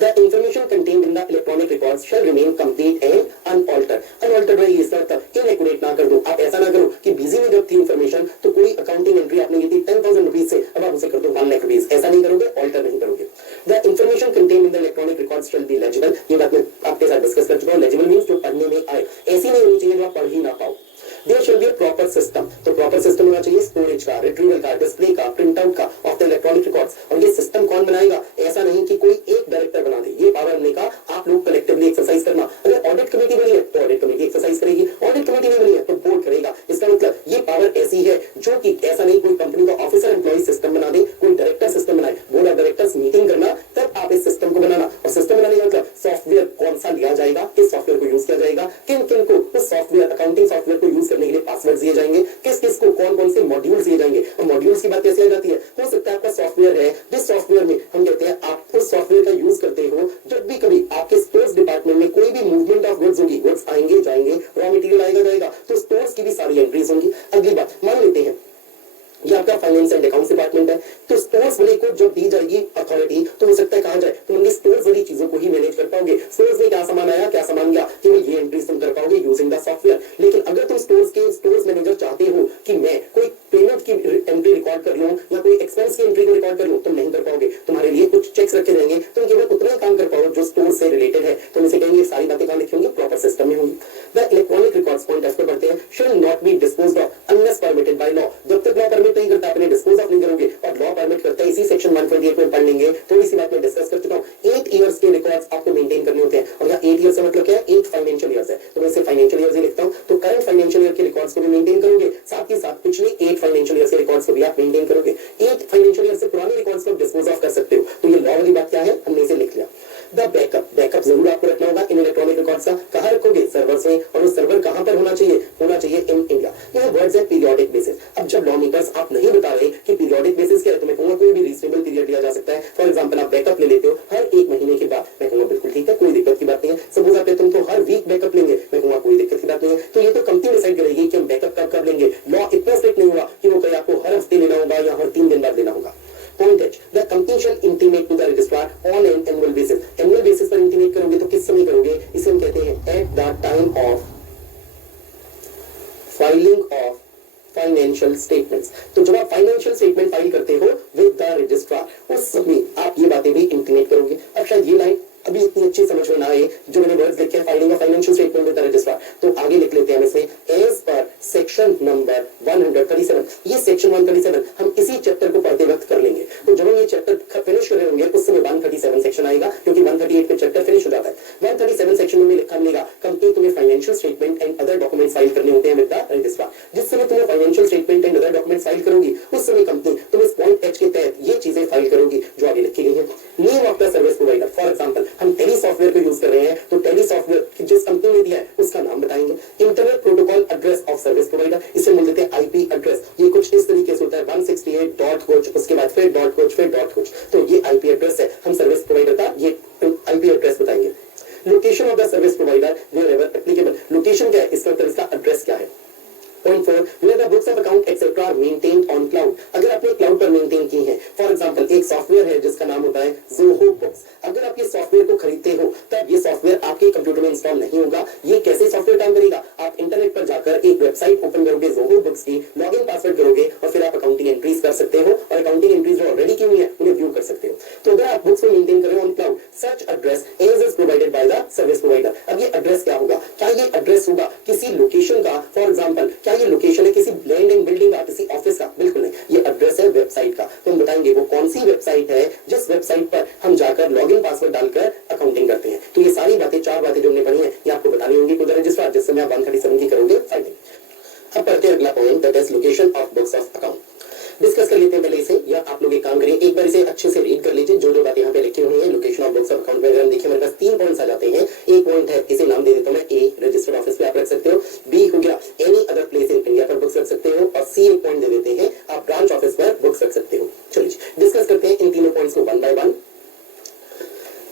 The information contained in the electronic records shall remain complete and unaltered. Unaltered है इसका मतलब inaccurate ना कर दो। आप ऐसा ना करो कि बिजी में जब थी इंफॉर्मेशन तो कोई अकाउंटिंग एंट्री आपने की थी 10,000 रुपीज से, अब आप उसे कर दो 1 लाख रुपीज। ऐसा नहीं करोगे, ऑल्टर नहीं करोगे। The information contained in the electronic records shall be legible. ये बात मैं आपके साथ डिस्कस कर चुका हूँ। legible means जो पढ़ने में आए, ऐसी नहीं होनी चाहिए जो आप पढ़ ही ना पाओ। There shall be a proper system. तो प्रॉपर सिस्टम होना चाहिए स्टोरेज का, रिट्रीवल का, डिस्प्ले का, प्रिंट आउट का ऑफ द इलेक्ट्रॉनिक रिकॉर्ड्स। और ये सिस्टम कौन बनाएगा? ऐसा नहीं कि कोई एक डायरेक्टर बना दे, ये पावर हमने कहा आप लोग कलेक्टिवली एक्सरसाइज करना। अगर ऑडिट कमेटी बनी है तो ऑडिट कमेटी एक्सरसाइज करेगी, ऑडिट कमेटी नहीं बनी है तो बोर्ड करेगा। इसका मतलब ये पावर ऐसी है जो कि ऐसा नहीं कोई कंपनी का ऑफिसर एम्प्लॉय सिस्टम बना दे, कोई डायरेक्टर सिस्टम बनाए, बोर्ड ऑफ डायरेक्टर्स मीटिंग करना, तब आप इस सिस्टम को बनाना। और सिस्टम बनाने का मतलब सॉफ्टवेयर कौन सा लिया जाएगा, किस सॉफ्टवेयर को यूज किया जाएगा, किन किन को उस सॉफ्टवेयर अकाउंटिंग सॉफ्टवेयर को यूज करने के लिए पासवर्ड दिए जाएंगे, किस किस को कौन कौन से मॉड्यूल्स दिए जाएंगे। और मॉड्यूल्स की बात कैसे आ जाती है? हो सकता है आपका सॉफ्टवेयर है, जिस सॉफ्टवेयर में हम कहते हैं आप उस सॉफ्टवेयर का यूज करते हो जब भी कभी आपके स्टोर्स डिपार्टमेंट में कोई भी मूवमेंट ऑफ गुड्स होगी, गुड्स आएंगे जाएंगे, रॉ मटेरियल आएगा जाएगा, तो स्टोर्स की भी सारी एंट्रीज होंगी। अगली बात मान लेते हैं ये आपका फाइनेंस एंड अकाउंट्स डिपार्टमेंट है, तो स्टोर्स वाले को जब दी जाएगी अथॉरिटी तो हो सकता है कहा जाए तुम स्टोर्स वाली चीजों को ही मैनेज कर पाओगे, स्टोर्स में क्या सामान आया क्या सामान गया, केवल ये एंट्रीज तुम कर पाओगे यूजिंग द सॉफ्टवेयर। लेकिन अगर तुम स्टोर्स मैनेजर चाहते हो कि मैं कोई पेमेंट की एंट्री रिकॉर्ड कर लूं या कोई एक्सपेंस की एंट्री को रिकॉर्ड कर लूं, तुम नहीं कर पाओगे। तुम्हारे लिए कुछ चेक्स रखे जाएंगे, तुम केवल उतना ही काम कर पाओ जो स्टोर से रिलेटेड है। तुम इसे कहेंगे सारी बातें कहां लिखी होंगी, प्रॉपर सिस्टम में होंगी। The electronic records point F पे पढ़ते हैं should not be disposed of unless permitted by law. जब तक लॉ परमिट नहीं करता अपने डिस्पोज ऑफ नहीं करोगे, और लॉ परमिट करता है इसी सेक्शन 128 में पढ़ लेंगे। थोड़ी सी बात मैं डिस्कस कर चुका हूं। 8 इयर्स के रिकॉर्ड्स आपको मेंटेन करने होते हैं, और यहाँ 8 इयर्स का मतलब क्या है, 8 फाइनेंशियल ईयर्स है, तो मैं इसे फाइनेंशियल ईयर्स ही लिखता हूं। तो करंट फाइनेंशियल ईयर के रिकॉर्ड्स को भी मेंटेन करोगे, साथ ही साथ पिछले 8 फाइनेंशियल ईयर के रिकॉर्ड्स को भी आप मेंटेन करोगे। 8 फाइनेंशियल ईयर से पुराने रिकॉर्ड्स को डिस्पोज ऑफ कर सकते हो। तो ये लॉ वाली बात क्या है, हमने इसे लिख लिया। द बैकअप जरूर आपको रखना होगा इन इलेक्ट्रॉनिक रिकॉर्ड्स का। कहां रखोगे, सर्वर्स में, और वो सर्वर कहां पर होना चाहिए इन इंडिया। यह वर्ड्स है पीरियोडिक बेसिस। अब जब लॉ मेकर्स आप नहीं बता रहे कि पीरियोडिक बेसिस क्या है, तो मैं कहूंगा कोई भी रीजनेबल पीरियड लिया जा सकता है। फॉर एग्जांपल आप बैकअप ले लेते हो हर 1 महीने के बाद, मैं कहूंगा बिल्कुल ठीक है, कोई दिक्कत की बात नहीं है। सपोज आप तुम तो हर वीक बैकअप लेंगे, मैं कहूंगा कोई दिक्कत की बात नहीं है। तो ये तो कंपनी डिसाइड करेगी कि हम बैकअप कब लेंगे। लॉ इतना स्ट्रिक्ट नहीं हुआ कि वो कहे आपको हर हफ्ते लेना होगा या हर 3 दिन बाद लेना होगा। Point H, the company shall intimate to the registrar on an annual basis. Annual basis पर intimate करोगे तो किस समय करोगे, इसे हम कहते हैं at the time of filing of financial statements. तो जब आप फाइनेंशियल स्टेटमेंट फाइल करते हो विद द रजिस्ट्रार, उस समय आप ये बातें भी इंटीमेट करोगे। अब शायद ये लाइन अभी इतनी अच्छी समझ में ना आए जो मैंने वर्ड्स लिखे हैं, filing of financial statement with the registrar, तो आगे लिख लेते हैं हम इसमें एज पर सेक्शन नंबर 137। ये सेक्शन 137 हम इसी चैप्टर को पढ़ते वक्त कर लेंगे। तो जब हम ये चैप्टर फिनिश कर रहे होंगे उस समय 137 सेक्शन आएगा, क्योंकि 138 पे चैप्टर फिनिश हो जाता है। 137 सेक्शन में लिखा मिलेगा कंपनी तुम्हें financial statement and other document file करने होते हैं विद द रजिस्ट्रार। जिस समय तुम्हें financial statement and other document file करोगी उस समय कंपनी तुम इस पॉइंट एच के तहत ये चीजें फाइल करोगी जो आगे लिखी गई है। Name of the service provider, for example हम टेली सॉफ्टवेयर को यूज कर रहे हैं, तो टेली सॉफ्टवेयर जिस कंपनी ने दिया है उसका नाम बताएंगे। Internet protocol address of service provider, इसे बोल देते हैं आईपी एड्रेस। ये कुछ इस तरीके से होता है 168 डॉट कुछ, उसके बाद फिर डॉट कुछ, फिर डॉट कुछ, तो ये आईपी एड्रेस है। हम सर्विस प्रोवाइडर का ये आईपी एड्रेस बताएंगे। Location of the service provider wherever applicable, location क्या है, इसका मतलब इसका एड्रेस क्या है। Point 4, where the books of account etc. are maintained on cloud. अगर आपने क्लाउड पर मेंटेन की है, फॉर एग्जांपल एक सॉफ्टवेयर है जिसका नाम होता है Zoho Books, अगर आप ये सॉफ्टवेयर को खरीदते हो तब ये सॉफ्टवेयर आपके कंप्यूटर में इंस्टॉल नहीं होगा। ये कैसे सॉफ्टवेयर काम करेगा, आप इंटरनेट पर जाकर एक वेबसाइट ओपन करोगे Zoho Books की, लॉगिन पासवर्ड करोगे और फिर आप अकाउंटिंग एंट्रीज कर सकते हो, और अकाउंटिंग एंट्रीज जो ऑलरेडी की हुई है उन्हें व्यू कर सकते हो। तो अगर आप बुक्स को मेंटेन कर रहे हो on cloud, such address is provided by the service provider. अब ये एड्रेस क्या होगा, क्या ये एड्रेस होगा किसी लोकेशन का, फॉर एग्जांपल क्या ये लोकेशन है किसी लैंड एंड बिल्डिंग का, किसी ऑफिस का, बिल्कुल नहीं, ये एड्रेस है वेबसाइट का। तो हम बताएंगे वो कौन सी वेबसाइट है जिस वेबसाइट पर हम जाकर लॉगिन पासवर्ड डालकर अकाउंटिंग करते हैं। तो ये सारी बातें, 4 बातें जो हमने पढ़ी हैं, ये आपको बतानी होंगी टू द रजिस्ट्रार, जिस समय आप 137 की करोगे फाइलिंग। अब पढ़ते हैं अगला point, that is location of books of account. Discuss कर लेते हैं पहले इसे, या आप लोग एक काम करें, एक बार इसे अच्छे से रीड कर लीजिए जो जो बातें यहाँ पे लिखी हुई है location of books of account में। अगर हम देखिए हमारे पास 3 पॉइंट्स आ जाते हैं। एक पॉइंट है, इसे नाम दे देता हूं मैं ए, रजिस्टर्ड ऑफिस पे आप रख सकते हो। बी हो गया any other place in India पर बुक्स रख सकते हो, और सी एक पॉइंट दे देते हैं आप ब्रांच ऑफिस पर बुक्स रख सकते हो। चलिए डिस्कस करते हैं इन तीनों पॉइंट्स को वन बाय वन।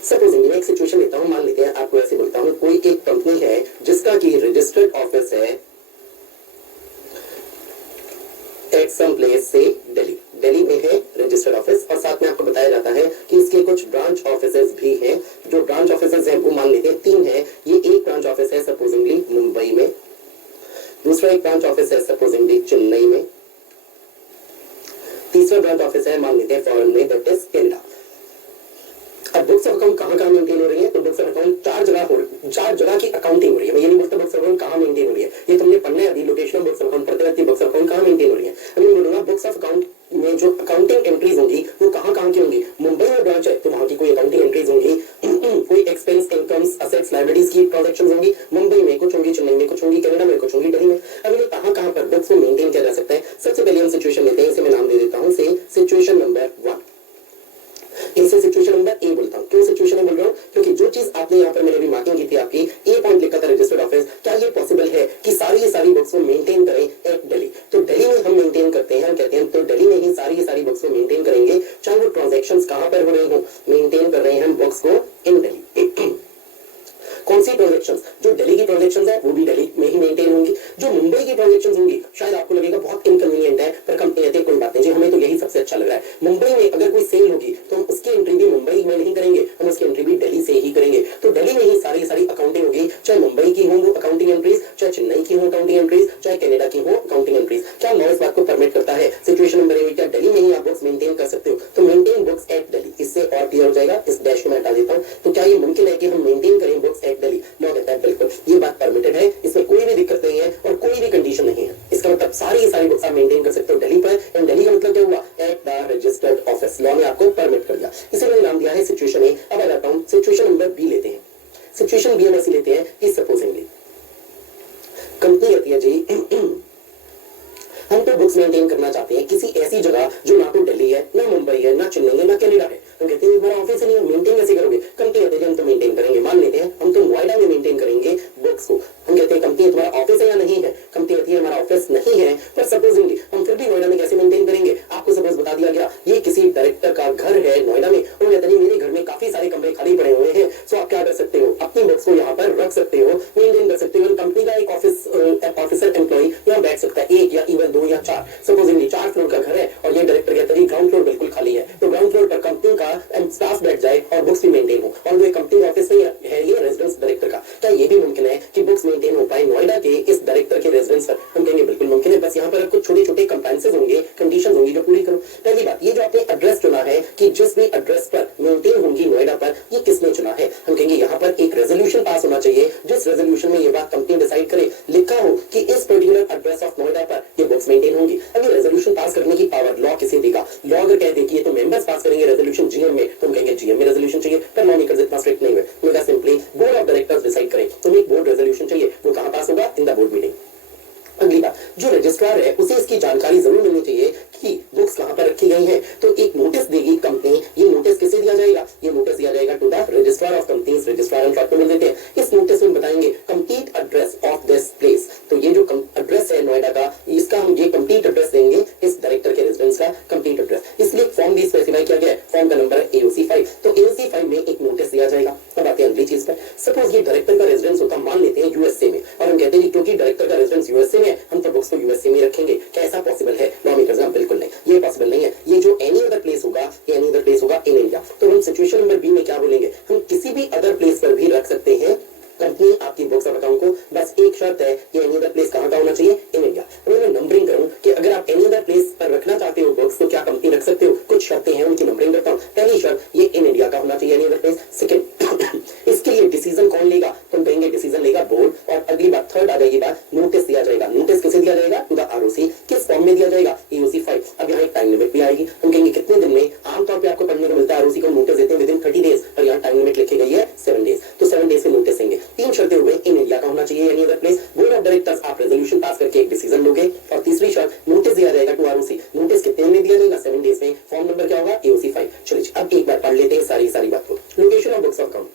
सपोजिंग मैं एक सिचुएशन लेता हूं, मान लेते हैं आपको ऐसे बोलता हूं कोई एक कंपनी है जिसका की रजिस्टर्ड ऑफिस है एट सम प्लेस से दिल्ली में है रजिस्टर्ड ऑफिस, और साथ में आपको बताया जाता है कि इसके कुछ ब्रांच ऑफिसेज भी हैं। जो ब्रांच ऑफिसेज हैं वो मान लेते हैं 3 हैं। ये एक ब्रांच ऑफिस है सपोजिंगली मुंबई में, दूसरा एक ब्रांच ऑफिस है सपोजिंगली चेन्नई में, तीसरा ब्रांच ऑफिस है मान लेते हैं फॉरेन में, दैट इज कनाडा। अब बुक्स ऑफ अकाउंट कहां मेंटेन हो रही है, तो बुक्स ऑफ अकाउंट 4 जगह की अकाउंटिंग हो रही है। मैं ये नहीं बोलता बुक्स ऑफ अकाउंट कहां मेंटेन हो रही है, ये तुमने पढ़ना है अभी। Location of books of account पढ़ते रहती है, बुक्स ऑफ अकाउंट कहां मेंटेन हो रही है। अभी मैं बोलूंगा बुक्स ऑफ अकाउंट में जो अकाउंटिंग एंट्रीज होंगी वो कहां की होंगी। मुंबई में ब्रांच है तो वहां की कोई अकाउंटिंग एंट्रीज होंगी, कोई एक्सपेंस, इनकम्स, असेट्स, लायबिलिटीज की ट्रांजैक्शंस होंगी। मुंबई में कुछ होंगी, चेन्नई में कुछ होंगी, कनाडा में कुछ होंगी, दिल्ली में। अब ये कहां पर बुक्स को मेंटेन किया जा सकता है। सबसे पहले हम सिचुएशन लेते हैं, इसे मैं नाम दे देता हूं से सिचुएशन नंबर 1। इसे सिचुएशन नंबर ए बोलता हूं। क्यों सिचुएशन में बोल रहा हूं, क्योंकि जो चीज आपने यहाँ पर मैंने भी मार्किंग की थी आपकी, ए पॉइंट लिखा था रजिस्टर्ड ऑफिस, क्या ये पॉसिबल है कि सारी बुक्स को मेंटेन करें एट दिल्ली। तो दिल्ली में हम मेंटेन करते हैं, हम कहते हैं तो दिल्ली में ही सारी बुक्स को मेंटेन करेंगे, चाहे वो ट्रांजैक्शंस कहां पर हो रही हो, मेंटेन कर रहे हैं हम बुक्स को इन दिल्ली। कौन सी ट्रांजैक्शंस, जो दिल्ली की ट्रांजैक्शंस है वो भी दिल्ली में ही मेंटेन होंगी। जो मुंबई की ट्रांजैक्शंस होंगी शायद आपको लगेगा बहुत इनकन्वीनियंट है, पर कंपनी कहती है कोई बात नहीं जी, हमें तो यही सबसे सबसे अच्छा लग रहा है। मुंबई में अगर कोई सेल होगी तो हम उसकी एंट्री भी मुंबई में नहीं करेंगे, हम उसकी एंट्री भी दिल्ली से ही करेंगे। तो दिल्ली में ही सारी सारी अकाउंटिंग होगी, चाहे मुंबई की हो वो अकाउंटिंग एंट्रीज, चाहे चेन्नई की हो अकाउंटिंग एंट्रीज, चाहे कनाडा की हो अकाउंटिंग एंट्रीज। क्या लॉ इस बात को परमिट करता है? सिचुएशन नंबर ए, क्या दिल्ली में ही आप बुक्स मेंटेन कर सकते हो? तो मेंटेन बुक्स एट दिल्ली, इससे और क्लियर हो जाएगा। इस डैश को मैं हटा देता हूं। तो क्या ये मुमकिन है कि हम मेंटेन करें बुक्स एट दिल्ली? लॉ कहता है बिल्कुल, ये बात परमिटेड है, इसमें कोई भी दिक्कत नहीं है और कोई भी कंडीशन नहीं है। इसका मतलब सारी बुक्स आप मेंटेन कर सकते हो दिल्ली पर। एंड दिल्ली का मतलब क्या हुआ? Eight the registered office. Law ने आपको परमिट कर दिया। इसे मैंने नाम दिया है सिचुएशन ए। अब आ जाता हूं सिचुएशन नंबर बी लेते हैं। सिचुएशन बी हम ऐसी लेते हैं कि सपोजिंगली कंपनी कहती है जी हम तो बुक्स मेंटेन करना चाहते हैं किसी ऐसी जगह जो ना तो दिल्ली है, ना मुंबई है, ना चेन्नई है, ना कनाडा है। हम कहते हैं हमारा ऑफिस नहीं है, मेंटेन कैसे करोगे? कंपनी कहते हैं हम तो मेंटेन करेंगे। मान लेते हैं हम तो नोएडा में मेंटेन करेंगे बुक्स को। हम कहते हैं कंपनी तुम्हारा ऑफिस है या नहीं है? कंपनी कहती है हमारा ऑफिस नहीं है, पर सपोजिंगली हम फिर भी नोएडा में कैसे मेंटेन करेंगे? आपको सपोज बता दिया गया ये किसी डायरेक्टर का घर है नोएडा में, उन्होंने कहते हैं मेरे घर में काफी सारे कमरे खाली पड़े हुए हैं, सो आप क्या कर सकते हो? अपनी बुक्स को यहाँ पर रख सकते हो, मेंटेन कर सकते हो। कंपनी का एक ऑफिसर एम्प्लॉय यहाँ बैठ सकता है, एक या इवन दो या चार। सपोजिंगली 4 फ्लोर का घर है और ये डायरेक्टर कहता है ग्राउंड फ्लोर बिल्कुल खाली है, तो ग्राउंड फ्लोर पर कंपनी का स्टाफ बैठ जाए और बुक्स भी मेंटेन हो। और वो कंपनी ऑफिस नहीं है, ये रेजिडेंस डायरेक्टर का। क्या ये भी मुमकिन है कि बुक्स मेंटेन हो पाए नोएडा के इस डायरेक्टर के रेजिडेंस पर? हम कहेंगे बिल्कुल मुमकिन है, बस यहाँ पर कुछ छोटे छोटे कंपेंसेस होंगे, कंडीशंस होंगी जो पूरी करो। पहली बात, ये जो आपने एड्रेस चुना है कि जिस भी एड्रेस पर मेंटेन होंगी नोएडा पर, ये किसने चुना है? हम कहेंगे यहाँ पर एक रेजोल्यूशन पास होना चाहिए, जिस रेजोल्यूशन में ये बात कंपनी डिसाइड करे, लिखा हो कि इस पर्टिकुलर एड्रेस ऑफ नोएडा पर ये बुक्स मेंटेन होंगी। अब ये रेजोल्यूशन पास करने की पावर लॉ किसे देगा? लॉ अगर कह दे कि ये तो मेंबर्स पास करेंगे रेजोल्यूशन जीएम में, तो हम कहेंगे जीएम में रेजोल्यूशन चाहिए। पर लॉ मेकर्स इतना स्ट्रिक्ट नहीं है, उनका simply board of directors decide करें तो एक बोर्ड रेजोल्यूशन चाहिए, वो कहां पास होगा? In the board meeting. अगली बात, जो रजिस्ट्रार है उसे इसकी जानकारी जरूर मिलनी चाहिए कि बुक्स कहां पर रखी गई हैं। तो एक नोटिस देगी कंपनी, ये नोटिस किसे दिया जाएगा? ये नोटिस दिया जाएगा to the registrar of companies. Registrar हम शॉर्ट में बोल देते हैं। इस नोटिस में बताएंगे complete address of this place. तो ये जो एड्रेस है नोएडा का, इसका हम ये कंप्लीट एड्रेस देंगे, इस डायरेक्टर के रेजिडेंस का कंप्लीट एड्रेस। इसलिए फॉर्म भी स्पेसिफाई किया गया है, फॉर्म का नंबर है AOC 5। तो AOC 5 में एक नोटिस दिया जाएगा। अब आते हैं अगली चीज पर। सपोज ये डायरेक्टर का रेजिडेंस होता, मान लेते हैं यूएसए में, और हम कहते हैं क्योंकि डायरेक्टर का रेजिडेंस यूएसए में है, हम तो बुक्स को यूएसए में रखेंगे। क्या ऐसा पॉसिबल है? लॉ मेकर्स बिल्कुल नहीं, ये पॉसिबल नहीं है। ये जो एनी अदर प्लेस होगा, ये एनी अदर प्लेस होगा इन इंडिया। तो हम सिचुएशन नंबर बी में क्या बोलेंगे? हम किसी भी अदर प्लेस पर भी रख सकते हैं कंपनी आपकी बुक्स ऑफ अकाउंट को, बस एक शर्त है कि एनी अदर प्लेस कहां का होना चाहिए? In India. तो मैं नंबरिंग करूं कि अगर आप एनी अदर प्लेस पर रखना चाहते हो बुक्स, तो क्या कंपनी रख सकते हो? कुछ शर्तें हैं, उनकी नंबरिंग करता हूं। पहली शर्त, ये इन इंडिया का होना चाहिए, एनी अदर प्लेस। सेकंड, इसके लिए डिसीजन कौन लेगा? तुम कहेंगे डिसीजन लेगा बोर्ड। और अगली बात, थर्ड आ जाएगी बात, नोटिस दिया जाएगा। नोटिस किसे दिया जाएगा? To the ROC। किस फॉर्म में दिया जाएगा? AOC 5। अब यहाँ एक टाइम लिमिट भी आएगी। हम कहेंगे कितने दिन में? आमतौर पर आपको पढ़ने को मिलता है ROC को नोटिस देते हैं विदिन 30 डेज, और यहाँ टाइम लिमिट लिखी गई है 7 डेज। तो 7 डेज में नोटिस देंगे। 3 शर्तें हो गई, इन इंडिया का होना चाहिए, any other place. Board of directors आप रेजोल्यूशन पास करके एक डिसीजन लोगे। और तीसरी शर्त, नोटिस दिया जाएगा टू ROC। नोटिस कितने में दिया जाएगा? 7 डेज में। फॉर्म नंबर क्या होगा? AOC 5। चलिए अब एक बार पढ़ लेते हैं सारी बात को। Location of books of account,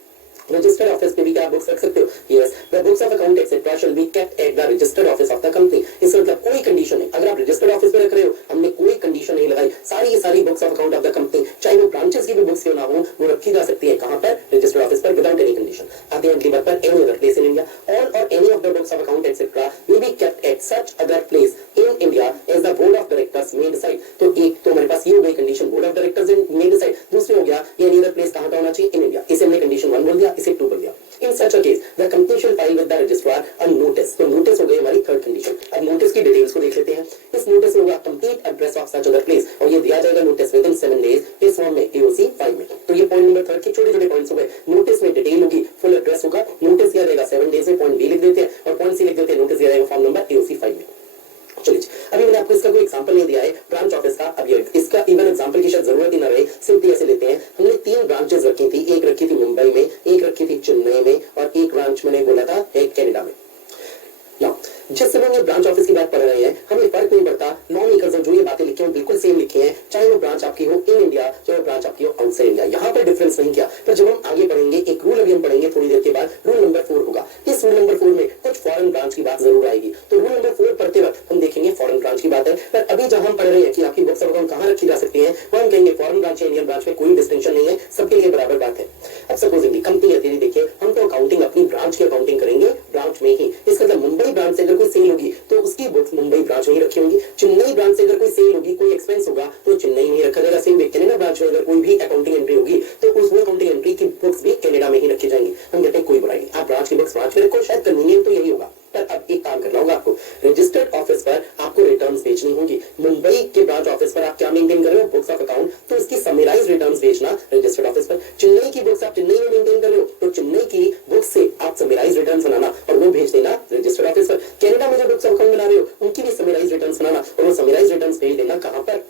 registered office पे भी क्या बुक्स रख सकते हो? Yes, the books of account etcetera shall be kept eight the registered office of the company. इसका मतलब कोई कंडीशन नहीं, अगर आप रजिस्टर्ड ऑफिस पे रख रहे हो, हमने कोई कंडीशन नहीं लगाई, सारी books of account of the company, चाहे वो ब्रांचेस की भी बुक्स क्यों ना हो, वो रखी जा सकती है। कहां पर? रजिस्टर्ड ऑफिस पर, विदाउट एनी कंडीशन। आते हैं अगली बात पर, any other place in India. All or any of the books of account etcetera will be kept at such other place in India as the board of directors may decide. तो एक तो हमारे पास ये हो गई condition, board of directors may decide. दूसरी हो गया ये एनी अदर प्लेस कहां का होना चाहिए? In India. इसे हमने कंडीशन 1 बोल दिया, इसे 2 बोल दिया। In such a case, the company shall file with the registrar a notice. तो notice हो गई हमारी थर्ड कंडीशन। अब नोटिस की डिटेल्स को देख लेते हैं। इस नोटिस में होगा complete address of such other place, और ये दिया जाएगा नोटिस विद इन 7 डेज इस फॉर्म में AOC 5 में। तो ये पॉइंट नंबर 3 के छोटे पॉइंट्स हो गए। नोटिस में डिटेल होगी, फुल एड्रेस होगा, नोटिस दिया जाएगा 7 डेज में। पॉइंट बी लिख देते हैं और पॉइंट सी लिख देते हैं, नोटिस दिया जाएगा फॉर्म नंबर AOC 5 में। चलिए, अभी मैंने आपको इसका कोई एग्जांपल नहीं दिया है ब्रांच ऑफिस का। अब ये इसका इवन एग्जांपल की शायद जरूरत ही ना रहे, सिंपली ऐसे लेते हैं। हमने 3 ब्रांचेस रखी थी, एक रखी थी मुंबई में, एक रखी थी चेन्नई में, और एक ब्रांच मैंने बोला था एक कनाडा में। जिस समय हम ब्रांच ऑफिस की बात कर रहे हैं, हमें फर्क नहीं पड़ता, लॉ मेकर्स जो ये बातें लिखी हैं बिल्कुल सेम लिखी हैं, चाहे वो ब्रांच आपकी हो इन इंडिया, चाहे वो ब्रांच आपकी हो आउटसाइड इंडिया, यहाँ पर डिफरेंस नहीं किया। पर जब हम आगे पढ़ेंगे, एक रूल अभी हम पढ़ेंगे थोड़ी देर के बाद, रूल नंबर 4 होगा। इस रूल नंबर 4 में कुछ फॉरेन ब्रांच की बात जरूर आएगी। तो रूल नंबर 4 पढ़ते वक्त हम देखेंगे फॉरेन ब्रांच की बात है। पर अभी जब हम पढ़ रहे हैं कि आपकी बुक्स ऑफ अकाउंट कहाँ रखी जा सकती है, वो हम कहेंगे फॉरेन ब्रांच या इंडियन ब्रांच में कोई डिस्टिंक्शन नहीं है, सबके लिए बराबर बात है। अब सपोजिंगली कंपनी कहती है देखिए हम तो अकाउंटिंग अपनी ब्रांच की अकाउंटिंग करेंगे ब्रांच में ही। इसका मतलब मुंबई ब्रांच से अगर कोई सेल होगी तो उसकी बुक्स मुंबई ब्रांच में ही रखी होंगी। चेन्नई ब्रांच से अगर कोई सेल होगी, कोई एक्सपेंस होगा तो चेन्नई में ही रखा जाएगा। सेम वे कनाडा ब्रांच में अगर कोई भी अकाउंटिंग एंट्री होगी तो उस वो अकाउंटिंग एंट्री की बुक्स भी कनाडा में ही रखी जाएंगी। हम कहते हैं कोई बुराई नहीं, आप ब्रांच की बुक्स ब्रांच में रखो, शायद कन्वीनियंट तो यही होगा। पर अब एक काम करना होगा आपको, रजिस्टर्ड ऑफिस पर आपको रिटर्न्स भेजनी होंगी। मुंबई के ब्रांच ऑफिस पर आप क्या मेंटेन कर रहे हो, बुक्स ऑफ अकाउंट, तो इसकी समराइज रिटर्न्स भेजना रजिस्टर्ड ऑफिस पर। चेन्नई की बुक्स आप चेन्नई में मेंटेन कर रहे हो तो चेन्नई की बुक्स से आप समराइज रिटर्न्स बनाना और वो भेज देना रजिस्टर्ड ऑफिस पर। कनाडा में जो बुक्स ऑफ अकाउंट बना रहे हो उनकी भी समराइज रिटर्न्स बनाना और वो समराइज रिटर्न्स भेज देना कहां पर,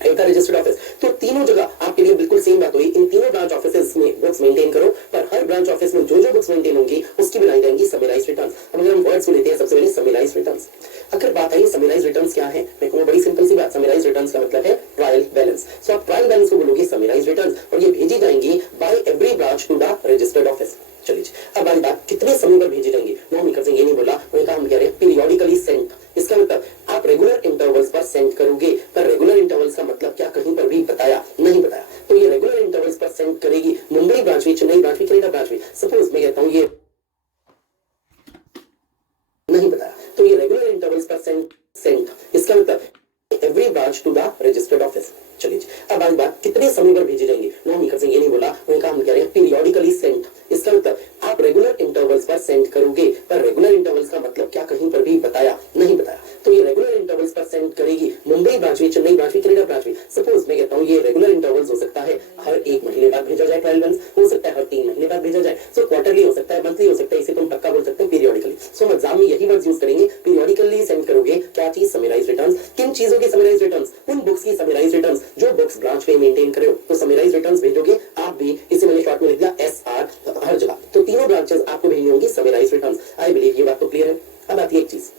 रजिस्टर्ड ऑफिस। तो तीनों जगह आपके लिए बिल्कुल सेम बात हुई, इन तीनों ब्रांच ऑफिसेज में बुक्स मेंटेन करो, पर हर ब्रांच ऑफिस में जो जो बुक्स मेंटेन होंगी उसकी बनाई जाएंगी समराइज रिटर्न्स। अब अगर हम वर्ड्स को लेते हैं, सबसे पहले समराइज रिटर्न्स। अगर बात आई समराइज रिटर्न्स क्या है, मैं कहूंगा बड़ी सिंपल सी बात, समराइज रिटर्न्स का मतलब है ट्रायल बैलेंस। सो आप ट्रायल बैलेंस को बोलोगे समराइज रिटर्न्स और ये भेजी जाएंगी by every branch to the registered office. चलिए अब वाली बात, कितने समय पर भेजी जाएंगी, नो मेकर से ये नहीं बोला, उन्होंने कहा हम कह रहे हैं पीरियोडिकली सेंड। इसका मतलब आप रेगुलर इंटरवल्स पर सेंड करोगे, पर रेगुलर इंटरवल्स का मतलब क्या कहीं पर भी बताया नहीं बताया। तो ये रेगुलर इंटरवल्स पर सेंड करेगी मुंबई ब्रांच में, चेन्नई ब्रांच में, कनाडा ब्रांच में। सपोज मैं कहता हूं ये नहीं बताया, तो ये रेगुलर इंटरवल्स पर सेंड इसका मतलब every branch to the registered office. चलिए अब आज बात, कितने समय पर भेजी जाएंगी, नो मेकर से ये नहीं बोला, उन्होंने कहा हम कह रहे हैं पीरियोडिकली सेंड। इसका मतलब आप रेगुलर इंटरवल्स पर सेंड करोगे, पर रेगुलर इंटरवल्स का मतलब क्या कहीं पर भी बताया नहीं बताया। तो ये रेगुलर इंटरवल्स पर सेंड करेगी मुंबई ब्रांच में, चेन्नई ब्रांच में, कनाडा ब्रांच में। सपोज मैं कहता हूं ये रेगुलर इंटरवल्स हो सकता है हर 1 महीने बाद भेजा जाए, ट्रायल बैलेंस हो सकता है हर 3 महीने बाद भेजा जाए, सो क्वार्टरली हो सकता है, मंथली हो सकता है, इसे तुम पक्का बोल सकते हो पीरियोडिकली। सो एग्जाम में यही वर्ड यूज करेंगे, पीरियोडिकली सेंड करोगे क्या चीज, समराइज रिटर्न्स। किन चीजों की समराइज रिटर्न्स, उन बुक्स की समराइज रिटर्न्स जो बुक्स ब्रांच में मेंटेन करे हो, तो समराइज रिटर्न्स भेजोगे आप भी। इसे मैंने शॉर्ट में लिख दिया SR हर जगह। तो तीनों ब्रांचेस आपको भेजनी होंगी समराइज रिटर्न्स। आई बिलीव ये बात तो क्लियर है। अब आती है एक चीज,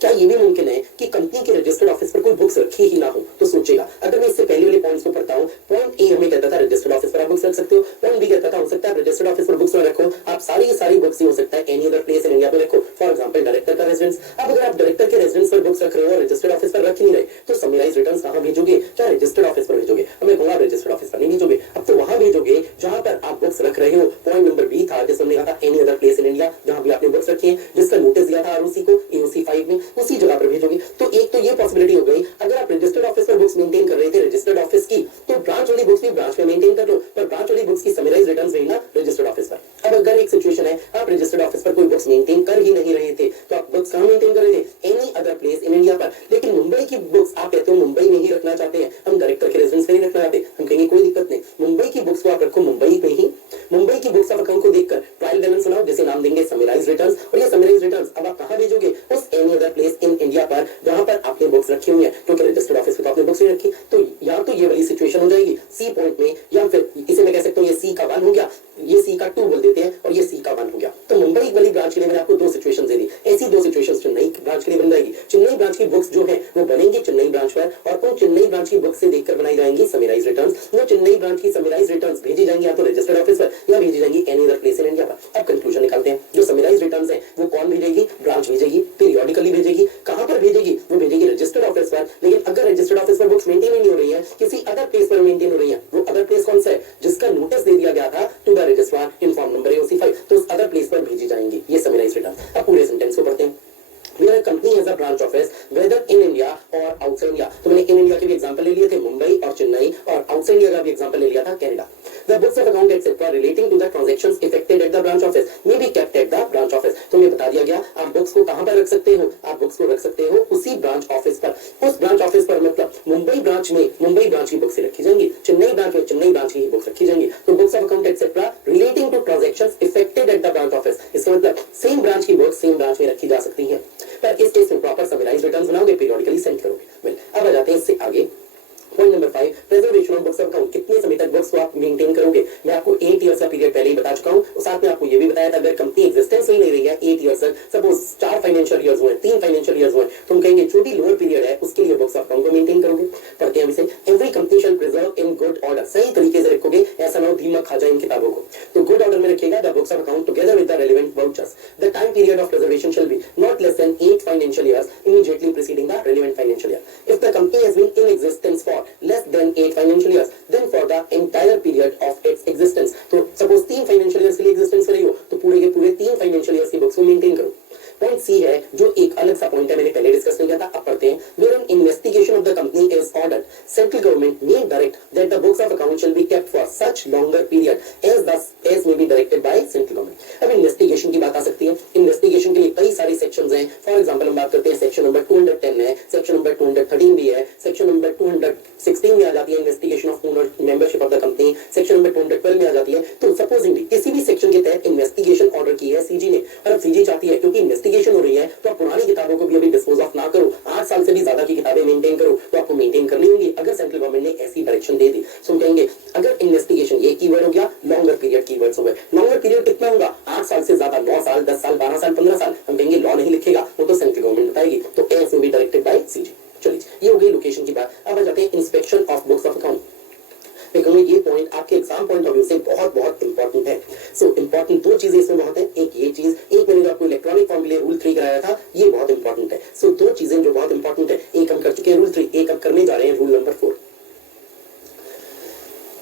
क्या ये भी मुमकिन है कि कंपनी के रजिस्टर्ड ऑफिस पर कोई बुक्स रखी ही ना हो, तो सोचेगा। अगर मैं इससे पहले वाले पॉइंट्स को पढ़ता हूं, पॉइंट ए हमें कहता था रजिस्टर्ड ऑफिस पर आप बुक्स रख सकते हो, पॉइंट बी कहता था हो सकता है रजिस्टर्ड ऑफिस पर बुक्स ना रखो, आप सारी की सारी बुक्स ही हो सकता है any other place in India पे रखो, फॉर एग्जांपल डायरेक्टर का रेजिडेंस। अब अगर आप डायरेक्टर के रेजिडेंस पर बुक्स रख रहे हो और रजिस्टर्ड ऑफिस पर रख ही नहीं रहे, तो समराइज रिटर्न्स कहां भेजोगे, क्या रजिस्टर्ड ऑफिस पर भेजोगे। अब मैं कहूंगा रजिस्टर्ड ऑफिस पर नहीं भेजोगे, अब तो वहां भेजोगे जहां पर आप बुक्स रख रहे हो। पॉइंट नंबर बी था जिसमें हमने कहा था any other place in India, जहां भी आपने बुक्स रखी है, जिसका नोटिस दिया था आरओसी को AOC 5 में, उसी जगह पर भेजोगे। तो एक तो ये पॉसिबिलिटी हो गई, अगर आप रजिस्टर्ड ऑफिस पर बुक्स मेंटेन कर रहे थे रजिस्टर्ड ऑफिस की, तो ब्रांच वाली बुक्स भी ब्रांच में मेंटेन कर लो, पर ब्रांच वाली बुक्स की समराइज रिटर्न्स भेजना रजिस्टर्ड ऑफिस पर। अब अगर एक सिचुएशन है आप रजिस्टर्ड ऑफिस पर कोई बुक्स मेंटेन कर ही नहीं रहे थे, तो आप बुक्स कहां मेंटेन कर रहे थे, any other place in India पर। लेकिन मुंबई की बुक्स आप कहते हो मुंबई में ही रखना चाहते हैं, हम डायरेक्टर के रेजिडेंस में नहीं रखना चाहते, हम कहेंगे कोई दिक्कत नहीं, मुंबई की बुक्स को आप रखो मुंबई में ही। मुंबई की बुक्स ऑफ अकाउंट को देखकर ट्रायल बैलेंस बनाओ, जैसे नाम देंगे समराइज रिटर्न्स, और ये समराइज रिटर्न्स अब आप कहां भेजोगे, उस any other place in India पर जहां पर आपने बुक्स रखी हुई है, क्योंकि रजिस्टर्ड ऑफिस में तो आपने बुक्स नहीं रखी। तो या तो ये वाली सिचुएशन हो जाएगी सी पॉइंट में, या फिर इसे मैं कह सकता हूं ये सी का 1 हो गया, ये सी का 2 बोल देते हैं, और ये सी का 1 हो गया। तो मुंबई वाली ब्रांच के लिए मैंने आपको 2 सिचुएशन दे दी, ऐसी 2 सिचुएशन चेन्नई ब्रांच के लिए बन जाएगी। चेन्नई ब्रांच की बुक्स जो है वो बनेंगी चेन्नई ब्रांच पर, और उन चेन्नई ब्रांच की बुक्स से देखकर बनाई जाएंगी समराइज रिटर्न्स। वो चेन्नई ब्रांच की समराइज रिटर्न्स भेजी जाएंगी या तो रजिस्टर्ड ऑफिस पर या भेजी जाएंगी any other place in India पर। अब कंक्लूजन निकालते हैं, जो समराइज रिटर्न्स है वो कौन भेजेगी, ब्रांच भेजेगी, पीरियोडिकली भेजेगी। कहां पर भेजेगी, वो भेजेगी रजिस्टर्ड ऑफिस पर। लेकिन अगर रजिस्टर्ड ऑफिस पर बुक्स मेंटेन नहीं हो रही है, किसी अदर प्लेस पर मेंटेन हो रही है, वो अदर प्लेस कौन सा है, जिसका नोटिस दे दिया गया था to the registrar in form number AOC 5, तो उस अदर प्लेस पर भेजी जाएंगी ये समराइज रिटर्न। अब पूरे सेंटेंस को पढ़ते हैं। Where a company has a branch office, whether in India or outside India. तो मैंने इन इंडिया के भी एग्जांपल ले लिए थे मुंबई और चेन्नई, और आउटसाइड इंडिया का भी एग्जांपल ले लिया था Canada. The books of account etc. relating to the transactions effected at the branch office may be kept at the branch office. तो ये बता दिया गया, आप बुक्स को कहां पर रख सकते हो, आप बुक्स को रख सकते हो उसी ब्रांच ऑफिस पर। उस ब्रांच ऑफिस पर मतलब मुंबई ब्रांच में मुंबई ब्रांच की बुक्स रखी जाएंगी, चेन्नई ब्रांच में चेन्नई ब्रांच की बुक्स रखी जाएंगी। तो books of account etcetera relating to transactions effected at the branch office, इसका मतलब सेम ब्रांच की बुक्स सेम ब्रांच में रखी जा सकती है, पर इस केस में प्रॉपर समराइज रिटर्न्स बनाओगे, पीरियोडिकली सेंड करोगे। अब आ जाते हैं इससे आगे, point number 5, preservation of books of account. कितने समय तक बुक्स को आप मेंटेन करोगे। मैं आपको 8 इयर्स का पीरियड पहले ही बता चुका हूं, और साथ में आपको ये भी बताया था अगर कंपनी एग्जिस्टेंस ही नहीं रही है 8 इयर्स तक, सपोज 4 फाइनेंशियल ईयर्स हुए, 3 फाइनेंशियल ईयर्स हुए, तो हम कहेंगे जो भी लोअर पीरियड है उसके लिए बुक्स ऑफ अकाउंट को मेंटेन करोगे। पढ़ते हैं इसे, every company shall preserve in good order, सही तरीके से रखोगे, ऐसा ना हो दिमाग खा जाए इन किताबों को। तो गुड ऑर्डर में रखिएगा the books of account together with the relevant vouchers. The time period of preservation shall be not less than 8 financial years immediately preceding the relevant financial year. If the company has been in existence for less than 8 financial years, then for the entire period of its existence. तो suppose 3 financial years के लिए existence रही हो, तो पूरे के पूरे 3 financial years की बुक्स को मेंटेन करो। पॉइंट सी है जो एक अलग सा पॉइंट है, मैंने पहले डिस्कस किया था, अब पढ़ते हैं। Where an investigation of the company is ordered, central government may direct that the books of account shall be kept for such longer period as may be directed by central government। अब investigation की बात आ सकती है। Investigation के लिए कई सारे sections हैं। फॉर एग्जांपल हम बात करते हैं सेक्शन नंबर 210 है, सेक्शन नंबर 213 भी है, सेक्शन नंबर 216 में आ जाती है investigation of owner membership of the company, section number 212 में आ जाती है। तो सपोजिंगली किसी भी सेक्शन के तहत इन्वेस्टिगेशन ऑर्डर की है सीजी ने, और अब सीजी चाहती है क्योंकि इन्वेस्टिगेशन हो रही है तो पुरानी किताबों को भी अभी डिस्पोज ऑफ ना करो, 8 साल से भी ज्यादा की किताबें मेंटेन करो, तो आपको मेंटेन करनी होगी अगर सेंट्रल गवर्नमेंट ने ऐसी डायरेक्शन दे दी। सो कहेंगे अगर इन्वेस्टिगेशन, ये कीवर्ड हो गया, लॉन्गर पीरियड कीवर्ड्स हो गए। लॉन्गर पीरियड कितना होगा? 8 साल से ज्यादा, 9 साल, 10 साल, 12 साल, 15 साल। हम कहेंगे लॉ नहीं लिखेगा, वो तो सेंट्रल गवर्नमेंट बताएगी, तो S will be directed by CG. चलिए ये हो गई लोकेशन की बात। अब आ जाते हैं inspection of books of account. मैं कहूंगा ये पॉइंट आपके एग्जाम पॉइंट ऑफ व्यू से बहुत बहुत इंपॉर्टेंट है। सो इंपॉर्टेंट दो चीजें इसमें बहुत है, एक ये चीज, एक मैंने जो आपको इलेक्ट्रॉनिक फॉर्म के लिए रूल 3 कराया था, ये बहुत इंपॉर्टेंट है। सो दो चीजें जो बहुत इंपॉर्टेंट है, एक हम कर चुके हैं रूल 3, एक अब करने जा रहे हैं रूल नंबर 4।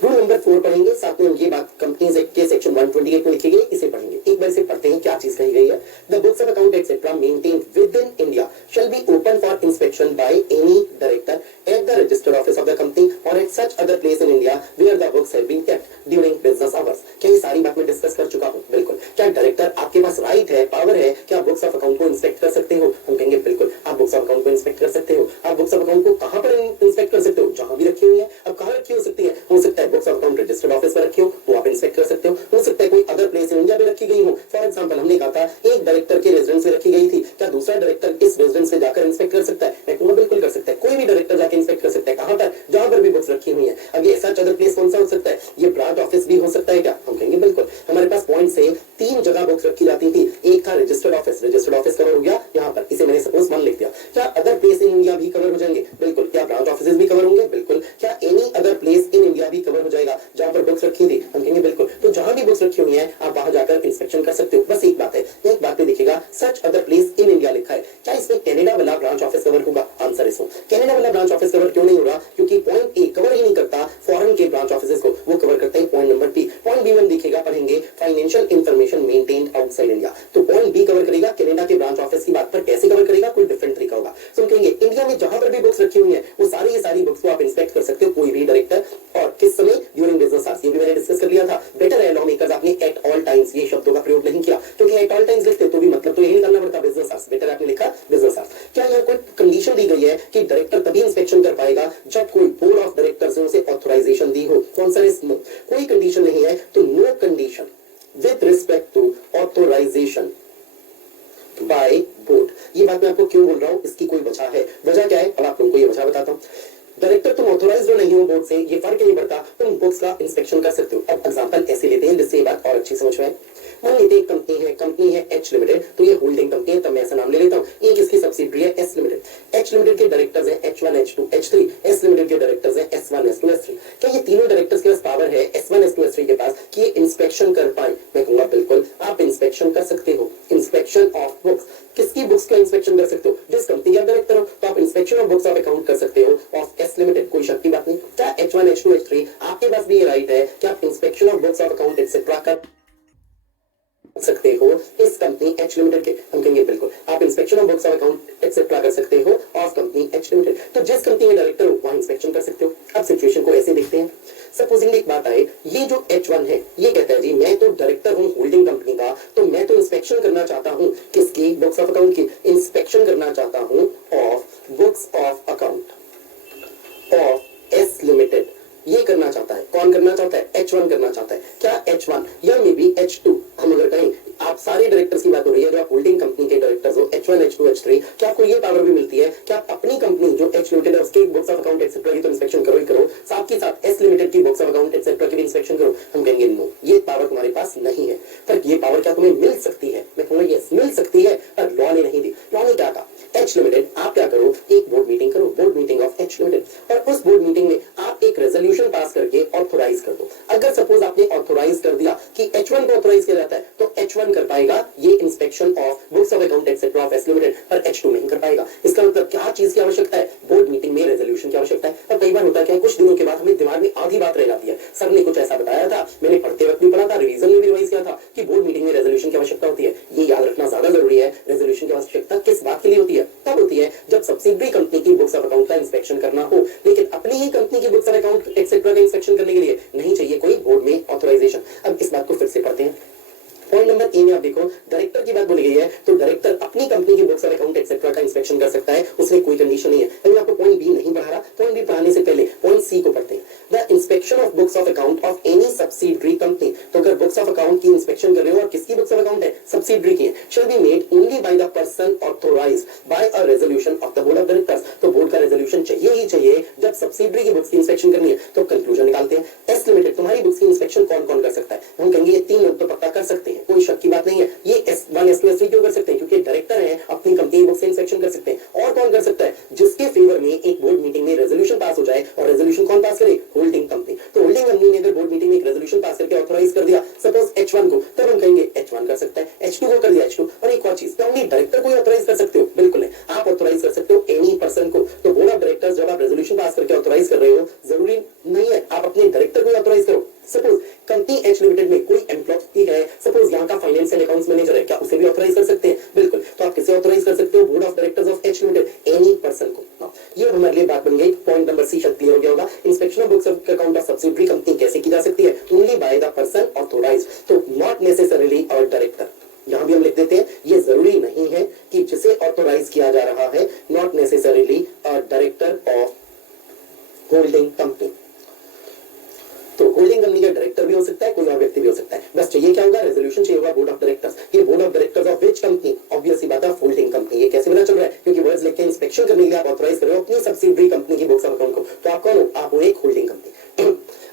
रूल नंबर 4 पढ़ेंगे, साथ में हम ये बात कंपनीज एक्ट के सेक्शन 128 में लिखी गई, इसे पढ़ेंगे। एक बार इसे पढ़ते हैं क्या चीज कही गई है। The books of account etcetera maintained with in India shall be open for inspection by any director at the registered office of the company or at such other place in India where the books have been kept during business hours। क्या ये सारी बात मैं discuss कर चुका हूँ? बिल्कुल। क्या डायरेक्टर आपके पास राइट है, पावर है, क्या बुक्स ऑफ अकाउंट को इंस्पेक्ट कर सकते हो? हम कहेंगे बिल्कुल, आप बुक्स ऑफ अकाउंट को इंस्पेक्ट कर सकते हो। आप बुक्स ऑफ अकाउंट को कहां पर इंस्पेक्ट कर सकते हो? जहां भी रखी हुई है। अब कहां रखी हो सकती है? हो सकता है books of account registered office पर रखी हो, वो आप इंस्पेक्ट कर सकते हो सकता है कोई अदर प्लेस इन इंडिया में रखी गई हो। फॉर एग्जांपल हमने कहा था एक डायरेक्टर के रेजिडेंस में रखी गई थी, क्या दूसरा डायरेक्टर इस रेजिडेंस में जाकर इंस्पेक्ट कर सकता है? मैं कहूंगा बिल्कुल कर सकता है। कोई भी डायरेक्टर जाकर इंस्पेक्ट कर सकता है, कहां पर? जहां पर भी बुक्स रखी हुई है। अब ये सच अदर प्लेस कौन सा हो सकता है? ये ब्रांच ऑफिस भी हो सकता है क्या? हम कहेंगे बिल्कुल। हमारे पास पॉइंट से 3 जगह बुक्स रखी जाती थी, एक था registered office, registered office cover हो गया यहाँ पर, इसे मैंने सपोज 1 लिख दिया। क्या अदर प्लेस इन इंडिया भी कवर हो जाएंगे? बिल्कुल। क्या ब्रांच ऑफिस भी कवर होंगे? बिल्कुल। क्या any other place in India भी कवर हो जाएगा जहां पर बुक्स रखी थी? हम कहेंगे बिल्कुल। तो जहां भी बुक्स रखी हुई है आप वहां जाकर इंस्पेक्शन कर सकते हो। बस एक बात है, एक बात पे देखिएगा, such other place in India लिखा है, क्या इसमें कनाडा वाला ब्रांच ऑफिस कवर होगा? Answer is no. कनाडा वाला ब्रांच ऑफिस कवर क्यों नहीं होगा? क्योंकि पॉइंट ए कवर ही नहीं करता फॉरेन के ब्रांच ऑफिसेस को, वो कवर करता है point number B. Point B में देखिएगा, पढ़ेंगे financial information maintained outside India, तो पॉइंट बी कवर करेगा कनाडा के ब्रांच ऑफिस की बात पर। कैसे कवर करेगा? कोई डिफरेंट तरीका होगा। सो हम कहेंगे इंडिया में जहां पर भी बुक्स रखी हुई है वो सारी की सारी बुक्स को आप इंस्पेक्ट कर सकते हो, कोई भी डायरेक्टर। और किस समय? ड्यूरिंग बिजनेस आवर्स, ये भी मैंने डिस्कस कर लिया था। बेटर है लॉ मेकर्स आपने एट ऑल टाइम्स ये शब्दों का प्रयोग नहीं किया, क्योंकि एट ऑल टाइम्स लिखते तो भी मतलब तो यही निकालना पड़ता बिजनेस आवर्स, बेटर आपने लिखा बिजनेस आवर्स। क्या यहाँ कोई कंडीशन दी गई है कि डायरेक्टर तभी इंस्पेक्शन कर पाएगा जब कोई बोर्ड ऑफ डायरेक्टर्स ने उसे ऑथराइजेशन दी हो? Answer is no. कोई कंडीशन नहीं है, तो no condition with respect to authorisation by board. ये बात मैं आपको क्यों बोल रहा हूं, इसकी कोई वजह है। वजह क्या है? अब आप लोगों को ये वजह बताता हूं। डायरेक्टर तुम ऑथराइज्ड नहीं हो बोर्ड से, ये फर्क नहीं पड़ता, तुम बुक्स का इंस्पेक्शन कर सकते हो। अब एग्जांपल ऐसे लेते हैं जिससे ये बात और अच्छी समझ में आए। मान लेते हैं कंपनी है एच लिमिटेड, तो ये होल्डिंग कंपनी है, तब मैं ऐसा नाम ले लेता हूँ। एक इसकी सब्सिडरी है एस लिमिटेड। एच लिमिटेड के डायरेक्टर्स हैं H1 H2 H3, S limited के डायरेक्टर्स हैं S1 S2 S3। क्या ये तीनों डायरेक्टर्स के पास पावर है S1 S2 S3 के पास कि ये इंस्पेक्शन कर पाए? मैं कहूंगा बिल्कुल, आप इंस्पेक्शन कर सकते हो। इंस्पेक्शन ऑफ बुक्स, किसकी बुक्स का इंस्पेक्शन कर सकते हो? जिस कंपनी का डायरेक्टर हो, तो आप inspection of books of account कर सकते हो ऑफ एस लिमिटेड, कोई शक की बात नहीं। क्या H1 H2 H3 आपके पास भी ये राइट है कि आप inspection of books of account etcetera कर सकते हो इस कंपनी एच लिमिटेड के? हम कहेंगे बिल्कुल, आप inspection of books of account etcetera कर सकते हो ऑफ कंपनी एच लिमिटेड। तो जिस कंपनी में डायरेक्टर हो वहां इंस्पेक्शन कर सकते हो। अब सिचुएशन को ऐसे देखते हैं, सपोजिंग एक बात आए, ये जो H1 है ये कहता है जी मैं तो डायरेक्टर हूं होल्डिंग कंपनी का, तो मैं तो इंस्पेक्शन करना चाहता हूं किसकी? बुक्स ऑफ अकाउंट की। इंस्पेक्शन करना चाहता हूं of books of account of S limited. ये करना चाहता है, कौन करना चाहता है? H1 करना चाहता है। क्या H1 या मे बी H2, हम अगर कहें आप सारे डायरेक्टर्स की बात हो रही है जो आप होल्डिंग कंपनी के डायरेक्टर्स हो H1 H2 H3, क्या आपको ये पावर भी मिलती है कि आप अपनी कंपनी जो H लिमिटेड है उसके बुक्स ऑफ अकाउंट एक्सेट्रा की तो इंस्पेक्शन करो ही करो, साथ ही साथ एस लिमिटेड की बुक्स ऑफ अकाउंट एक्सेट्रा की भी इंस्पेक्शन करो? हम कहेंगे नो, ये पावर तुम्हारे पास नहीं है। पर ये पावर क्या तुम्हें मिल सकती है? मैं कहूंगा यस मिल सकती है, पर लॉ ने नहीं दी। लॉ ने क्या कहा? H लिमिटेड आप क्या करो, एक बोर्ड मीटिंग करो, board meeting of H limited, और उस बोर्ड मीटिंग में आप एक रेजोल्यूशन पास करके ऑथोराइज कर दो। अगर सपोज आपने ऑथोराइज कर दिया कि H1 को ऑथोराइज किया जाता है, तो H1 कर पाएगा ये inspection of books of account etcetera of S limited, पर H2 नहीं कर पाएगा। इसका मतलब क्या चीज की आवश्यकता है? बोर्ड मीटिंग में रेजोल्यूशन की आवश्यकता है। और कई बार होता है कुछ दिनों के बाद हमें दिमाग में आधी बात रह जाती है, सर ने कुछ ऐसा बताया था, मैंने पढ़ते वक्त भी पढ़ा था, रिवीजन में भी रिवाइज किया था कि बोर्ड मीटिंग में रेजोल्यूशन की आवश्यकता होती है। ये याद रखना ज्यादा जरूरी है, रेजोल्यूशन की तब होती है जब सब्सिडरी कंपनी की बुक्स ऑफ अकाउंट का इंस्पेक्शन करना हो, लेकिन अपनी ही कंपनी की बुक्स ऑफ अकाउंट एक्सेट्रा का इंस्पेक्शन करने के लिए नहीं चाहिए कोई बोर्ड में ऑथराइजेशन। अब इस बात को फिर से पढ़ते हैं। पॉइंट नंबर ए में आप देखो डायरेक्टर की बात बोली गई है, तो डायरेक्टर अपनी कंपनी की बुक्स ऑफ अकाउंट एक्सेट्रा का इंस्पेक्शन कर सकता है, उसमें कोई कंडीशन नहीं है। अभी आपको पॉइंट बी नहीं पढ़ा रहा, पॉइंट बी पढ़ाने से पहले पॉइंट सी को पढ़ते हैं। The inspection of books of account of any subsidiary company, तो अगर बुक्स ऑफ अकाउंट की इंस्पेक्शन कर रहे हो और किसकी बुक्स ऑफ अकाउंट है, सब्सिडरी की है, shall be made only by the person authorised bye a resolution of the board of directors. तो बोर्ड का रेजोल्यूशन चाहिए ही चाहिए जब सब्सिडरी की बुक्स की इंस्पेक्शन करनी है। तो कंक्लूजन निकालते हैं, एस लिमिटेड तुम्हारी बुक्स की इंस्पेक्शन कौन कौन कर सकता है? हम कहेंगे ये 3 लोग तो पक्का कर सकते हैं, कोई शक की बात नहीं है। ये S1 S2 S3 क्यों कर सकते हैं? क्योंकि डायरेक्टर है, अपनी कंपनी बुक से इंस्पेक्शन कर सकते हैं। और कौन कर सकता है? जिसके फेवर में एक बोर्ड मीटिंग में रेजोल्यूशन पास हो जाए, और रेजोल्यूशन कौन पास करे? Holding company. तो होल्डिंग कंपनी ने अगर बोर्ड मीटिंग में एक रेजोल्यूशन पास करके ऑथराइज कर दिया सपोज H1 को, तब हम कहेंगे H1 कर सकता है। H2 को कर दिया H2। और एक और चीज, क्या ओनली डायरेक्टर को ऑथराइज कर सकते हो? बिल्कुल नहीं, आप ऑथराइज कर सकते हो एनी पर्सन को। तो बोर्ड ऑफ डायरेक्टर्स जब आप रेजोल्यूशन पास करके ऑथराइज कर रहे हो, जरूरी नहीं है आप अपने डायरेक्टर को ऑथराइज करो। सपोज कंपनी एच लिमिटेड में कोई एम्प्लॉय है, सपोज यहाँ का फाइनेंस एंड अकाउंट्स मैनेजर है, क्या उसे भी ऑथराइज कर सकते हैं? बिल्कुल। तो आप किसे ऑथराइज कर सकते हो? Board of directors of H limited, any person को। ये हमारे लिए बात बन गई। पॉइंट नंबर सी शायद क्लियर हो गया होगा। Inspection of books of account of subsidiary company कैसे की जा सकती है? Only by the person authorised, तो नॉट नेसेसरीली और डायरेक्टर। यहां भी हम लिख देते हैं, ये जरूरी नहीं है कि जिसे ऑथराइज किया जा रहा है, नॉट नेसेसरीली और डायरेक्टर ऑफ होल्डिंग कंपनी। तो होल्डिंग कंपनी का डायरेक्टर भी हो सकता है, कोई और व्यक्ति भी हो सकता है। बस चाहिए क्या होगा? रेजोल्यूशन चाहिए होगा बोर्ड ऑफ डायरेक्टर्स। ये board of directors of which company? Obvious ही बात है, होल्डिंग कंपनी। ये कैसे पता चल रहा है? क्योंकि वर्ड्स लिख के इंस्पेक्शन करने के लिए आप ऑथराइज कर रहे हो अपनी सब्सिडरी कंपनी की बुक्स ऑफ अकाउंट को। तो आप कौन हो? आप हो एक होल्डिंग कंपनी।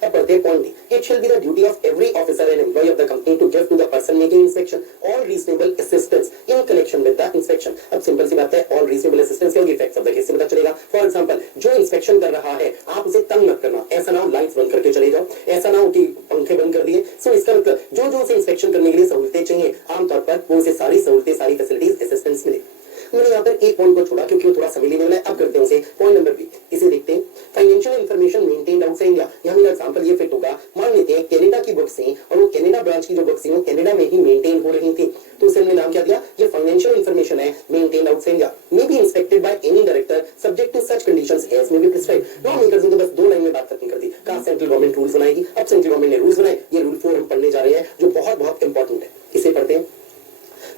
अब पढ़ते हैं point D. It shall be the duty of every officer and employ of the company to give to the person making inspection all reasonable assistance in connection with the inspection. अब simple सी बात है, all reasonable assistance क्या होगी? Effects of the case से पता चलेगा। For example, जो इंस्पेक्शन कर रहा है आप उसे तंग मत करना। ऐसा ना हो लाइट्स बंद करके चले जाओ, ऐसा ना हो कि पंखे बंद कर दिए। सो इसका मतलब जो जो उसे इंस्पेक्शन करने के लिए सहूलतें चाहिए, आमतौर पर वो उसे सारी सहूलतें, सारी फैसिलिटीज, असिस्टेंस मिले। मैंने यहाँ पर एक पॉइंट को छोड़ा क्योंकि वो थोड़ा समझ लेने वाला है। अब करते हैं उसे। पॉइंट नंबर बी, इसे देखते हैं। Financial information maintained outside India. यहाँ मेरा एग्जांपल ये फिट होगा। मान लेते हैं कनाडा की बुक्स थी और वो कनाडा ब्रांच की जो बुक्स थी वो कनाडा में ही मेंटेन हो रही थी, तो उसे हमने नाम क्या दिया? ये फाइनेंशियल इंफॉर्मेशन है maintained outside India, may be inspected by any director subject to such conditions as may be prescribed. Law makers ने तो बस 2 लाइन में बात खत्म कर दी। कहा सेंट्रल गवर्नमेंट रूल्स बनाएगी। अब सेंट्रल गवर्नमेंट ने रूल्स बनाए, ये रूल 4 हम पढ़ने जा रहे हैं जो बहुत बहुत इंपॉर्टेंट है। इसे पढ़ते हैं।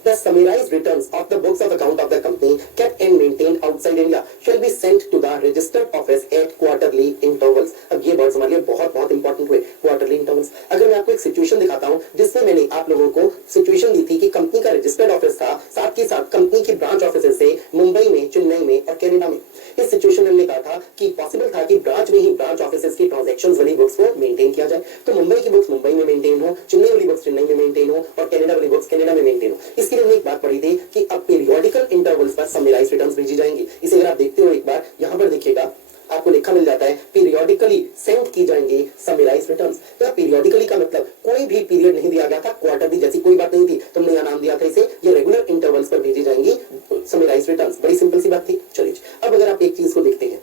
The summarized returns of the books of account of the company kept and maintained outside India shall be sent to the registered office at quarterly intervals। अब ये वर्ड्स हमारे लिए बहुत बहुत इंपॉर्टेंट हुए, क्वार्टरली इंटरवल्स। अगर मैं आपको एक सिचुएशन दिखाता हूं जिसमें मैंने आप लोगों को सिचुएशन दी थी कि कंपनी का रजिस्टर्ड ऑफिस था, साथ के साथ कंपनी की ब्रांच ऑफिस से मुंबई में, चेन्नई में और कनाडा में। इस सिचुएशन में हमने कहा था कि पॉसिबल था कि ब्रांच में ही ब्रांच ऑफिस की ट्रांजैक्शंस वाली बुक्स को मेंटेन किया जाए। तो मुंबई की बुक्स मुंबई में मेंटेन हो, चेन्नई वाली बुक्स चेन्नई में मेंटेन हो और कनाडा वाली बुक्स कनाडा में मेंटेन हो। इसके लिए हमने एक बात पढ़ी थी कि अब पीरियोडिकल इंटरवल्स पर समराइज्ड रिटर्न्स भेजी जाएंगी। इसे अगर आप देखते हो एक बार यहां पर देखिएगा, आपको लिखा मिल जाता है पीरियोडिकली सेंड की जाएंगी समराइज्ड रिटर्न्स। तो पीरियोडिकली का मतलब कोई भी पीरियड नहीं दिया गया था, क्वार्टरली जैसी कोई बात नहीं थी, तुमने यहां नाम दिया था इसे, ये रेगुलर इंटरवल्स पर भेजी जाएंगी समराइज्ड रिटर्न्स। बड़ी सिंपल सी बात थी। चलिए अब अगर आप एक चीज को देखते हैं,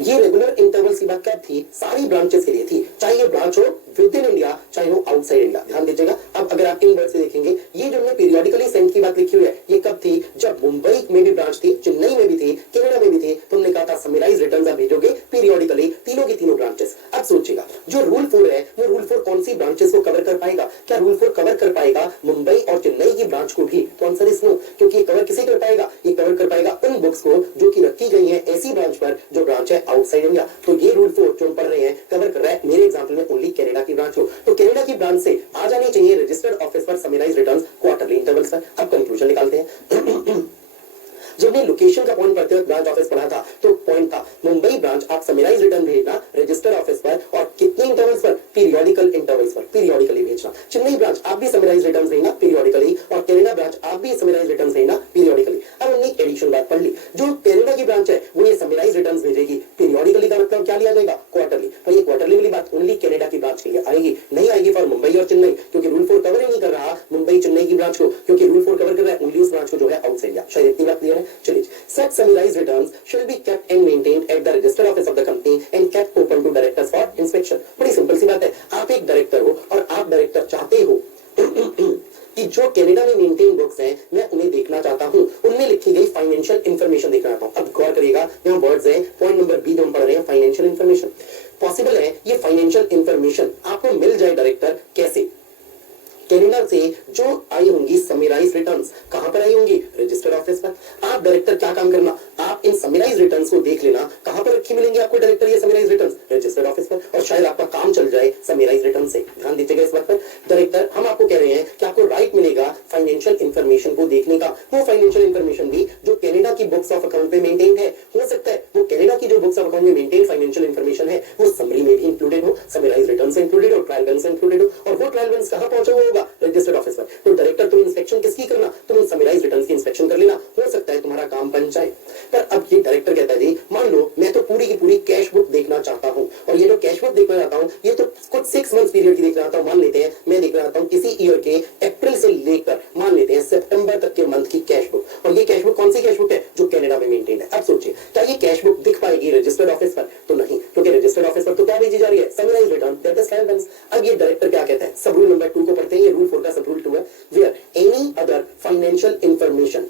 ये रेगुलर इंटरवल्स की बात क्या थी? सारी ब्रांचेस के लिए थी, चाहे ये ब्रांच हो विद इन इंडिया चाहे वो आउटसाइड इंडिया। ध्यान दीजिएगा। अब अगर आप इन वर्ड से देखेंगे, ये जो हमने पीरियोडिकली सेंड की बात लिखी हुई है, ये कब थी? जब मुंबई में भी ब्रांच थी, चेन्नई में भी थी, कनाडा में भी थी। तुमने कहा था समराइज्ड रिटर्न्स आप भेजोगे पीरियोडिकली, तीनों की तीनों ब्रांचेस। अब सोचिएगा, जो रूल 4 है वो रूल 4 कौन सी ब्रांचेस को कवर कर पाएगा? क्या रूल 4 कवर कर पाएगा मुंबई और चेन्नई की ब्रांच को भी? तो आंसर इज नो, क्योंकि ये कवर किसे कर पाएगा? ये कवर कर पाएगा उन बुक्स को जो कि रखी गई है ऐसी ब्रांच पर जो ब्रांच है आउटसाइड इंडिया। तो ये रूल 4 जो हम पढ़ रहे हैं कवर कर रहा है मेरे एग्जांपल में ओनली कनाडा की ब्रांच हो, तो कनाडा की ब्रांच से आ जानी चाहिए रजिस्टर्ड ऑफिस पर समराइज्ड रिटर्न्स क्वार्टरली इंटरवल्स पर। अब कंक्लूजन निकालते हैं। जब हमने लोकेशन का पॉइंट पढ़ते हुए ब्रांच ऑफिस पढ़ा था तो पॉइंट था मुंबई ब्रांच आप समराइज्ड रिटर्न भेजना रजिस्टर्ड ऑफिस पर, और कितने इंटरवल्स पर? पीरियोडिकल इंटरवल्स पर, पीरियोडिकली भेजना। चेन्नई ब्रांच आप भी समराइज्ड रिटर्न भेजना पीरियोडिकली, और कनाडा ब्रांच आप भी समराइज्ड रिटर्न भेजना पीरियोडिकली। अब हमने एक एडिशन बात पढ़ ली, जो कनाडा की ब्रांच है वो ये समराइज्ड रिटर्न भेजेगी पीरियोडिकली, का मतलब क्या लिया जाएगा? क्वार्टरली। पर ये क्वार्टरली वाली बात ओनली कनाडा की ब्रांच के लिए आएगी, नहीं आएगी फॉर मुंबई और चेन्नई, क्योंकि रूल 4 कवर ही नहीं कर रहा मुंबई चेन्नई की ब्रांच को, क्योंकि रूल 4 कवर कर रहा है ओनली उस ब्रांच को जो है आउटसाइड इंडिया। शायद इतनी बात क्लियर है। चलिए, such summarized returns shall be kept and maintained at the registered office of the company and kept open to directors for inspection। बड़ी सिंपल सी बात है, आप एक डायरेक्टर हो और आप डायरेक्टर चाहते हो कि जो कनाडा में मेंटेन बुक्स हैं मैं उन्हें देखना चाहता हूं, उनमें लिखी गई फाइनेंशियल इंफॉर्मेशन देखना चाहता हूं। अब गौर करिएगा, यहाँ वर्ड्स है, पॉइंट नंबर बी जो हम पढ़ रहे हैं, फाइनेंशियल इंफॉर्मेशन। पॉसिबल है ये फाइनेंशियल इंफॉर्मेशन आपको मिल जाए डायरेक्टर, कैसे? कनाडा से जो आई होंगी समराइज रिटर्न्स, कहां पर आई होंगी? रजिस्टर्ड ऑफिस पर। आप डायरेक्टर क्या काम करना, आप इन समराइज रिटर्न्स को देख लेना, कहां पर रखी मिलेंगे आपको डायरेक्टर ये समराइज रिटर्न्स? रजिस्टर्ड ऑफिस पर। और शायद आपका काम चल जाए समराइज रिटर्न से। ध्यान दीजिएगा इस बात पर। डायरेक्टर हम आपको कह रहे हैं कि आपको राइट मिलेगा फाइनेंशियल इंफॉर्मेशन को देखने का, वो फाइनेंशियल इंफॉर्मेशन भी जो कनाडा की बुक्स ऑफ अकाउंट में मेंटेन है। हो सकता है वो कनाडा की जो बुक्स ऑफ अकाउंट में मेंटेन फाइनेंशियल इंफॉर्मेशन है वो समरी में भी इंक्लूडेड हो, समराइज रिटर्न से इंक्लूडेड हो, ट्रायल बैलेंस इंक्लूडेड हो, और वो ट्रायल बैलेंस कहां पहुंचा हुआ होगा? रजिस्टर्ड ऑफिस पर। तो डायरेक्टर तुम इंस्पेक्शन किसकी करना, तुम समराइज रिटर्न्स की इंस्पेक्शन कर लेना, हो सकता है तुम्हारा काम बन जाए। पर अब ये डायरेक्टर कहता है जी मान लो मैं तो पूरी की पूरी कैश बुक देखना चाहता हूं, और ये जो कैश बुक देखना चाहता हूं ये तो कुछ 6 मंथ पीरियड की देखना चाहता हूं। मान लेते हैं मैं देखना चाहता हूं किसी ईयर के अप्रैल से लेकर मान लेते हैं सितंबर तक के मंथ की कैश बुक, और ये कैश बुक कौन सी कैश बुक है? जो कनाडा में मेंटेन है। अब सोचिए क्या ये कैश बुक दिख पाएगी रजिस्टर्ड ऑफिस पर? तो नहीं, क्योंकि रजिस्टर्ड ऑफिस पर तो क्या भेजी जा रही है? Summarise return, that is trial balance. अब ये डायरेक्टर क्या कहता है, सब रूल नंबर 2 को पढ़ते हैं, ये रूल 4 का सब रूल 2 है, where any other financial information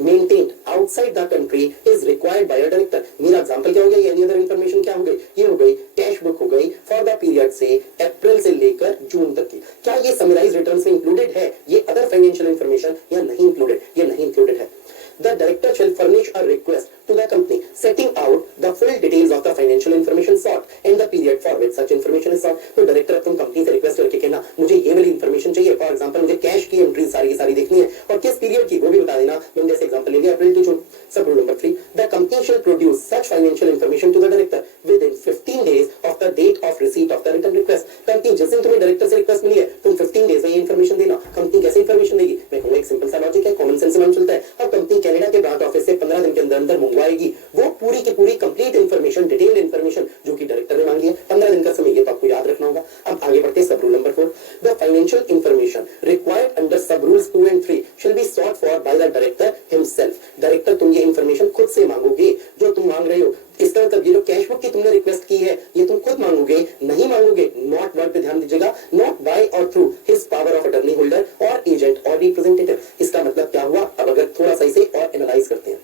maintained outside the country is required by a director। मेरा एग्जांपल क्या हो गया? एनी अदर इंफॉर्मेशन क्या हो गई? ये हो गई कैश बुक हो गई फॉर द पीरियड से अप्रैल से लेकर जून तक की। क्या ये समराइज रिटर्न्स में इंक्लूडेड है ये अदर फाइनेंशियल इंफॉर्मेशन या नहीं इंक्लूडेड? ये नहीं इंक्लूडेड है। The director shall furnish a request to the company setting out the full details of the financial information sought and the period for which such information is sought। तो director तुम company से request करके कहना मुझे ये वाली information चाहिए, for example मुझे कैश की एंट्री सारी की सारी देखनी है और किस पीरियड की वो भी बता देना। मैंने जैसे एग्जांपल ले लिया अप्रैल to June. Sub rule number 3, the company shall produce such financial information to the director within 15 days of the date of receipt of the return request. Company जिस दिन तुम्हें डायरेक्टर से रिक्वेस्ट मिली है तुम 15 डेज में ये इंफॉर्मेशन देना। Company कैसे इंफॉर्मेशन देगी? मैं कहूंगा एक सिंपल सा लॉजिक है, कॉमन सेंस से मालूम चलता है। अब कंपनी कनाडा के ब्रांच ऑफिस से 15 दिन के अंदर अंदर मंगवाएगी वो पूरी की पूरी कंप्लीट इंफॉर्मेशन, डिटेल्ड इंफॉर्मेशन जो कि डायरेक्टर ने मांगी है। 15 दिन का समय, ये तो आपको याद रखना होगा। अब आगे बढ़ते हैं sub rule number 4, the financial information required under sub rules 2 and 3 shall be sought for by the director himself. Director तुम ये इंफॉर्मेशन खुद से मांगोगे जो तुम मांग रहे हो। इसका मतलब ये जो कैश बुक की तुमने रिक्वेस्ट की है ये तुम खुद मांगोगे, नहीं मांगोगे, नॉट वर्ड पे ध्यान दीजिएगा, नॉट बाय और through his power of attorney holder और एजेंट और रिप्रेजेंटेटिव। इसका मतलब क्या हुआ? अब अगर थोड़ा सा इसे और एनालाइज करते हैं,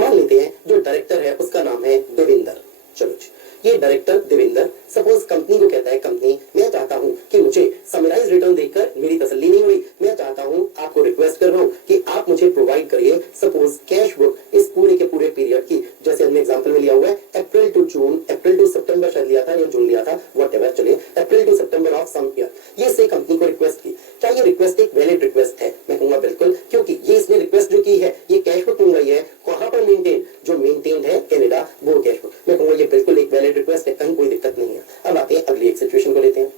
मान लेते हैं जो डायरेक्टर है उसका नाम है देवेंद्र। चलो ये डायरेक्टर देवेंद्र सपोज कंपनी को कहता है, कंपनी मैं चाहता हूं कि मुझे समराइज रिटर्न देखकर मेरी तसल्ली नहीं हुई, मैं चाहता हूं, आपको रिक्वेस्ट कर रहा हूं कि आप मुझे प्रोवाइड करिए सपोज कैश बुक इस पूरे के पूरे पीरियड की, जैसे हमने एग्जांपल में लिया हुआ है अप्रैल टू जून, अप्रैल टू सितंबर शायद लिया था या जून लिया था, व्हाटएवर, चलिए April to September of some year. ये से कंपनी को रिक्वेस्ट की। क्या ये रिक्वेस्ट एक वैलिड रिक्वेस्ट है? मैं कहूंगा बिल्कुल, क्योंकि ये इसने रिक्वेस्ट जो की है ये कैश बुक मंगाई है, कहां पर मेंटेन? जो मेंटेन्ड है कनाडा वो कैश बुक। मैं कहूंगा ये बिल्कुल एक वैलिड रिक्वेस्ट है, कहीं कोई दिक्कत नहीं है। अब आते हैं अगली एक सिचुएशन को लेते हैं।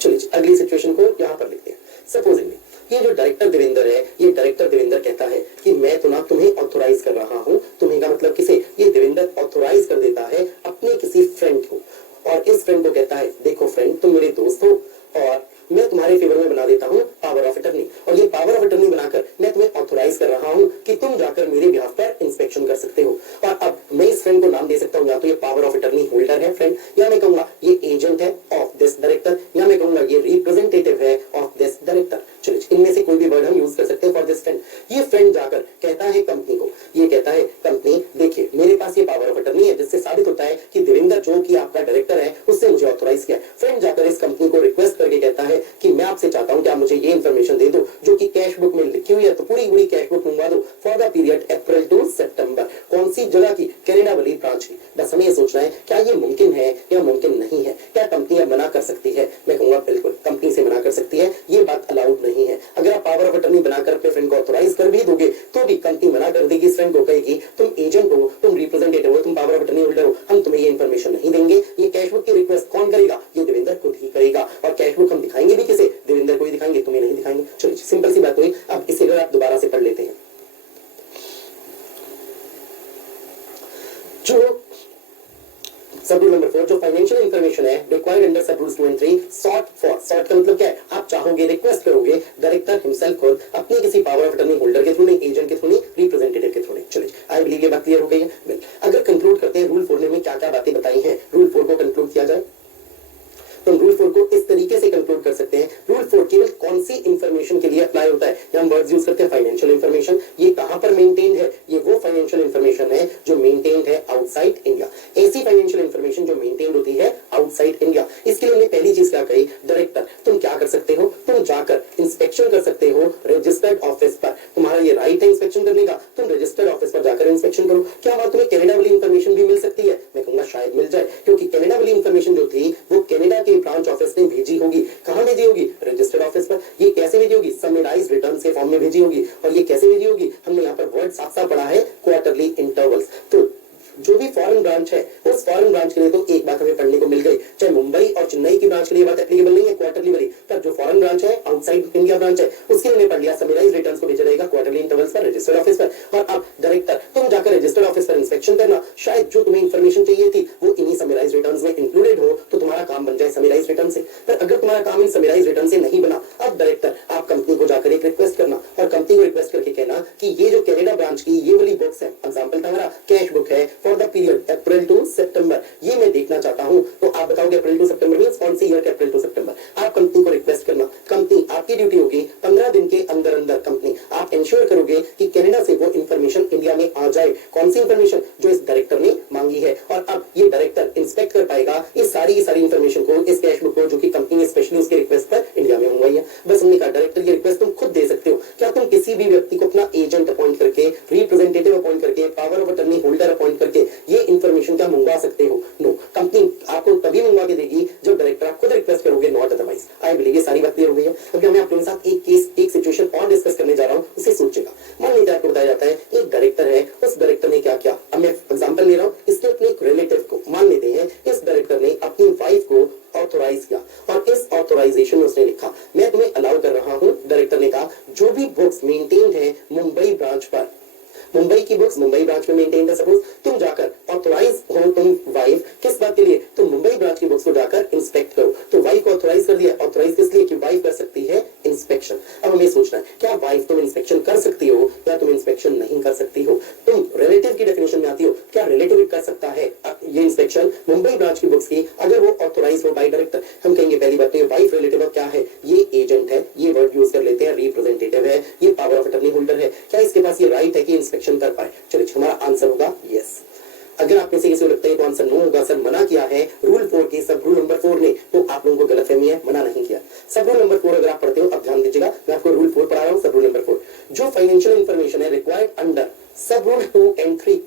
चलिए अगली सिचुएशन को यहां पर लिखते हैं। सपोजिंगली ये जो डायरेक्टर देवेंद्र है, ये डायरेक्टर देवेंद्र कहता है कि मैं तो ना तुम्हें ऑथोराइज कर रहा हूं। तुम्हें का मतलब किसे? ये देवेंद्र ऑथोराइज कर देता है अपने किसी फ्रेंड को, और इस फ्रेंड को कहता है देखो फ्रेंड तुम मेरे दोस्त हो और मैं तुम्हारे फेवर में बना देता हूं पावर ऑफ अटर्नी, और ये पावर ऑफ अटर्नी बनाकर मैं तुम्हें ऑथोराइज कर रहा हूं कि तुम जाकर मेरे बिहाफ पर इंस्पेक्शन कर सकते हो। और अब मैं इस फ्रेंड को नाम दे सकता हूं, या तो ये पावर ऑफ अटर्नी होल्डर है फ्रेंड, या मैं कहूंगा ये एजेंट है ऑफ दिस डायरेक्टर, या मैं कहूंगा ये रिप्रेजेंटेटिव है ऑफ दिस डायरेक्टर। चलिए इनमें से कोई भी वर्ड हम यूज कर सकते हैं फॉर दिस फ्रेंड। ये फ्रेंड जाकर कहता है कंपनी को, ये कहता है कंपनी देखिए मेरे पास ये पावर ऑफ अटर्नी है जिससे साबित होता है कि देवेंद्र जो कि आपका डायरेक्टर है उससे मुझे ऑथोराइज किया। फ्रेंड जाकर इस कंपनी को रिक्वेस्ट करके कहता है कि मैं आपसे चाहता हूं कि आप मुझे ये इंफॉर्मेशन दे दो जो कि कैश बुक में लिखी हुई है, तो पूरी पूरी कैश बुक मंगवा दो for the period April to September. कौन सी जगह की? कनाडा वाली ब्रांच की। बस हमें ये सोचना है क्या ये मुमकिन है या मुमकिन नहीं है। क्या कंपनी अब मना कर सकती है? मैं कहूंगा बिल्कुल कंपनी से मना कर सकती है, ये बात अलाउड नहीं है। अगर आप पावर ऑफ अटर्नी बनाकर अपने फ्रेंड को ऑथोराइज कर भी दोगे तो भी कंपनी मना कर देगी। फ्रेंड को कहेगी तुम एजेंट हो, तुम रिप्रेजेंटेटिव हो, तुम पावर ऑफ अटर्नी होल्डर हो, हम तुम्हें ये इंफॉर्मेशन नहीं देंगे। ये कैश बुक की रिक्वेस्ट कौन करेगा? ये देवेंद्र खुद ही करेगा, और कैश बुक हम दिखाएंगे भी किसे? देवेंद्र को ही दिखाएंगे, तुम्हें नहीं दिखाएंगे। चलिए सिंपल सी बात हुई। अब इसे अगर आप दोबारा से पढ़ लेते हैं, जो सब रूल नंबर 4 जो फाइनेंशियल इंफॉर्मेशन है required under sub rules 2 and 3 sort for, sort का मतलब क्या है? आप चाहोगे, रिक्वेस्ट करोगे डायरेक्टर हिमसेल्फ खुद अपने किसी पावर ऑफ अटर्नी होल्डर के थ्रू नहीं, एजेंट के थ्रू नहीं, रिप्रेजेंटेटिव के थ्रू नहीं। चलिए आई बिलीव ये बात क्लियर हो गई है। अगर कंक्लूड करते हैं रूल 4 ने हमें क्या क्या बातें इस तरीके से कंक्लूड कर सकते हैं रूल 4 केवल कौन सी इंफॉर्मेशन के लिए अप्लाई होता है। हम वर्ड्स यूज करते हैं फाइनेंशियल इंफॉर्मेशन, ये कहां पर मेंटेन्ड है, ये वो फाइनेंशियल इंफॉर्मेशन है जो मेंटेन्ड है आउटसाइड इंडिया। ऐसी फाइनेंशियल इंफॉर्मेशन जो मेंटेन्ड होती है आउटसाइड इंडिया, इसके लिए हमने पहली चीज क्या कही, डायरेक्टर तुम क्या कर सकते हो, तुम जाकर इंस्पेक्शन कर सकते हो रजिस्टर्ड ऑफिस पर, तुम्हारा ये राइट है इंस्पेक्शन करने का, तुम रजिस्टर्ड ऑफिस पर जाकर इंस्पेक्शन करो। क्या बात तुम्हें कनाडा वाली इंफॉर्मेशन भी मिल सकती है, मैं कहूंगा शायद मिल जाए, क्योंकि कनाडा वाली इंफॉर्मेशन जो थी वो कनाडा के ब्रांच ऑफिस ने भेजी होगी। कहां भेजी होगी, रजिस्टर्ड ऑफिस पर। ये कैसे भेजी होगी, समराइज्ड रिटर्न के फॉर्म में भेजी होगी। और ये कैसे भेजी होगी, हमने यहाँ पर वर्ड साफ साफ पढ़ा है, क्वार्टरली इंटरवल्स। तो जो भी फॉरेन ब्रांच है उस फॉरेन ब्रांच के लिए तो एक बात हमें पढ़ने को मिल गई, चाहे मुंबई और चेन्नई की ब्रांच के लिए बात एप्लीकेबल नहीं है क्वार्टरली वाली, पर जो फॉरेन ब्रांच है आउटसाइड इंडिया ब्रांच है उसके लिए पढ़ लिया समराइज रिटर्न्स को भेजा जाएगा क्वार्टरली इंटरवल्स पर रजिस्टर्ड ऑफिस पर। और अब डायरेक्टर तुम जाकर रजिस्टर्ड ऑफिस पर इंस्पेक्शन करना, शायद जो तुम्हें इंफॉर्मेशन चाहिए थी वो इन्हीं समराइज रिटर्न्स में इंक्लूडेड हो तो तुम्हारा काम बन जाए समराइज रिटर्न से। पर अगर तुम्हारा काम इन समराइज रिटर्न से नहीं बना, अब डायरेक्टर आप कंपनी को जाकर एक रिक्वेस्ट करना और कंपनी को रिक्वेस्ट करके कहना कि ये जो कनाडा ब्रांच की ये वाली बुक्स है, एग्जांपल हमारा कैश बुक है for the period April to September, ये मैं देखना चाहता हूं। तो आप बताओगे अप्रैल टू सितंबर मींस कौन सी ईयर के अप्रैल टू सितंबर। आप कंपनी को रिक्वेस्ट करना, कंपनी आपकी ड्यूटी होगी 15 दिन के अंदर अंदर कंपनी आप इंश्योर करोगे कि कनाडा से वो इंफॉर्मेशन इंडिया में आ जाए। कौन सी इंफॉर्मेशन, जो इस डायरेक्टर ने मांगी है। और अब ये डायरेक्टर इंस्पेक्ट कर पाएगा इस सारी इंफॉर्मेशन को, इस कैश बुक को जो कि कंपनी ने स्पेशली उसके रिक्वेस्ट पर इंडिया में मंगवाई है। बस हमने कहा डायरेक्टर ये रिक्वेस्ट तुम खुद दे सकते हो। क्या तुम किसी भी व्यक्ति को अपना एजेंट अपॉइंट करके, रिप्रेजेंटेटिव अपॉइंट करके, power of attorney holder appoint करके ये इंफॉर्मेशन क्या मंगवा सकते हो? नो, कंपनी आपको तभी मंगवा के देगी जब डायरेक्टर आप खुद रिक्वेस्ट करोगे, नॉट अदरवाइज। आई बिलीव ये सारी बात क्लियर हो गई है। अभी मैं आप लोगों के साथ एक केस, एक सिचुएशन और डिस्कस करने जा रहा हूं, उसे सोचेगा। मान लीजिए आपको बताया जाता है एक डायरेक्टर है, उस डायरेक्टर ने क्या किया, अब मैं एग्जांपल ले रहा हूं, इसके अपने एक रिलेटिव को मान लेते हैं, इस डायरेक्टर ने अपनी वाइफ को ऑथोराइज किया और इस ऑथोराइजेशन में उसने लिखा मैं तुम्हें अलाउ कर रहा हूं, डायरेक्टर ने कहा जो भी बुक्स मेंटेन्ड है मुंबई ब्रांच पर, मुंबई की बुक्स मुंबई ब्रांच में मेंटेन है, सपोज तुम जाकर ऑथोराइज हो, तुम वाइफ किस बात के लिए, तुम मुंबई ब्रांच की बुक्स को जाकर इंस्पेक्ट करो। तो वाइफ को ऑथोराइज कर दिया, ऑथोराइज किस लिए, कि वाइफ कर सकती है इंस्पेक्शन। अब हमें सोचना है क्या वाइफ तुम इंस्पेक्शन कर सकती हो या तुम इंस्पेक्शन नहीं कर सकती हो। तुम रिलेटिव की डेफिनेशन में आती हो, क्या रिलेटिव कर सकता है ये इंस्पेक्शन मुंबई ब्रांच की बुक्स की, अगर वो ऑथोराइज हो बाय डायरेक्टर। हम कहेंगे पहली बात तो ये वाइफ रिलेटिव क्या है, ये एजेंट है, ये वर्ड यूज कर लेते हैं, रिप्रेजेंटेटिव है, ये पावर ऑफ अटर्नी होल्डर है, क्या इसके पास ये राइट है कि इंस्पेक्शन कर पाए। चलिए हमारा आंसर होगा यस। अगर आप में से किसी को लगता है तो आंसर नो होगा, सर मना किया है रूल 4 के सब रूल नंबर 4 ने, तो आप लोगों को गलतफहमी है, मना नहीं किया। सब रूल नंबर 4 अगर आप पढ़ते हो, अब ध्यान दीजिएगा, मैं आपको रूल 4 पढ़ा रहा हूं। सब रूल नंबर 4 जो फाइनेंशियल इंफॉर्मेशन है रिक्वायर्ड अंडर सब रूल 2 एंड 3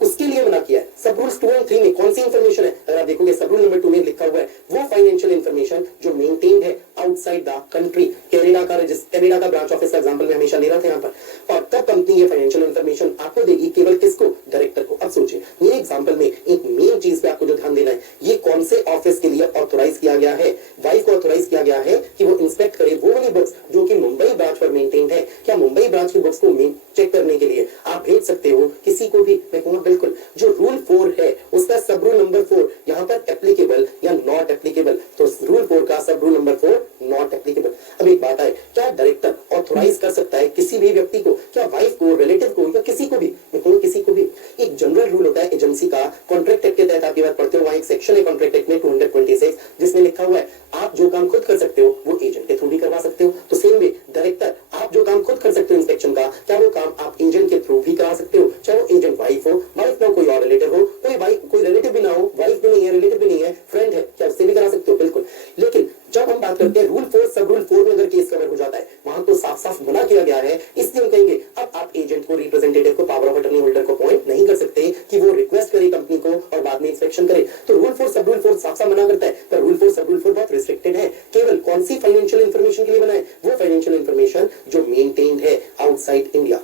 उसके लिए मना किया है। सब रूल्स 2 एंड 3 में कौन सी इंफॉर्मेशन है, अगर आप देखोगे सब रूल नंबर 2 में लिखा हुआ है वो फाइनेंशियल इंफॉर्मेशन जो मेंटेन्ड है आउटसाइड द कंट्री। कनाडा का ब्रांच ऑफिस का एग्जांपल मैं हमेशा ले रहा था यहाँ पर, और तब कंपनी ये फाइनेंशियल इंफॉर्मेशन आपको देगी, केवल किसको, डायरेक्टर को। अब सोचिए ये एग्जांपल में एक मेन चीज पे आपको जो ध्यान देना है, ये कौन से ऑफिस के लिए ऑथोराइज किया गया है, वाइफ को ऑथोराइज किया गया है कि वो इंस्पेक्ट करे वो वाली बुक्स जो कि मुंबई ब्रांच पर मेंटेन्ड है। क्या मुंबई ब्रांच की बुक्स को चेक करने के लिए आप भेज सकते हो किसी को भी, मैं कहूंगा बिल्कुल। जो रूल 4 है उसका सब रूल नंबर 4 यहाँ पर एप्लीकेबल या नॉट एप्लीकेबल, तो रूल 4 का सब रूल नंबर 4 नॉट एप्लीकेबल। अब एक बात है, क्या डायरेक्टर ऑथोराइज कर सकता है किसी भी व्यक्ति को, क्या वाइफ को, रिलेटिव को, या किसी को भी, मैं कहूँ किसी को भी। एक जनरल रूल होता है एजेंसी का, कॉन्ट्रैक्ट एक्ट के तहत आप ये बात पढ़ते हो, वहां एक सेक्शन है कॉन्ट्रैक्ट एक्ट में 226 जिसमें लिखा हुआ है आप जो काम खुद कर सकते हो वो एजेंट के थ्रू भी करवा सकते हो। तो सेम वे डायरेक्टर आप जो काम खुद कर सकते हो इंस्पेक्शन का, क्या वो काम आप एजेंट के थ्रू भी करा सकते हो, चाहे वो एजेंट वाइफ हो, वाइफ ना कोई और रिलेटिव हो, कोई रिलेटिव भी ना हो, वाइफ भी नहीं है, रिलेटिव भी नहीं है, फ्रेंड है, क्या उससे भी करा सकते हो, बिल्कुल। लेकिन जब हम बात करते हैं रूल 4 सब रूल 4 में अगर केस कवर हो जाता है, वहां तो साफ साफ मना किया गया है, इसलिए हम कहेंगे अब आप एजेंट को, रिप्रेजेंटेटिव को, पावर ऑफ अटर्नी होल्डर को अपॉइंट नहीं कर सकते कि वो रिक्वेस्ट करे कंपनी को और बाद में इंस्पेक्शन करे। तो रूल 4 सब रूल 4 साफ साफ मना करता है, पर रूल 4 सब रूल 4 बहुत रिस्ट्रिक्टेड है। केवल कौन सी फाइनेंशियल इंफॉर्मेशन के लिए बना है, वो फाइनेंशियल इंफॉर्मेशन जो मेंटेन्ड है आउटसाइड इंडिया।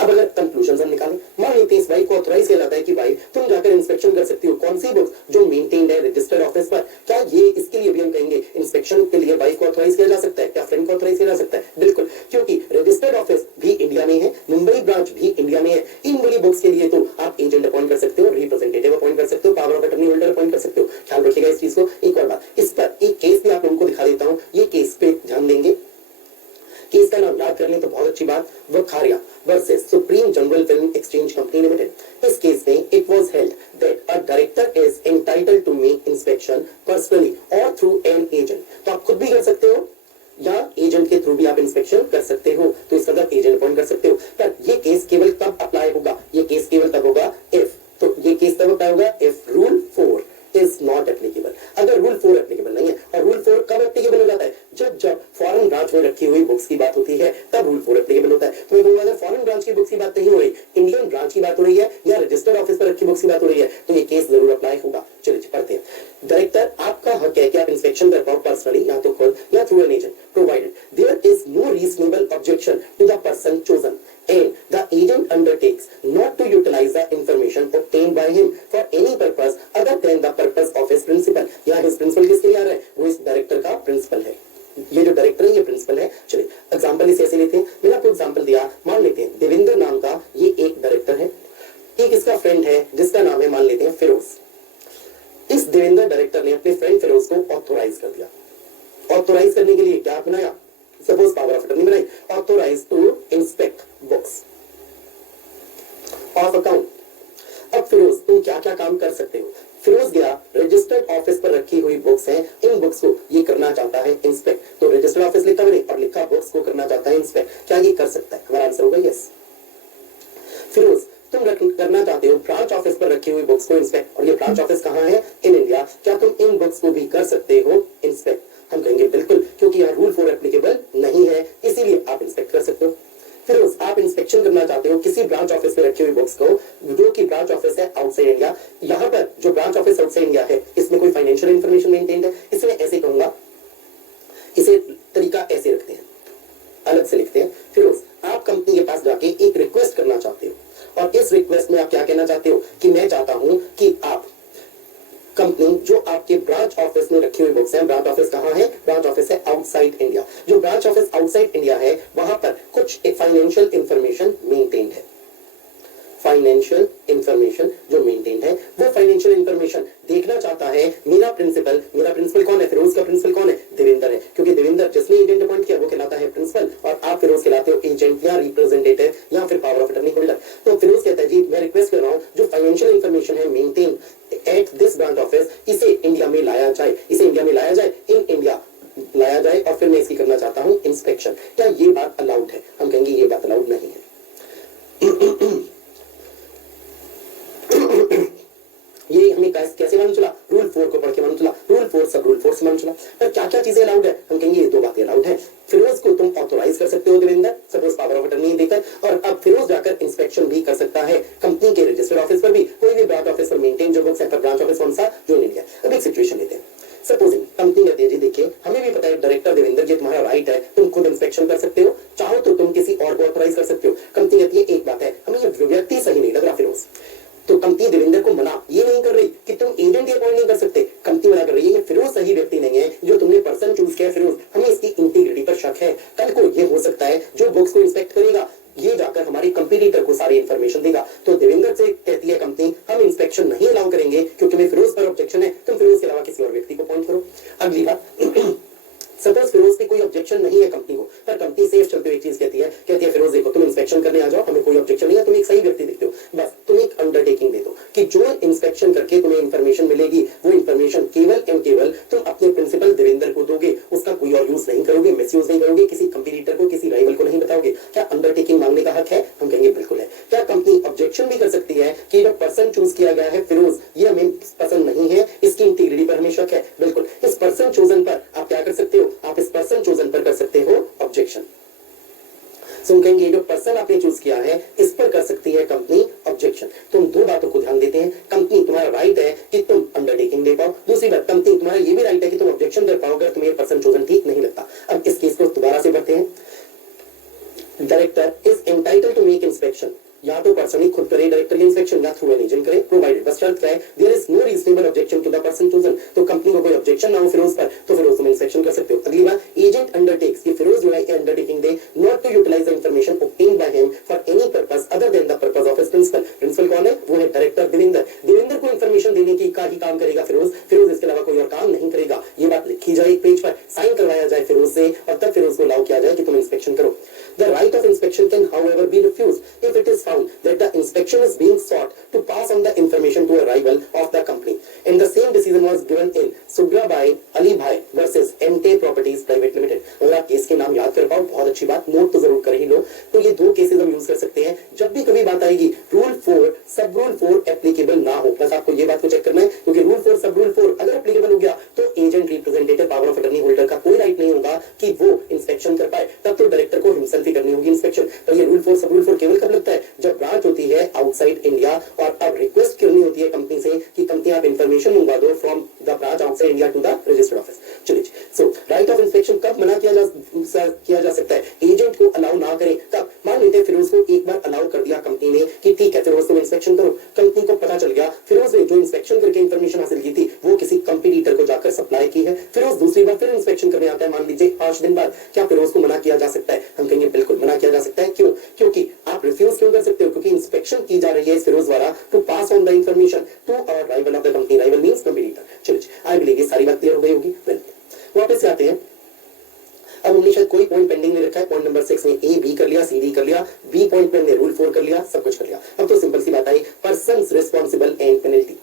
अब अगर कंक्लूजन हम निकालें, मान लेते हैं इस वाइफ को ऑथोराइज किया जाता है कि भाई तुम जाकर इंस्पेक्शन कर सकती हो कौन सी बुक्स जो मेंटेन्ड है रजिस्टर्ड ऑफिस पर। क्या ये इसके लिए भी हम कहेंगे इंस्पेक्शन के लिए वाइफ को ऑथोराइज किया जा सकता है, क्या फ्रेंड को ऑथोराइज किया जा सकता है, बिल्कुल, क्योंकि रजिस्टर्ड ऑफिस भी इंडिया में है, मुंबई ब्रांच भी इंडिया में है। इन वाली बुक्स के लिए तो आप एजेंट अपॉइंट कर सकते हो, रिप्रेजेंटेटिव अपॉइंट कर सकते हो, power of attorney holder appoint कर सकते हो। ख्याल रखिएगा इस चीज को। एक और बात, इस पर एक केस भी आप लोगों को दिखा देता हूं, ये केस पे ध्यान देंगे। केस का नाम याद कर लें तो बहुत अच्छी बात, Vakharia versus Supreme General Film Exchange Company Limited. इस केस में it was held that a director director is entitled to make inspection personally और थ्रू एन एजेंट। तो आप खुद भी कर सकते हो या एजेंट के थ्रू भी आप इंस्पेक्शन कर सकते हो, तो इसका मतलब एजेंट अपॉइंट कर सकते हो। पर ये केस केवल तब अप्लाई होगा, ये केस केवल तब होगा इफ, तो ये केस तब अप्लाई होगा if rule 4 is not applicable. अगर रूल 4 एप्लीकेबल नहीं है, और रूल 4 कब एप्लीकेबल हो जाता है, जब फॉरेन ब्रांच में रखी हुई बुक्स की बात होती है, तब रूल 4 एप्लीकेबल होता है। तो मैं कहूंगा अगर फॉरेन ब्रांच की बुक्स की बात नहीं हो रही, इंडियन ब्रांच की बात हो रही है या रजिस्टर्ड ऑफिस पर रखी बुक्स की बात हो रही है, तो ये केस जरूर अप्लाई होगा। चलिए पढ़ते हैं। डायरेक्टर आपका हक है कि आप इंस्पेक्शन कर पाओ पर्सनली या तो खुद या through an agent, provided there is no reasonable objection to the person chosen and the agent undertakes not to utilize the information obtained by him for any purpose other than the purpose of his principal। यहाँ his principal किसके लिए आ रहा है, वो इस director का principal है। ये जो डायरेक्टर है ये प्रिंसिपल है। चलिए एग्जांपल इसे ऐसे लेते हैं, मैंने आपको एग्जांपल दिया, मान लेते हैं देवेंद्र नाम का ये एक डायरेक्टर है, एक इसका फ्रेंड है जिसका नाम है मान लेते हैं फिरोज। इस देवेंद्र डायरेक्टर ने अपने फ्रेंड फिरोज को ऑथोराइज कर दिया। ऑथोराइज करने के लिए क्या बनाया, सपोज पावर ऑफ अटर्नी बनाई, authorise to inspect books of account. अब फिरोज तुम क्या क्या काम कर सकते हो, फिरोज गया रजिस्टर्ड ऑफिस पर रखी हुई बुक्स हैं, इन बुक्स को ये करना चाहता है इंस्पेक्ट। तो रजिस्टर्ड ऑफिस लिखा मैंने और लिखा बुक्स को करना चाहता है इंस्पेक्ट, क्या ये कर सकता है, हमारा आंसर होगा यस। फिरोज तुम करना चाहते हो ब्रांच ऑफिस पर रखी हुई बुक्स को इंस्पेक्ट, और ये ब्रांच ऑफिस कहाँ है, इन इंडिया, क्या तुम इन बुक्स को भी कर सकते हो इंस्पेक्ट। हम कहेंगे बिल्कुल, क्योंकि यहाँ रूल 4 एप्लीकेबल नहीं है, इसीलिए आप इंस्पेक्ट कर सकते हो। फिरोज आप इंस्पेक्शन करना चाहते हो किसी ब्रांच ऑफिस में रखी हुई बुक्स को, जो कि ब्रांच ऑफिस है आउटसाइड इंडिया। यहाँ पर जो ब्रांच ऑफिस आउटसाइड इंडिया है इसमें कोई फाइनेंशियल इंफॉर्मेशन मेंटेन्ड है, इसमें ऐसे कहूंगा, इसे तरीका ऐसे रखते हैं, अलग से लिखते हैं। फिरोज आप कंपनी के पास जाके एक रिक्वेस्ट करना चाहते हो, और इस रिक्वेस्ट में आप क्या कहना चाहते हो कि मैं चाहता हूं कि आप कंपनी जो आपके ब्रांच ऑफिस में रखी हुई बुक्स हैं, ब्रांच ऑफिस कहाँ है, ब्रांच ऑफिस है आउटसाइड इंडिया, जो ब्रांच ऑफिस आउटसाइड इंडिया है वहां पर कुछ फाइनेंशियल इंफॉर्मेशन मेंटेन्ड है, फाइनेंशियल इंफॉर्मेशन जो मेंटेन्ड है वो फाइनेंशियल इंफॉर्मेशन देखना चाहता है मेरा प्रिंसिपल कौन है, फिरोज का प्रिंसिपल कौन है, देवेंद्र है, क्योंकि देवेंद्र जिसने एजेंट अपॉइंट किया वो कहलाता है प्रिंसिपल, और आप फिरोज कहलाते हो एजेंट या रिप्रेजेंटेटिव या फिर पावर ऑफ अटर्नी होल्डर। तो फिरोज कहता है जी मैं रिक्वेस्ट कर रहा हूं जो फाइनेंशियल इंफॉर्मेशन है maintain at this branch office, इसे इंडिया में लाया जाए, इन इंडिया लाया जाए, और फिर मैं इसकी करना चाहता हूं इंस्पेक्शन। क्या ये बात अलाउड है, हम कहेंगे ये बात अलाउड नहीं है। ये हमें कैसे मालूम चला, रूल 4 को पढ़ के मालूम चला, रूल 4 सब रूल 4 से मालूम चला। पर क्या क्या चीजें अलाउड है, हम कहेंगे ये दो बातें अलाउड है। फिरोज को तुम ऑथोराइज कर सकते हो Devendra, suppose power of attorney देकर, और अब फिरोज जाकर इंस्पेक्शन भी कर सकता है कंपनी के रजिस्टर्ड ऑफिस पर भी, कोई भी ब्रांच ऑफिस पर मेंटेन जो बुक्स है, पर ब्रांच ऑफिस कौन सा, जो नहीं है। अब एक सिचुएशन लेते हैं, सपोजिंग कंपनी कहती है जी देखिए हमें भी पता है डायरेक्टर देवेंद्र जी तुम्हारा राइट है, तुम खुद इंस्पेक्शन कर सकते हो, चाहो तो तुम किसी और को ऑथोराइज कर सकते हो। कंपनी कहती है एक बात है, हमें ये व्यक्ति सही नहीं लग रहा फिरोज, तो कंपनी देवेंद्र को मना ये नहीं कर रही कि तुम एजेंट ही अपॉइंट नहीं कर सकते, कंपनी मना कर रही है ये फिरोज सही व्यक्ति नहीं है, जो तुमने पर्सन चूज किया फिरोज, हमें इसकी इंटीग्रिटी पर शक है, कल को ये हो सकता है जो बुक्स को इंस्पेक्ट करेगा ये जाकर हमारी कंपटीटर को सारी इंफॉर्मेशन देगा। तो देवेंद्र से कहती है कंपनी हम इंस्पेक्शन नहीं अलाउ करेंगे, क्योंकि मैं फिरोज पर ऑब्जेक्शन है, तुम फिरोज के अलावा किसी और व्यक्ति को अपॉइंट करो। अगली बात, सपोज फिरोज की कोई ऑब्जेक्शन नहीं है कंपनी को, पर कंपनी सेफ चलते हुए एक चीज कहती है फिरोज देखो तुम इंस्पेक्शन करने आ जाओ, हमें कोई ऑब्जेक्शन नहीं है, तुम एक सही व्यक्ति दिखते हो, बस तुम एक अंडरटेकिंग दे दो कि जो इंस्पेक्शन करके तुम्हें इंफॉर्मेशन मिलेगी वो इंफॉर्मेशन केवल एंड केवल तुम अपने प्रिंसिपल देवेंद्र को दोगे, उसका कोई और यूज नहीं करोगे, मिसयूज नहीं करोगे, किसी कंपटीटर को किसी राइवल को नहीं बताओगे। क्या अंडरटेकिंग मांगने का हक है, हम कहेंगे बिल्कुल है। क्या कंपनी ऑब्जेक्शन भी कर सकती है कि जो पर्सन चूज किया गया है फिरोज ये हमें पसंद नहीं है, इसकी इंटीग्रिटी पर हमें शक है, बिल्कुल इस पर्सन चोजन पर आप क्या कर सकते हो, आप इस पर्सन चोजन पर कर सकते हो ऑब्जेक्शन। सो हम कहेंगे जो पर्सन आपने चूज किया है इस पर कर सकती है कंपनी ऑब्जेक्शन। तुम दो बातों को ध्यान देते हैं, कंपनी तुम्हारा राइट है कि तुम अंडरटेकिंग दे पाओ, दूसरी बात कंपनी तुम्हारा ये भी राइट है कि तुम ऑब्जेक्शन कर पाओ अगर तुम्हें पर्सन चोजन ठीक नहीं लगता। अब इस केस को दोबारा से बढ़ते हैं, director is entitled to make inspection, या तो पर्सन ही खुद करे डायरेक्टर की इंस्पेक्शन या थ्रू एन एजेंट करे, प्रोवाइडेड बस शर्त क्या है, there is no reasonable objection to the person chosen. तो कंपनी को कोई ऑब्जेक्शन ना हो फिरोज पर, तो फिरोज तुम इंस्पेक्शन कर सकते हो। अगली बात, एजेंट अंडरटेक्स कि फिरोज जो है अंडरटेकिंग दे not to utilise the information obtained by him for any purpose other than the purpose of his principal. Principal कौन है, वो है डायरेक्टर देवेंद्र। देवेंद्र को इंफॉर्मेशन देने की का ही काम करेगा फिरोज इसके अलावा कोई और काम नहीं करेगा। ये बात लिखी जाए एक पेज पर, साइन करवाया जाए फिरोज से, और तब फिरोज को अलाउ किया जाए कि तुम इंस्पेक्शन करो। The right of inspection can, however, be refused if it is found that the inspection is being sought to pass on the information to a rival of the company. decision was given in Sugrabai Ali Bhai versus MK Properties Private Limited। अगर आप case के नाम याद कर पाओ बहुत अच्छी बात, नोट तो जरूर करें ही लोग। तो ये दो केसेस हम यूज कर सकते हैं जब भी कभी बात आएगी रूल 4 सब रूल 4 एप्लीकेबल ना हो। बस आपको ये बात को चेक करना है, क्योंकि रूल 4 सब रूल 4 अगर एप्लीकेबल हो गया तो agent representative power of attorney holder का कोई राइट नहीं होगा कि वो इंस्पेक्शन कर पाए, तब तो डायरेक्टर को हिमसेल्फ ही करनी होगी इंस्पेक्शन। तो ये रूल 4 सब रूल 4 केवल कब लगता है, जब ब्रांच होती है आउटसाइड इंडिया और अब रिक्वेस्ट करनी होती है कंपनी से कि कंपनी आप इंफॉर्मेशन मंगवा दो from the branch outside India to the registered office. चलिए, सो राइट ऑफ इंस्पेक्शन कब मना किया जा सकता है, एजेंट को अलाउ ना करें कब। मान लेते हैं फिरोज को एक बार अलाउ कर दिया कंपनी ने कि ठीक है फिरोज तुम इंस्पेक्शन करो, कंपनी को पता चल गया फिरोज ने जो इंस्पेक्शन करके इंफॉर्मेशन हासिल की थी वो किसी कंपटीटर को जाकर सप्लाई की है, फिरोज दूसरी बार फिर इंस्पेक्शन करने आता है मान लीजिए 5 दिन बाद, क्या फिरोज को मना किया जा सकता है? हम कहेंगे बिल्कुल मना किया जा सकता है। क्यों? क्योंकि आप रिफ्यूज क्यों कर सकते हो, क्योंकि इंस्पेक्शन की जा रही है फिरोज द्वारा to pass on the information to a rival of the company. Rival means competitor. चलिए, आई बिलीव ये सारी बात क्लियर हो गई होगी। वापस से आते हैं, अब हमने शायद कोई पॉइंट पेंडिंग नहीं रखा है। पॉइंट नंबर 6 में ए बी कर लिया, सी डी कर लिया, बी पॉइंट में हमने रूल 4 कर लिया, सब कुछ कर लिया। अब तो सिंपल सी बात आई, persons responsible and penalty.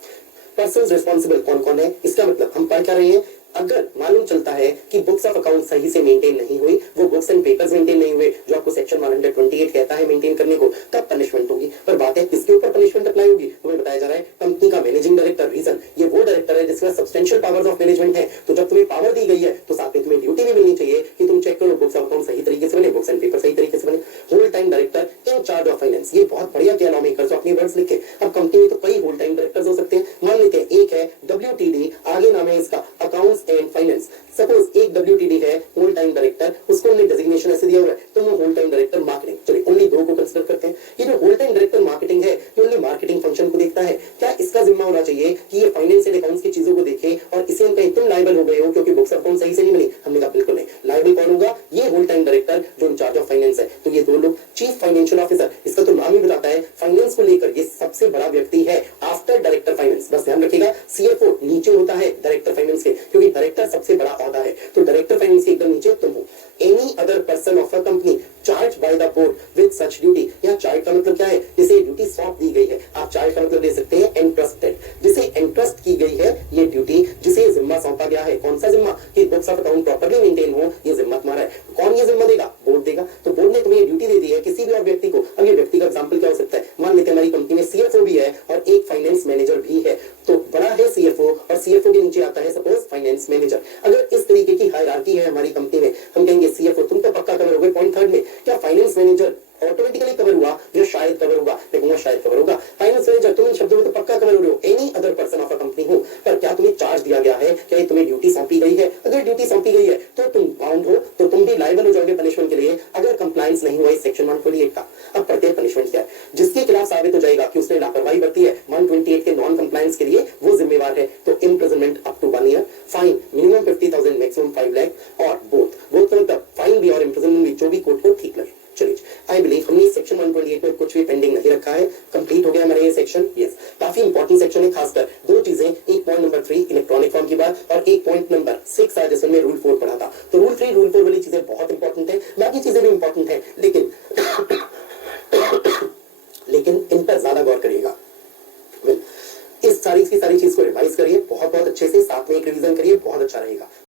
Persons responsible कौन कौन है, इसका मतलब हम पढ़ क्या रहे हैं, अगर मालूम चलता है कि बुक्स ऑफ अकाउंट सही से मेंटेन नहीं हुई, वो बुक्स एंड पेपर्स मेंटेन नहीं हुए जो आपको सेक्शन 128 कहता है मेंटेन करने को, तब पनिशमेंट होगी। पर बात है किसके ऊपर पनिशमेंट अप्लाई होगी, तुम्हें बताया जा रहा है कंपनी का मैनेजिंग डायरेक्टर। रीजन, ये वो डायरेक्टर है जिसका सब्सटेंशियल पावर्स ऑफ मैनेजमेंट है। तो जब तुम्हें पावर दी गई है तो साथ में तुम्हें ड्यूटी भी मिलनी चाहिए कि तुम चेक करो बुक्स ऑफ अकाउंट सही तरीके से बने, बुक्स एंड पेपर सही तरीके से बने। Whole time director in charge of finance, ये बहुत बढ़िया क्या लॉ मेकर्स अपनी वर्ड्स लिखे। अब कंपनी में तो कई होल टाइम डायरेक्टर्स हो सकते हैं, मान लेते हैं एक है WTD, आगे नाम है इसका अकाउंट्स एंड फाइनेंस। सपोज एक WTD है होल टाइम डायरेक्टर, उसको हमने डेजिग्नेशन ऐसे दिया हुआ है तो वो होल टाइम डायरेक्टर मार्केटिंग। चलिए ओनली दो को कंसीडर करते हैं। ये जो होल टाइम डायरेक्टर मार्केटिंग है ये ओनली मार्केटिंग फंक्शन को देखता है। क्या इसका जिम्मा होना चाहिए कि ये फाइनेंस एंड अकाउंट्स की चीजों को देखे और इसे हम कहीं तुम लायबल हो गए हो क्योंकि बुक्स ऑफ अकाउंट सही से नहीं बनी? हमने कहा बिल्कुल नहीं। लायबल कौन होगा, ये होल टाइम डायरेक्टर जो इन चार्ज ऑफ फाइनेंस है। तो ये दो लोग, चीफ फाइनेंशियल ऑफिसर, इसका तो नाम ही बताता है फाइनेंस को लेकर ये सबसे बड़ा व्यक्ति है आफ्टर डायरेक्टर फाइनेंस। बस ध्यान रखिएगा CFO नीचे होता है डायरेक्टर फाइनेंस के, क्योंकि डायरेक्टर सबसे बड़ा औहदा है। तो डायरेक्टर फाइनेंस के एकदम नीचे तुम हो। Any other person of a company charge by the board with such duty. यहाँ चार्ज का मतलब क्या है, जिसे ड्यूटी सौंप दी गई है। आप चार्ज का मतलब दे सकते हैं एंट्रस्टेड, जिसे एंट्रस्ट की गई है ये ड्यूटी, जिसे जिम्मा सौंपा गया है। कौन सा जिम्मा, कि books of account properly maintain हो, ये जिम्मा तुम्हारा है। कौन ये जिम्मा देगा, बोर्ड देगा। तो बोर्ड ने तुम्हें ड्यूटी दे दी है किसी भी और व्यक्ति को। अब ये व्यक्ति का एग्जांपल क्या हो सकता है, मान लेते हैं हमारी कंपनी में CFO भी है और एक फाइनेंस मैनेजर भी है। तो बड़ा है CFO और CFO के नीचे आता है सपोज फाइनेंस मैनेजर। अगर इस तरीके की हायरार्की है हमारी कंपनी में, हम कहेंगे CFO तुम तो पक्का कवर हो गए पॉइंट 3 में। क्या फाइनेंस मैनेजर ऑटोमेटिकली कवर हुआ या शायद कवर होगा? देखूंगा शायद कवर होगा। फाइनेंस मैनेजर तुम इन शब्दों में तो पक्का कवर हो रहे हो, any other person of a company हो। पर क्या तुम्हें चार्ज दिया गया है, क्या तुम्हें ड्यूटी सौंपी गई है? अगर ड्यूटी सौंपी गई है तो तुम बाउंड हो, तो तुम भी लायबल हो जाओगे पनिशमेंट के लिए अगर कंप्लायंस नहीं हुआ इस सेक्शन 128 का। अब प्रत्येक पनिशमेंट क्या है, जिसके खिलाफ साबित हो जाएगा कि उसने लापरवाही बरती है 128 के नॉन कंप्लायंस के लिए, वो जिम्मेवार है। तो imprisonment up to 1 year, fine minimum 50,000 maximum 5 lakh और बोथ मतलब फाइन भी और इम्प्रिजनमेंट भी, जो भी कोर्ट को ठीक लगे। चलिए, आई बिलीव हमने सेक्शन 128 में कुछ भी पेंडिंग नहीं रखा है, कंप्लीट हो गया हमारा ये सेक्शन। यस, काफी इंपॉर्टेंट सेक्शन है, खासकर दो चीजें, एक पॉइंट नंबर 3 इलेक्ट्रॉनिक फॉर्म की बात और एक पॉइंट नंबर 6 है जिसमें हमने रूल 4 पढ़ा था। तो रूल 3 रूल 4 वाली चीजें बहुत इंपॉर्टेंट है, बाकी चीजें भी इंपॉर्टेंट है, लेकिन इन पर ज्यादा गौर करिएगा। इस सारी की सारी चीज को रिवाइज करिए बहुत अच्छे से, साथ में एक रिवीजन करिए, बहुत अच्छा रहेगा।